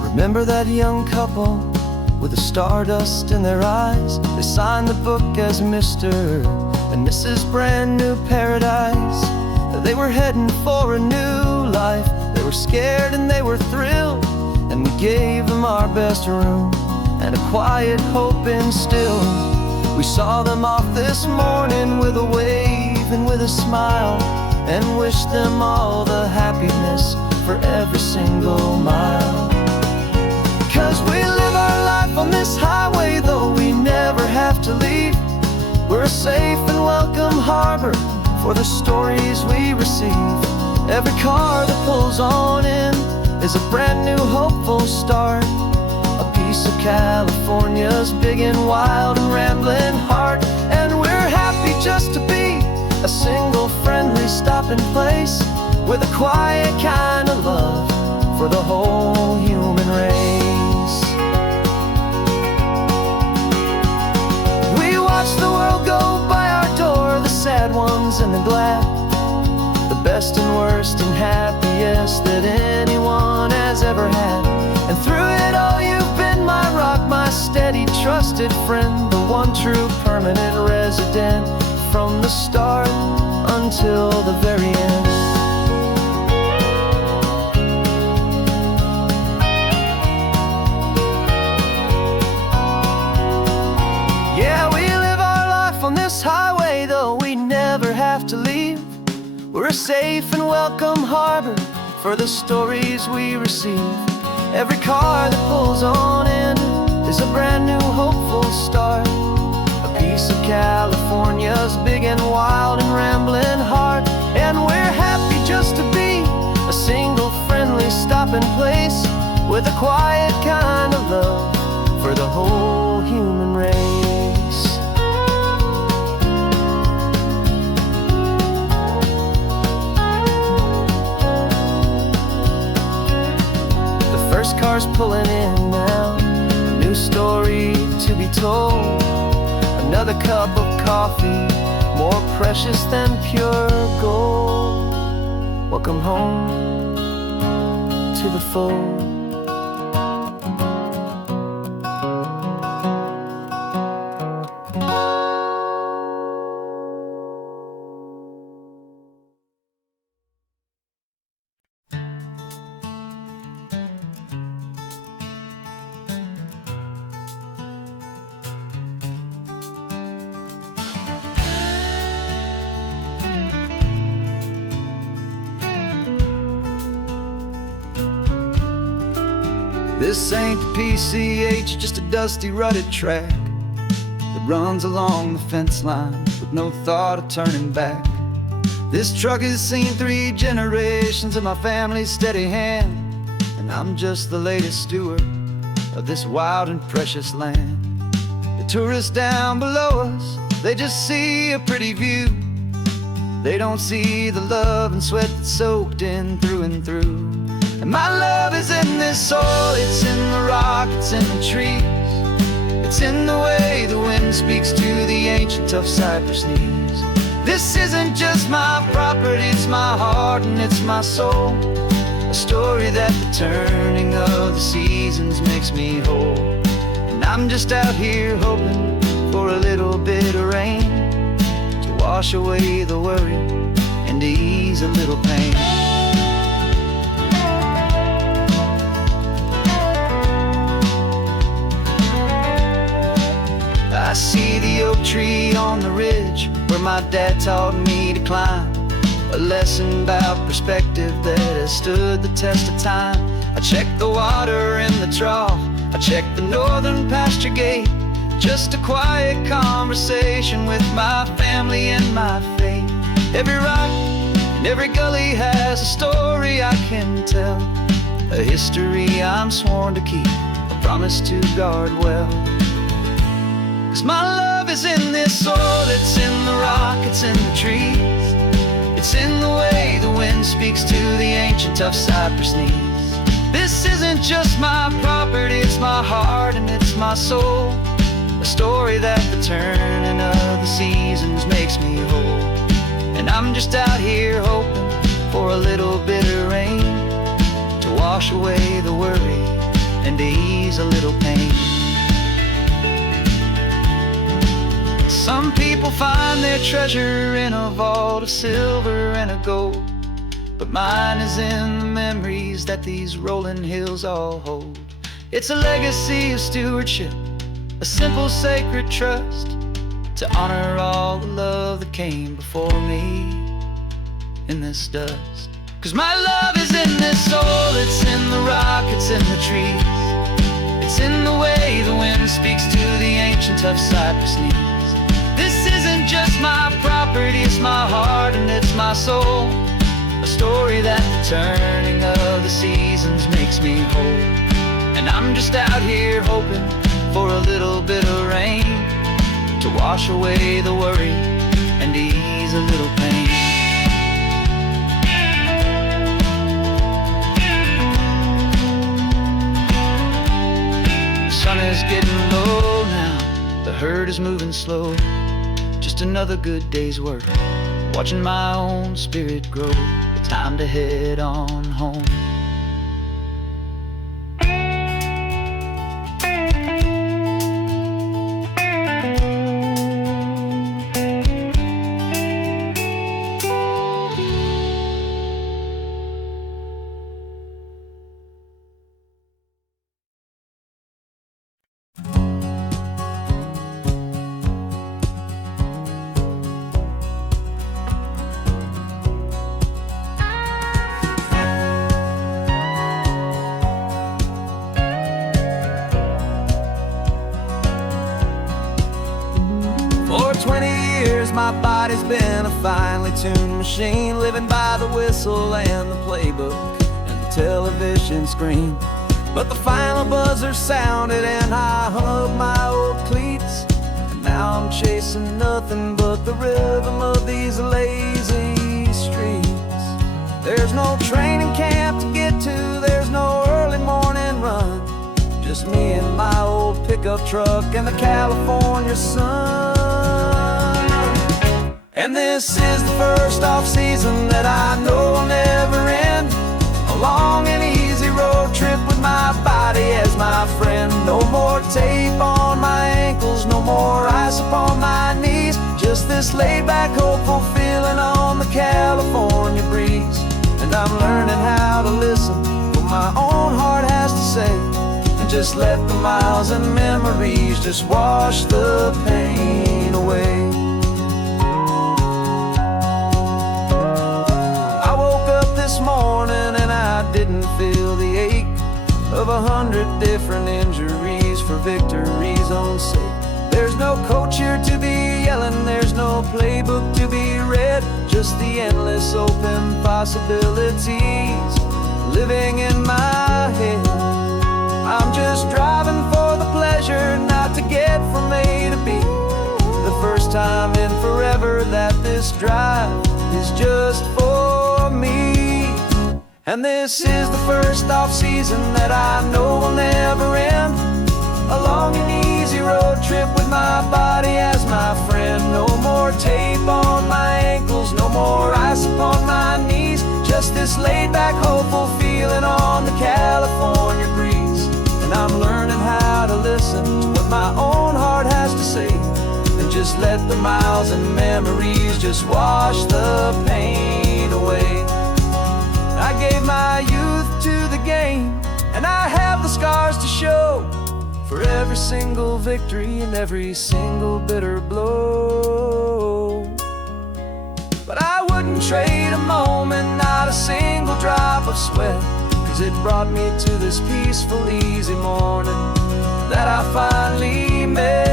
Remember that young couple with the stardust in their eyes? They signed the book as Mr. and Mrs. Brand New Paradise. They were heading for a new life. They were scared and they were thrilled, and we gave them our best room and a quiet hope instilled. We saw them off this morning with a wave and with a smile, and wished them all the happiness for every single mile. 'Cause we live our life on this highway, though we never have to leave. We're a safe and welcome harbor for the stories we receive. Every car that pulls on in is a brand new hopeful start, a piece of California's big and wild and rambling heart. And we're happy just to be a single friendly stopping place, with a quiet kind of love for the whole human race. We watch the world go by our door, the sad ones and the glad, the best and worst and happiest that anyone has ever had. And through it all you've been my rock, my steady, trusted friend, the one true permanent resident, from the start until the very end. Yeah, we live our life on this highway, though we never have to leave. We're a safe and welcome harbor for the stories we receive. Every car that pulls on in is a brand new hopeful start, a piece of California's big and wild and rambling heart. And we're happy just to be a single friendly stopping place, with a quiet kind of love for the whole human race. low. Another cup of coffee, more precious than pure gold. Welcome home to the fold. This ain't the PCH, just a dusty, rutted track that runs along the fence line with no thought of turning back. This truck has seen 3 generations of my family's steady hand, and I'm just the latest steward of this wild and precious land. The tourists down below us, they just see a pretty view. They don't see the love and sweat that's soaked in through and through. And my love is in this soil, it's in the rock, it's in the trees. It's in the way the wind speaks to the ancient tough cypress knees. This isn't just my property, it's my heart and it's my soul. A story that the turning of the seasons makes me whole. And I'm just out here hoping for a little bit of rain to wash away the worry and to ease a little pain. I see the oak tree on the ridge where my dad taught me to climb. A lesson about perspective that has stood the test of time. I check the water in the trough, I check the northern pasture gate. Just a quiet conversation with my family and my faith. Every rock and every gully has a story I can tell, a history I'm sworn to keep, a promise to guard well. 'Cause my love is in this soil, it's in the rock, it's in the trees. It's in the way the wind speaks to the ancient tough cypress knees. This isn't just my property, it's my heart and it's my soul. A story that the turning of the seasons makes me whole. And I'm just out here hoping for a little bit of rain to wash away the worry and to ease a little pain. Some people find their treasure in a vault of silver and a gold, but mine is in the memories that these rolling hills all hold. It's a legacy of stewardship, a simple sacred trust, to honor all the love that came before me in this dust. 'Cause my love is in this soul, it's in the rock, it's in the trees. It's in the way the wind speaks to the ancient tough cypress knees. This isn't just my property, it's my heart and it's my soul. A story that the turning of the seasons makes me whole. And I'm just out here hoping for a little bit of rain to wash away the worry and to ease a little pain. The sun is getting low now, the herd is moving slow. Just another good day's work, watching my own spirit grow. Time to head on home. For 20 years my body's been a finely tuned machine, living by the whistle and the playbook and the television screen. But the final buzzer sounded and I hung up my old cleats, and now I'm chasing nothing but the rhythm of these lazy streets. There's no training camp to get to, there's no early morning run, just me and my old old pickup truck and the California sun. And this is the first off-season that I know will never end. A long and easy road trip with my body as my friend. No more tape on my ankles, no more ice upon my knees. Just this laid-back, hopeful feeling on the California breeze. And I'm learning how to listen to what my own heart has to say, and just let the miles and memories just wash the pain away. I woke up this morning and I didn't feel the ache of 100 different injuries for victory's own sake. There's no coach here to be yelling, there's no playbook to be read, just the endless open possibilities living in my head. I'm just driving for the pleasure, not to get from A to B. The first time in forever that this drive is just for me. And this is the first off-season that I know will never end. A long and easy road trip with my body as my friend. No more tape on my ankles, no more ice upon my knees. Just this laid-back, hopeful feeling on the California breeze. And I'm learning how to listen to what my own heart has to say, and just let the miles and memories just wash the pain away. I gave my youth to the game, and I have the scars to show for every single victory and every single bitter blow. But I wouldn't trade a moment, not a single drop of sweat, 'cause it brought me to this peaceful, easy morning that I finally met.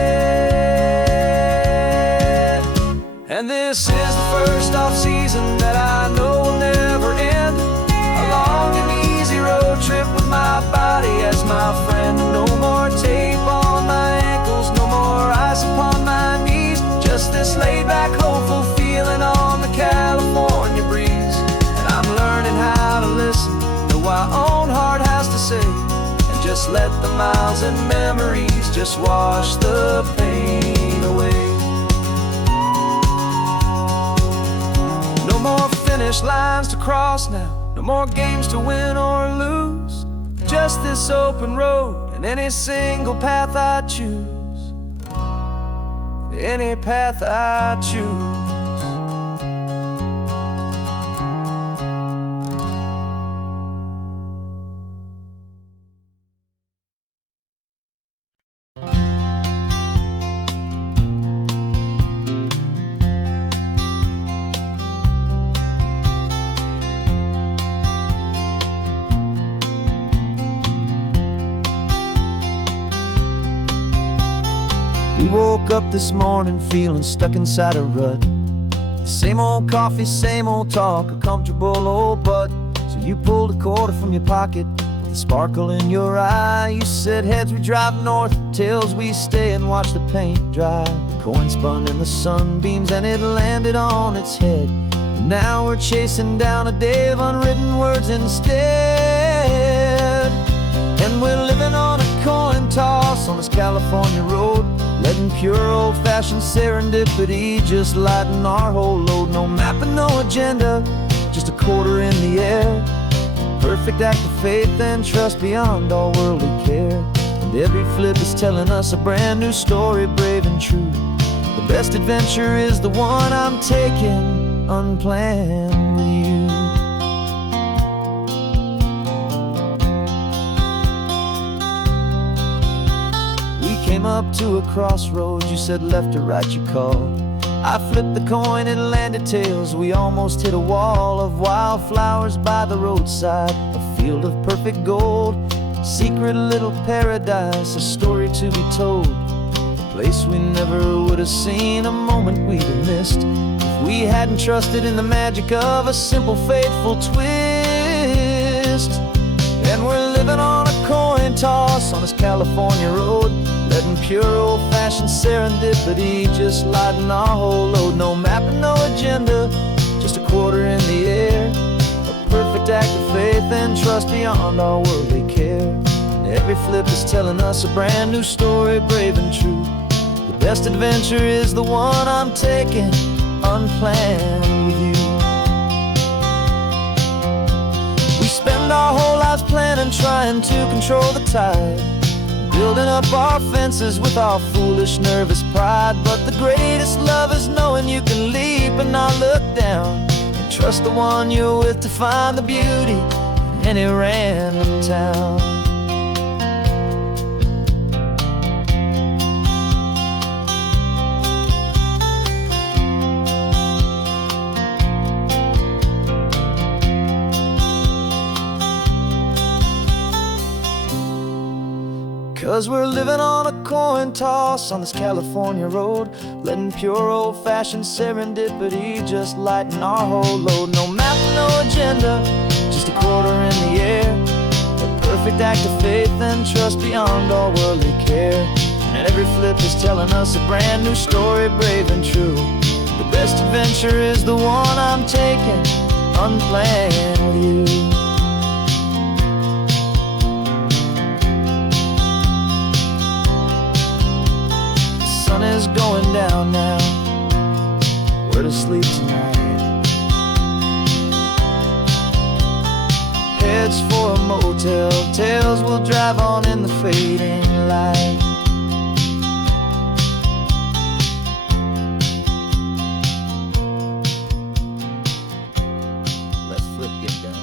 And this is the first off-season that I know will never end. A long and easy road trip with my body as my friend. No more tape on my ankles, no more ice upon my knees. Just this laid-back, hopeful feeling on the California breeze. And I'm learning how to listen to what my own heart has to say, and just let the miles and memories just wash the pain away. No more finish lines to cross now, no more games to win or lose. Just this open road and any single path I choose. Any path I choose. We woke up this morning feeling stuck inside a rut. Same old coffee, same old talk, a comfortable old butt. So you pulled a quarter from your pocket with a sparkle in your eye. You said heads we drive north, tails we stay and watch the paint dry. The coin spun in the sunbeams and it landed on its head. And now we're chasing down a day of unwritten words instead. And we're living on a coin toss on this California road, letting pure old-fashioned serendipity just lighten our whole load. No map and no agenda, just a quarter in the air. Perfect act of faith and trust beyond all worldly care. And every flip is telling us a brand new story, brave and true. The best adventure is the one I'm taking unplanned with you. Came up to a crossroads, you said left or right, you called. I flipped the coin, it landed tails. We almost hit a wall of wildflowers by the roadside, a field of perfect gold, secret little paradise, a story to be told. A place we never would have seen, a moment we'd have missed if we hadn't trusted in the magic of a simple, faithful twist. And we're living on a coin toss on this California road, letting pure old-fashioned serendipity just lighten our whole load. No map and no agenda, just a quarter in the air. A perfect act of faith and trust beyond our worldly care. And Every flip is telling us a brand new story, brave and true. The best adventure is the one I'm taking, unplanned with you. We spend our whole lives planning, trying to control the tide, building up our fences with our foolish, nervous pride. But the greatest love is knowing you can leap and not look down, and trust the one you're with to find the beauty in any random town. 'Cause we're living on a coin toss on this California road, letting pure old-fashioned serendipity just lighten our whole load. No map, no agenda, just a quarter in the air, a perfect act of faith and trust beyond all worldly care. And every flip is telling us a brand new story, brave and true. The best adventure is the one I'm taking, unplanned with you. Is going down now, where to sleep tonight? Heads for a motel, tails will drive on in the fading light. Let's flip get down.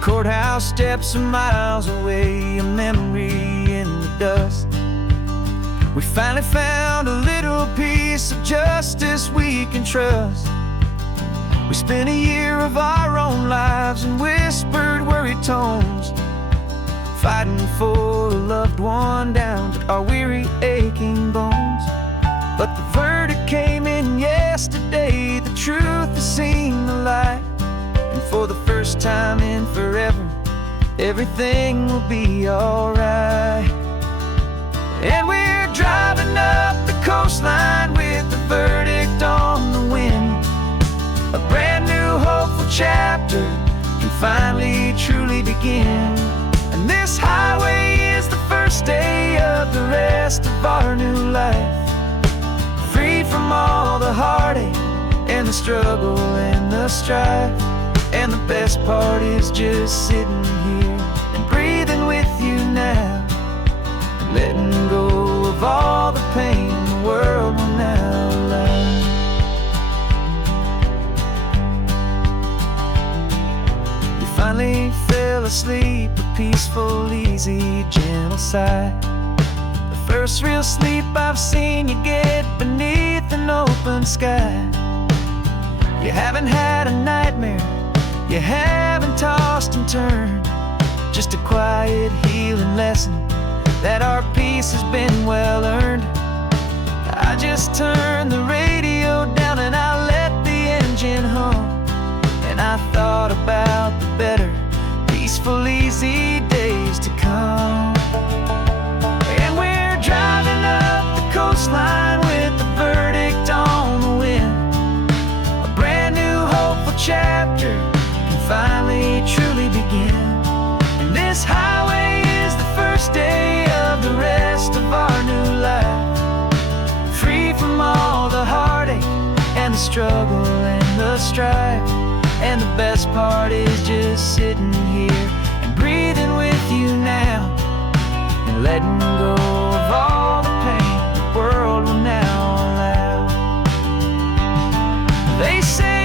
Courthouse steps are miles away, a memory in the dust. We finally found a little piece of justice we can trust. We spent a year of our own lives in whispered, worried tones, fighting for a loved one down to our weary, aching bones. But the verdict came in yesterday, the truth has seen the light. And for the first time in forever, everything will be alright. And we're driving up the coastline with the verdict on the wind. A brand new hopeful chapter can finally truly begin. And this highway is the first day of the rest of our new life, freed from all the heartache and the struggle and the strife. And the best part is just sitting here and breathing with you now, letting go of all the pain the world will now allow. You finally fell asleep, a peaceful, easy, gentle sigh. The first real sleep I've seen you get beneath an open sky. You haven't had a nightmare, you haven't tossed and turned, just a quiet healing lesson that our peace has been well earned. I just turned the radio down and I let the engine hum, and I thought about the better, peaceful, easy days to come. And we're driving up the coastline with the verdict on the wind. A brand new hopeful chapter finally truly begin. And this highway is the first day of the rest of our new life, free from all the heartache and the struggle and the strife. And the best part is just sitting here and breathing with you now, and letting go of all the pain the world will now allow. They say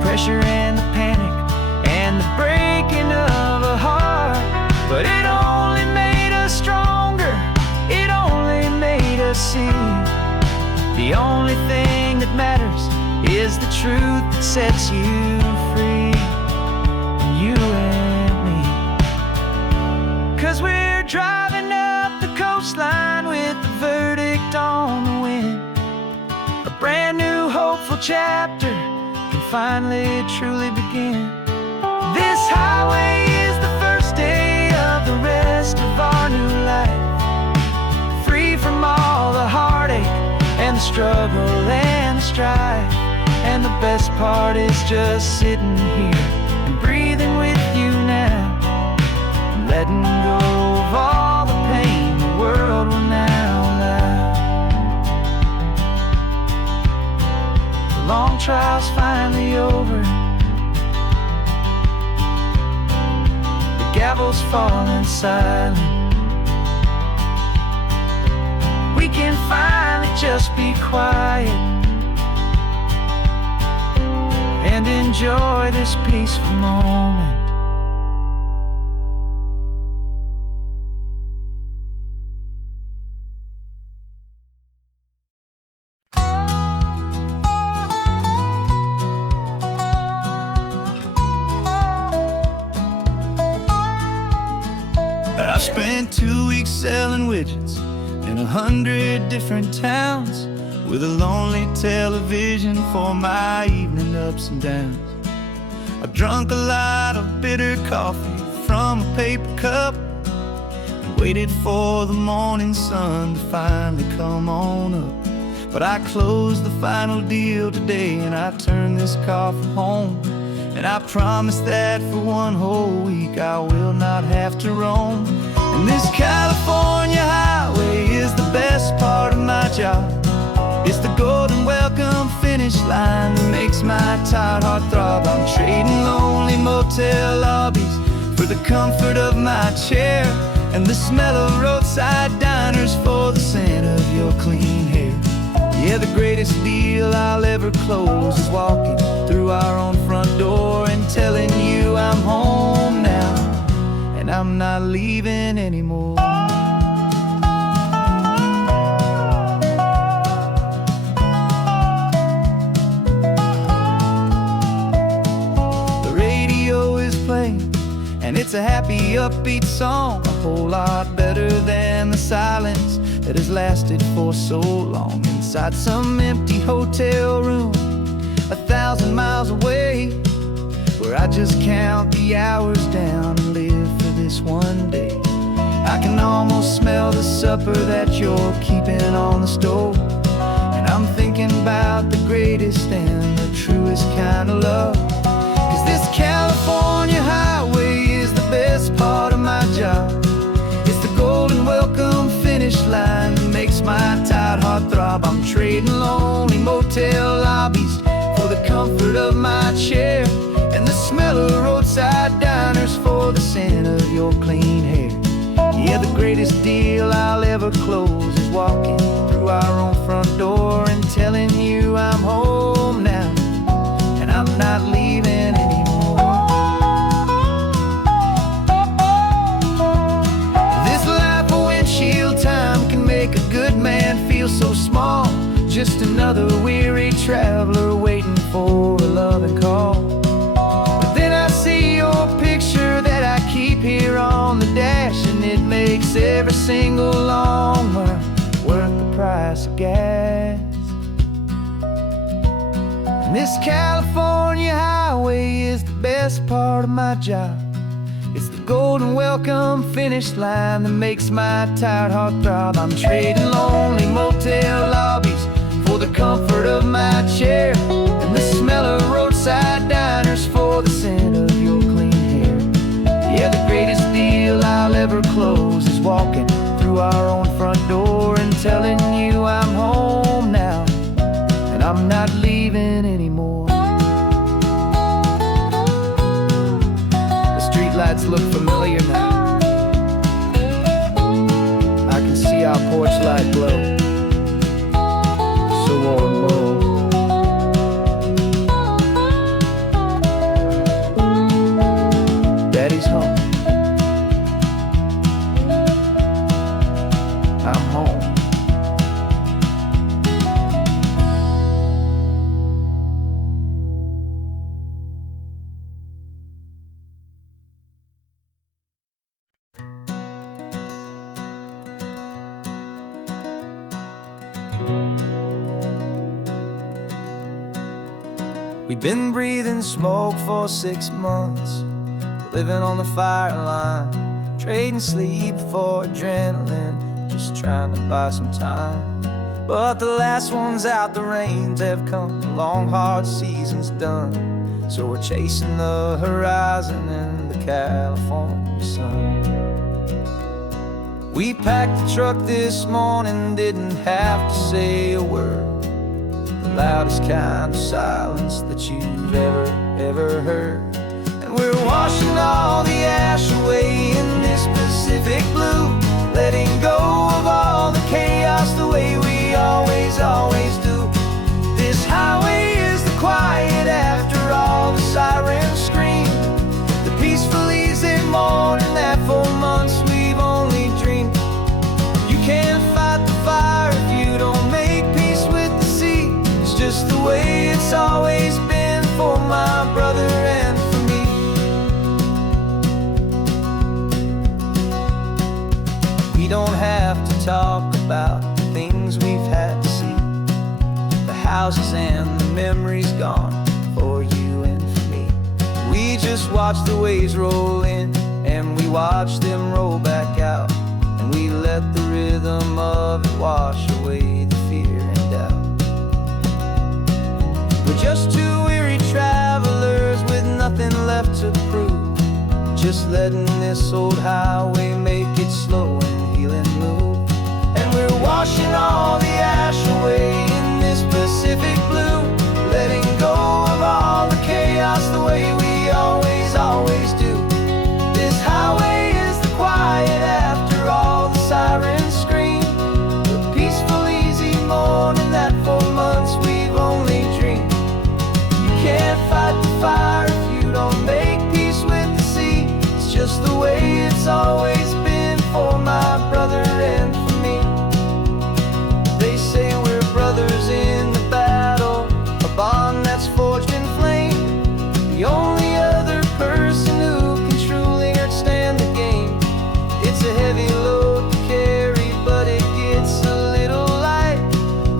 pressure and the panic and the breaking of a heart, but it only made us stronger, it only made us see the only thing that matters is the truth that sets you free, you and me. 'Cause we're driving up the coastline with the verdict on the wind, a brand chapter can finally truly begin. This highway is the first day of the rest of our new life, free from all the heartache and the struggle and the strife. And the best part is just sitting here and breathing with you now, and letting go of all the pain the world will now allow. The long trial's finally over, the gavel's falling silent. We can finally just be quiet and enjoy this peaceful moment. I spent 2 weeks selling widgets in 100 different towns, with a lonely television for my evening ups and downs. I drunk a lot of bitter coffee from a paper cup and waited for the morning sun to finally come on up. But I closed the final deal today and I turned this car from home, and I promise that for one whole week I will not have to roam. And this California highway is the best part of my job. It's the golden welcome finish line that makes my tired heart throb. I'm trading lonely motel lobbies for the comfort of my chair, and the smell of roadside diners for the scent of your clean hair. Yeah, the greatest deal I'll ever close is walking through our own front door and telling you I'm home now, and I'm not leaving anymore. And it's a happy, upbeat song, a whole lot better than the silence that has lasted for so long inside some empty hotel room 1,000 miles away, where I just count the hours down and live for this one day. I can almost smell the supper that you're keeping on the stove, and I'm thinking about the greatest and the truest kind of love. 'Cause this California highway is the best part of my job. It's the golden welcome finish line that makes my tired heart throb. I'm trading lonely motel lobbies for the comfort of my chair, and the smell of roadside diners for the scent of your clean hair. Yeah, the greatest deal I'll ever close is walking through our own front door and telling you I'm home now, and I'm not leaving anymore. This life of windshield time can make a good man feel so small, just another weary traveler waiting for a loving call. But then I see your picture that I keep here on the dash, and it makes every single long mile worth the price of gas. And this California highway is the best part of my job. It's the golden welcome finish line that makes my tired heart throb. I'm trading lonely motel lobbies for the comfort of my chair, and the smell of roadside diners for the scent of your clean hair. Yeah, the greatest deal I'll ever close is walking through our own front door and telling you I'm home now, and I'm not leaving anymore. The streetlights look familiar now. I can see our porch light glow, so warm, oh. Daddy's home. I'm home. We've been breathing smoke for 6 months, living on the fire line, trading sleep for adrenaline, just trying to buy some time. But the last one's out, the rains have come, the long hard season's done. So we're chasing the horizon in the California sun. We packed the truck this morning, didn't have to say a word. The loudest kind of silence that you've ever heard. And we're washing all the ash away in this Pacific blue, letting go of all the chaos the way we always do. This highway is the quiet after all the sirens scream, the peaceful easy morning that for months we've only dreamed. You can't fight the fire if you don't make peace with the sea. It's just the way it's always been for my brother and for me. We don't have to talk about the things we've had to see, the houses and the memories gone for you and for me. We just watch the waves roll in, and we watch them roll back out, and we let the rhythm of it wash away the fear and doubt. We're just two weary travelers with nothing left to prove, just letting this old highway make it slow and healing move. And we're washing all the ash away in this Pacific blue, letting go of all the chaos the way we always do. This highway is the quiet after all the sirens scream, the peaceful easy morning that for months we've only dreamed. You can't fight the fire if you don't make peace with the sea. It's just the way it's always been for my brother and for me. They say we're brothers in the battle, a bond that's forged in flame. The only other person who can truly understand the game. It's a heavy load to carry, but it gets a little light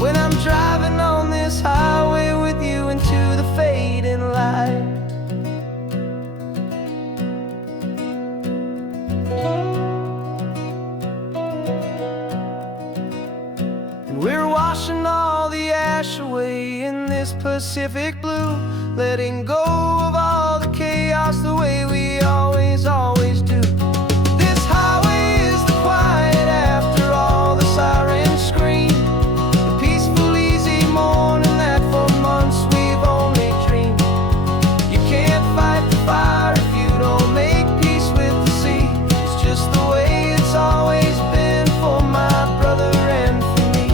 when I'm driving on this highway with you into the fading light. We're washing all the ash away in this Pacific blue, letting go of all the chaos the way we always do. This highway is the quiet after all the sirens scream, the peaceful easy morning that for months we've only dreamed. You can't fight the fire if you don't make peace with the sea. It's just the way it's always been for my brother and for me.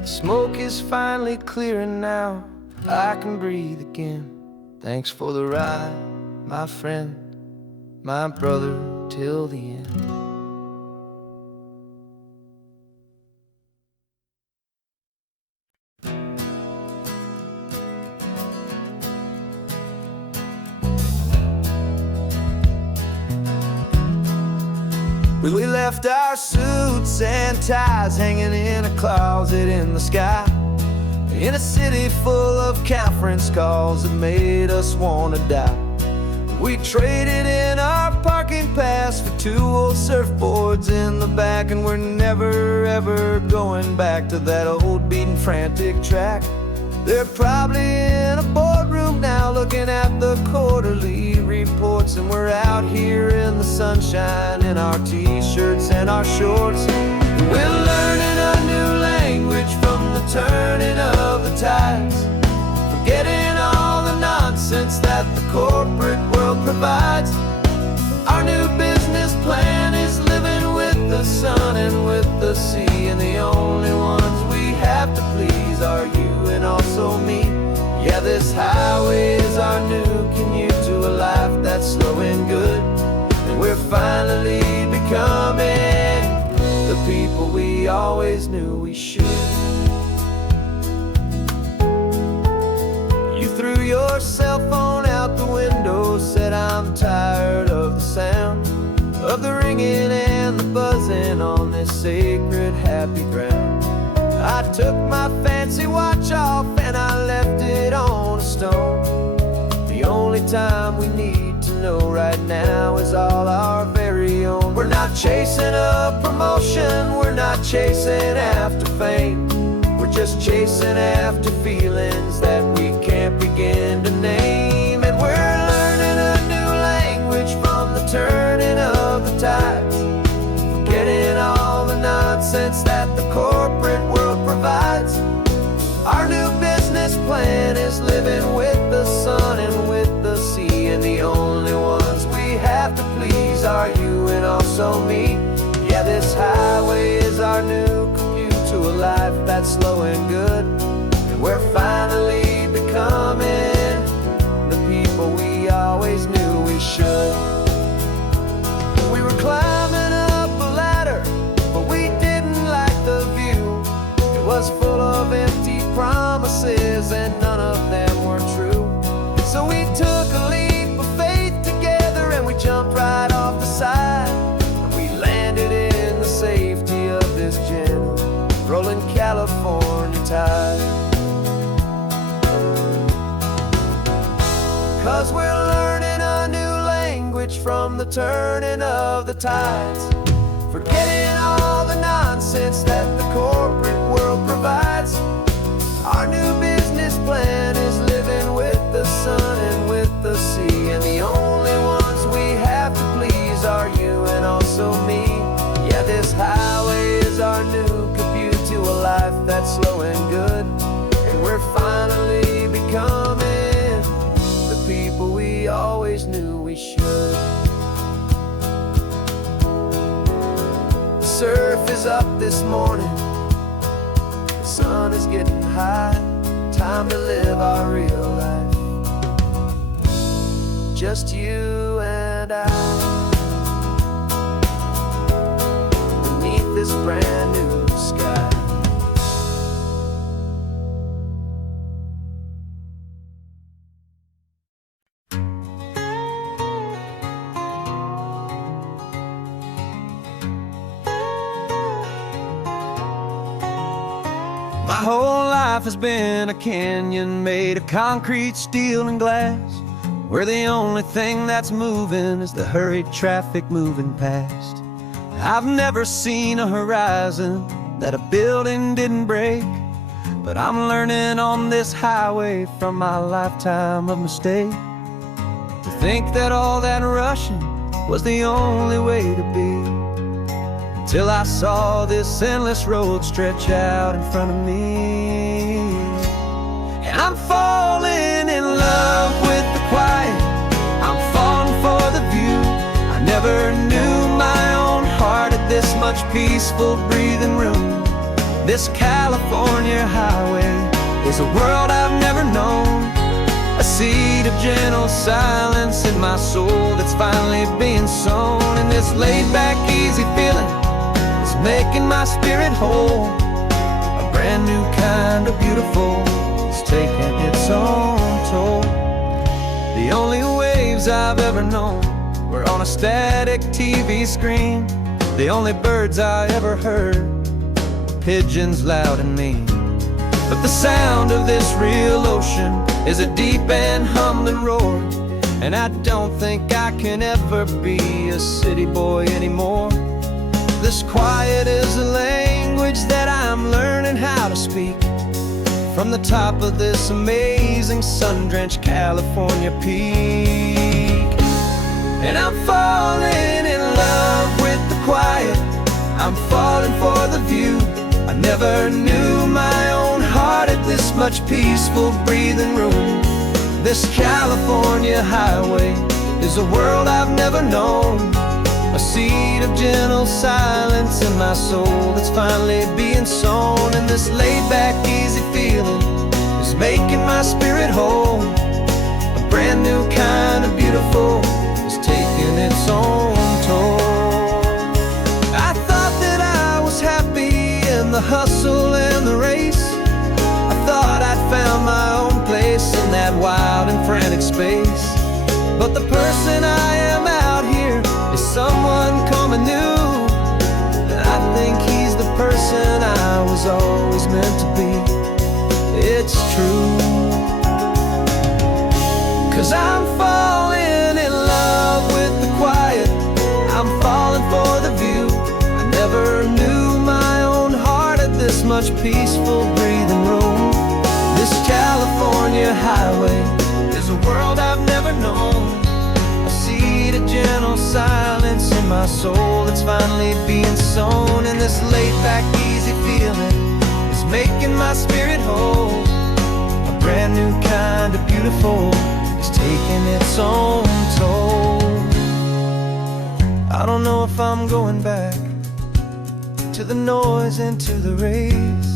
The smoke is finally clearing now, I can breathe again. Thanks for the ride, my friend, my brother, till the end. We left our suits and ties hanging in a closet in the sky, in a city full of conference calls that made us wanna die. We traded in our parking pass for 2 old surfboards in the back, and we're never ever going back to that old beaten frantic track. They're probably in a boardroom now looking at the quarterly reports, and we're out here in the sunshine in our t-shirts and our shorts. We're learning a new language from the turning of the tides, forgetting all the nonsense that the corporate world provides. Our new business plan is living with the sun and with the sea, and the only ones we have to please are you and also me. Yeah, this highway is our new commute to a life that's slow and good, and we're finally becoming the people we always knew we should. You threw your cell phone out the window, said I'm tired of the sound of the ringing and the buzzing on this sacred happy ground. I took my fancy watch off and I left it on a stone. The only time we need to know right now is all our very own. We're not chasing a promotion, we're not chasing after fame. We're just chasing after feelings that we can't begin to name. And we're learning a new language from the turning of the tides, forgetting all the nonsense that the corporate world provides. Our new business plan is living with the sun and with the sea, and the only ones we have to please are you and also me. Yeah, this highway is our new commute to a life that's slow and good, and we're finally becoming the people we always knew we should. We were climbing up a ladder, but we didn't like the view. It was full of empty promises and none of them were true. So we took a leap of faith together and we jumped right off the side, and we landed in the safety of this gentle rolling California tide. 'Cause we're learning a new language from the turning of the tides, forgetting all the nonsense that the corporate world provides. Our new business plan is living with the sun and with the sea, and the only ones we have to please are you and also me. Yeah, this highway is our new commute to a life that's slow and good, and we're finally becoming the people we always knew we should. The surf is up this morning, the sun is getting high, time to live our real life, just you and I, beneath this brand new sky. My whole life has been a canyon made of concrete, steel, and glass, where the only thing that's moving is the hurried traffic moving past. I've never seen a horizon that a building didn't break, but I'm learning on this highway from my lifetime of mistake to think that all that rushing was the only way to be, till I saw this endless road stretch out in front of me. And I'm falling in love with the quiet, I'm falling for the view. I never knew my own heart had this much peaceful breathing room. This California highway is a world I've never known, a seed of gentle silence in my soul that's finally being sown. And this laid-back, easy feeling is making my spirit whole. A brand new kind of beautiful is taking its own toll. The only waves I've ever known were on a static TV screen. The only birds I ever heard were pigeons loud and mean. But the sound of this real ocean is a deep and humbling roar, and I don't think I can ever be a city boy anymore. This quiet is a language that I'm learning how to speak from the top of this amazing sun-drenched California peak. And I'm falling in love with the quiet, I'm falling for the view. I never knew my own heart had this much peaceful breathing room. This California highway is a world I've never known, a seed of gentle silence in my soul that's finally being sown. And this laid-back, easy feeling is making my spirit whole. A brand new kind of beautiful is taking its own toll. I thought that I was happy in the hustle and the race. I thought I'd found my own place in that wild and frantic space. But the person I am out here is someone coming new, and I think he's the person I was always meant to be. it's true. 'Cause I'm falling in love with the quiet, I'm falling for the view. I never knew my own heart had this much peaceful breathing room. This California highway is a world I've never known. I see the gentle silence in my soul that's finally being sown. And this laid-back, easy feeling is making my spirit whole. A brand new kind of beautiful is taking its own toll. I don't know if I'm going back to the noise and to the race.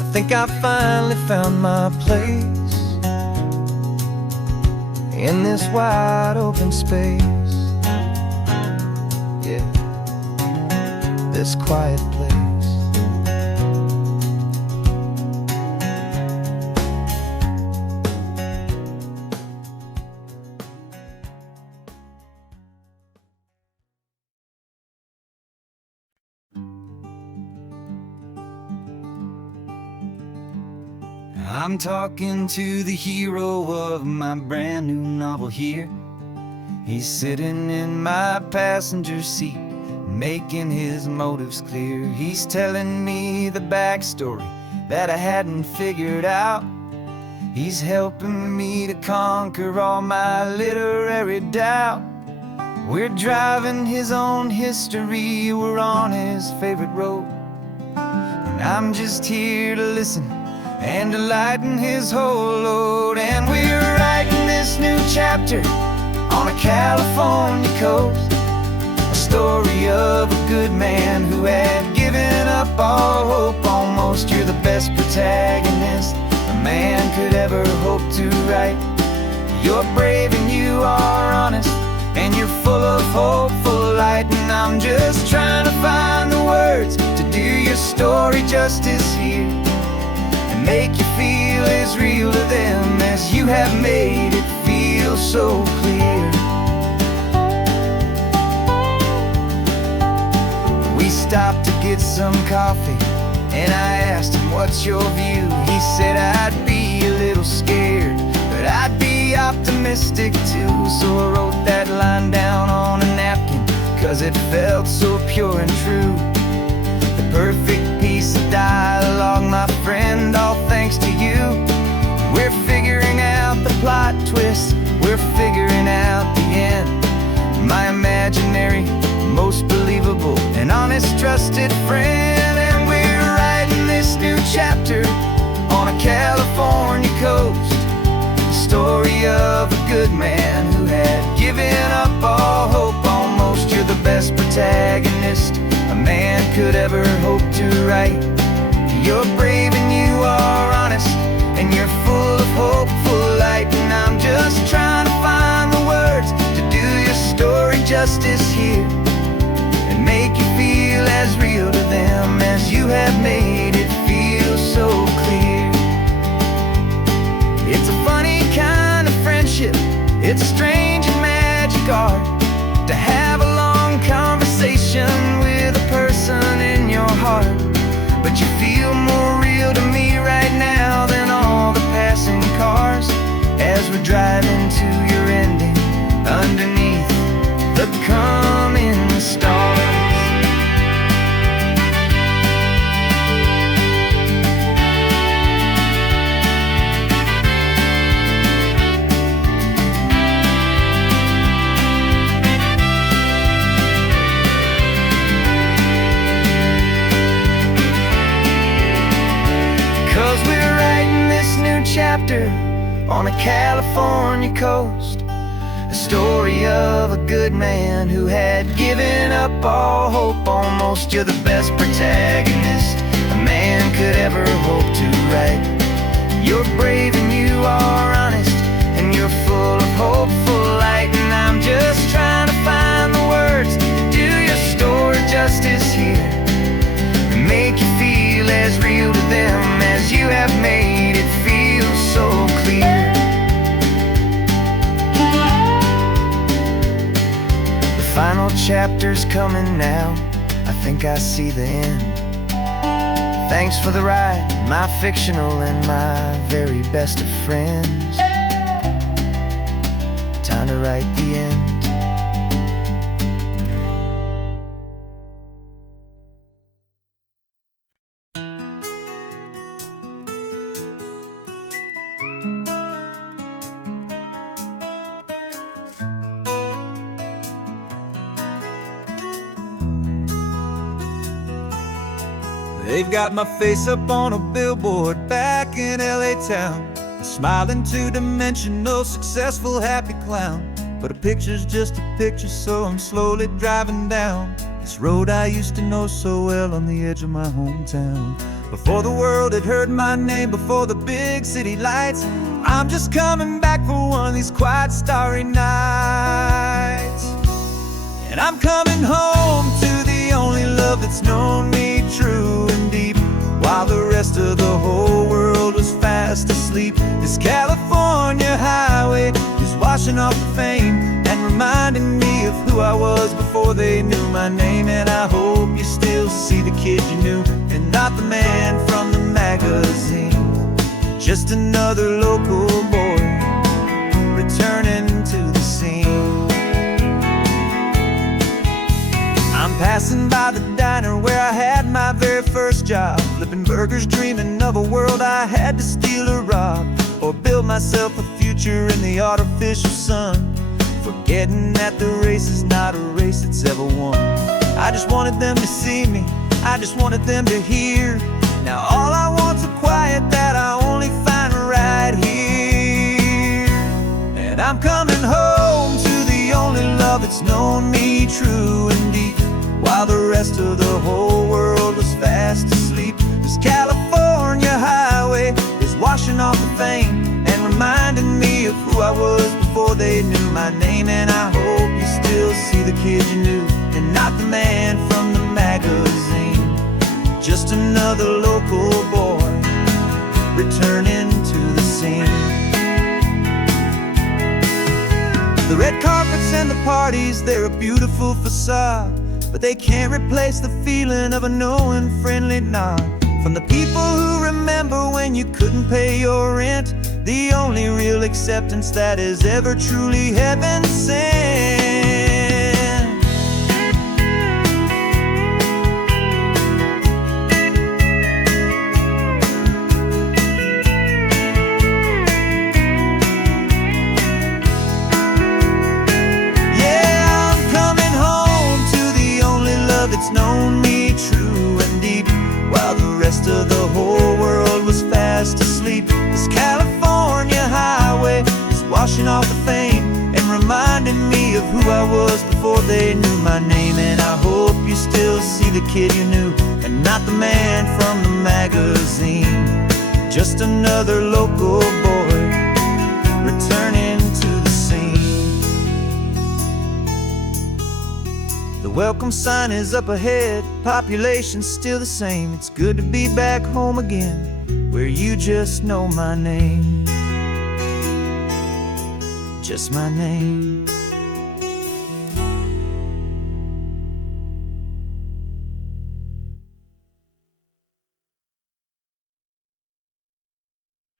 I think I finally found my place in this wide open space. Yeah, this quiet place. I'm talking to the hero of my brand new novel here. He's sitting in my passenger seat, making his motives clear. He's telling me the backstory that I hadn't figured out. He's helping me to conquer all my literary doubt. We're driving his own history, we're on his favorite road, and I'm just here to listen and to lighten his whole load. And we're writing this new chapter on a California coast, a story of a good man who had given up all hope almost. You're the best protagonist a man could ever hope to write. You're brave and you are honest, and you're full of hopeful light. And I'm just trying to find the words to do your story justice here, make you feel as real to them as you have made it feel so clear. We stopped to get some coffee, and I asked him, what's your view? He said, I'd be a little scared, but I'd be optimistic too. So I wrote that line down on a napkin, 'cause it felt so pure and true. The perfect piece of dialogue, my friend, all thanks to you. We're figuring out the plot twist, we're figuring out the end. My imaginary, most believable and honest trusted friend. And we're writing this new chapter on a California coast, the story of a good man who had given up all hope almost. You're the best protagonist a man could ever hope to write. You're brave and you are honest, and you're full of hopeful light. And I'm just trying to find the words to do your story justice here, and make you feel as real to them as you have made it feel so clear. It's a funny kind of friendship, it's strange and magic art to have a long conversation with a person in your heart. But you feel more real to me right now than all the passing cars, as we're driving to your ending underneath the coming stars. 'Cause we're writing this new chapter on a California coast, a story of a good man who had given up all hope almost. You're the best protagonist a man could ever hope to write. You're brave and you are honest, and you're full of hopeful light. And I'm just trying to find the words to do your story justice here, and make you feel as real to them as you have made it feel so clear. The final chapter's coming now, I think I see the end. Thanks for the ride, my fictional and my very best of friends. Time to write the end. They've got my face up on a billboard back in LA town, a smiling two-dimensional, successful, happy clown. But a picture's just a picture, so I'm slowly driving down this road I used to know so well on the edge of my hometown. Before the world had heard my name, before the big city lights, I'm just coming back for one of these quiet, starry nights. And I'm coming home to the only love that's known me true and deep, while the rest of the whole world was fast asleep. This California highway is washing off the fame and reminding me of who I was before they knew my name. And I hope you still see the kid you knew, and not the man from the magazine. Just another local boy returning to the scene. I'm passing by the diner where I had my very first job, flipping burgers, dreaming of a world I had to steal or rob, or build myself a future in the artificial sun, forgetting that the race is not a race that's ever won. I just wanted them to see me, I just wanted them to hear. Now all I want's a quiet that I only find right here. And I'm coming home to the only love that's known me true and deep, while the rest of the whole world was fast asleep. This California highway is washing off the fame and reminding me of who I was before they knew my name. And I hope you still see the kid you knew, and not the man from the magazine. Just another local boy returning to the scene. The red carpets and the parties, they're a beautiful facade, but they can't replace the feeling of a knowing, friendly nod from the people who remember when you couldn't pay your rent. The only real acceptance that is ever truly heaven sent. Yeah, I'm coming home to the only love that's known me true and deep, while the rest of the whole world was fast asleep. This California highway is washing off the fame and reminding me of who I was before they knew my name. And I hope you still see the kid you knew, and not the man from the magazine. Just another local boy returning to the scene. The welcome sign is up ahead, population's still the same. It's good to be back home again, where you just know my name. Just my name.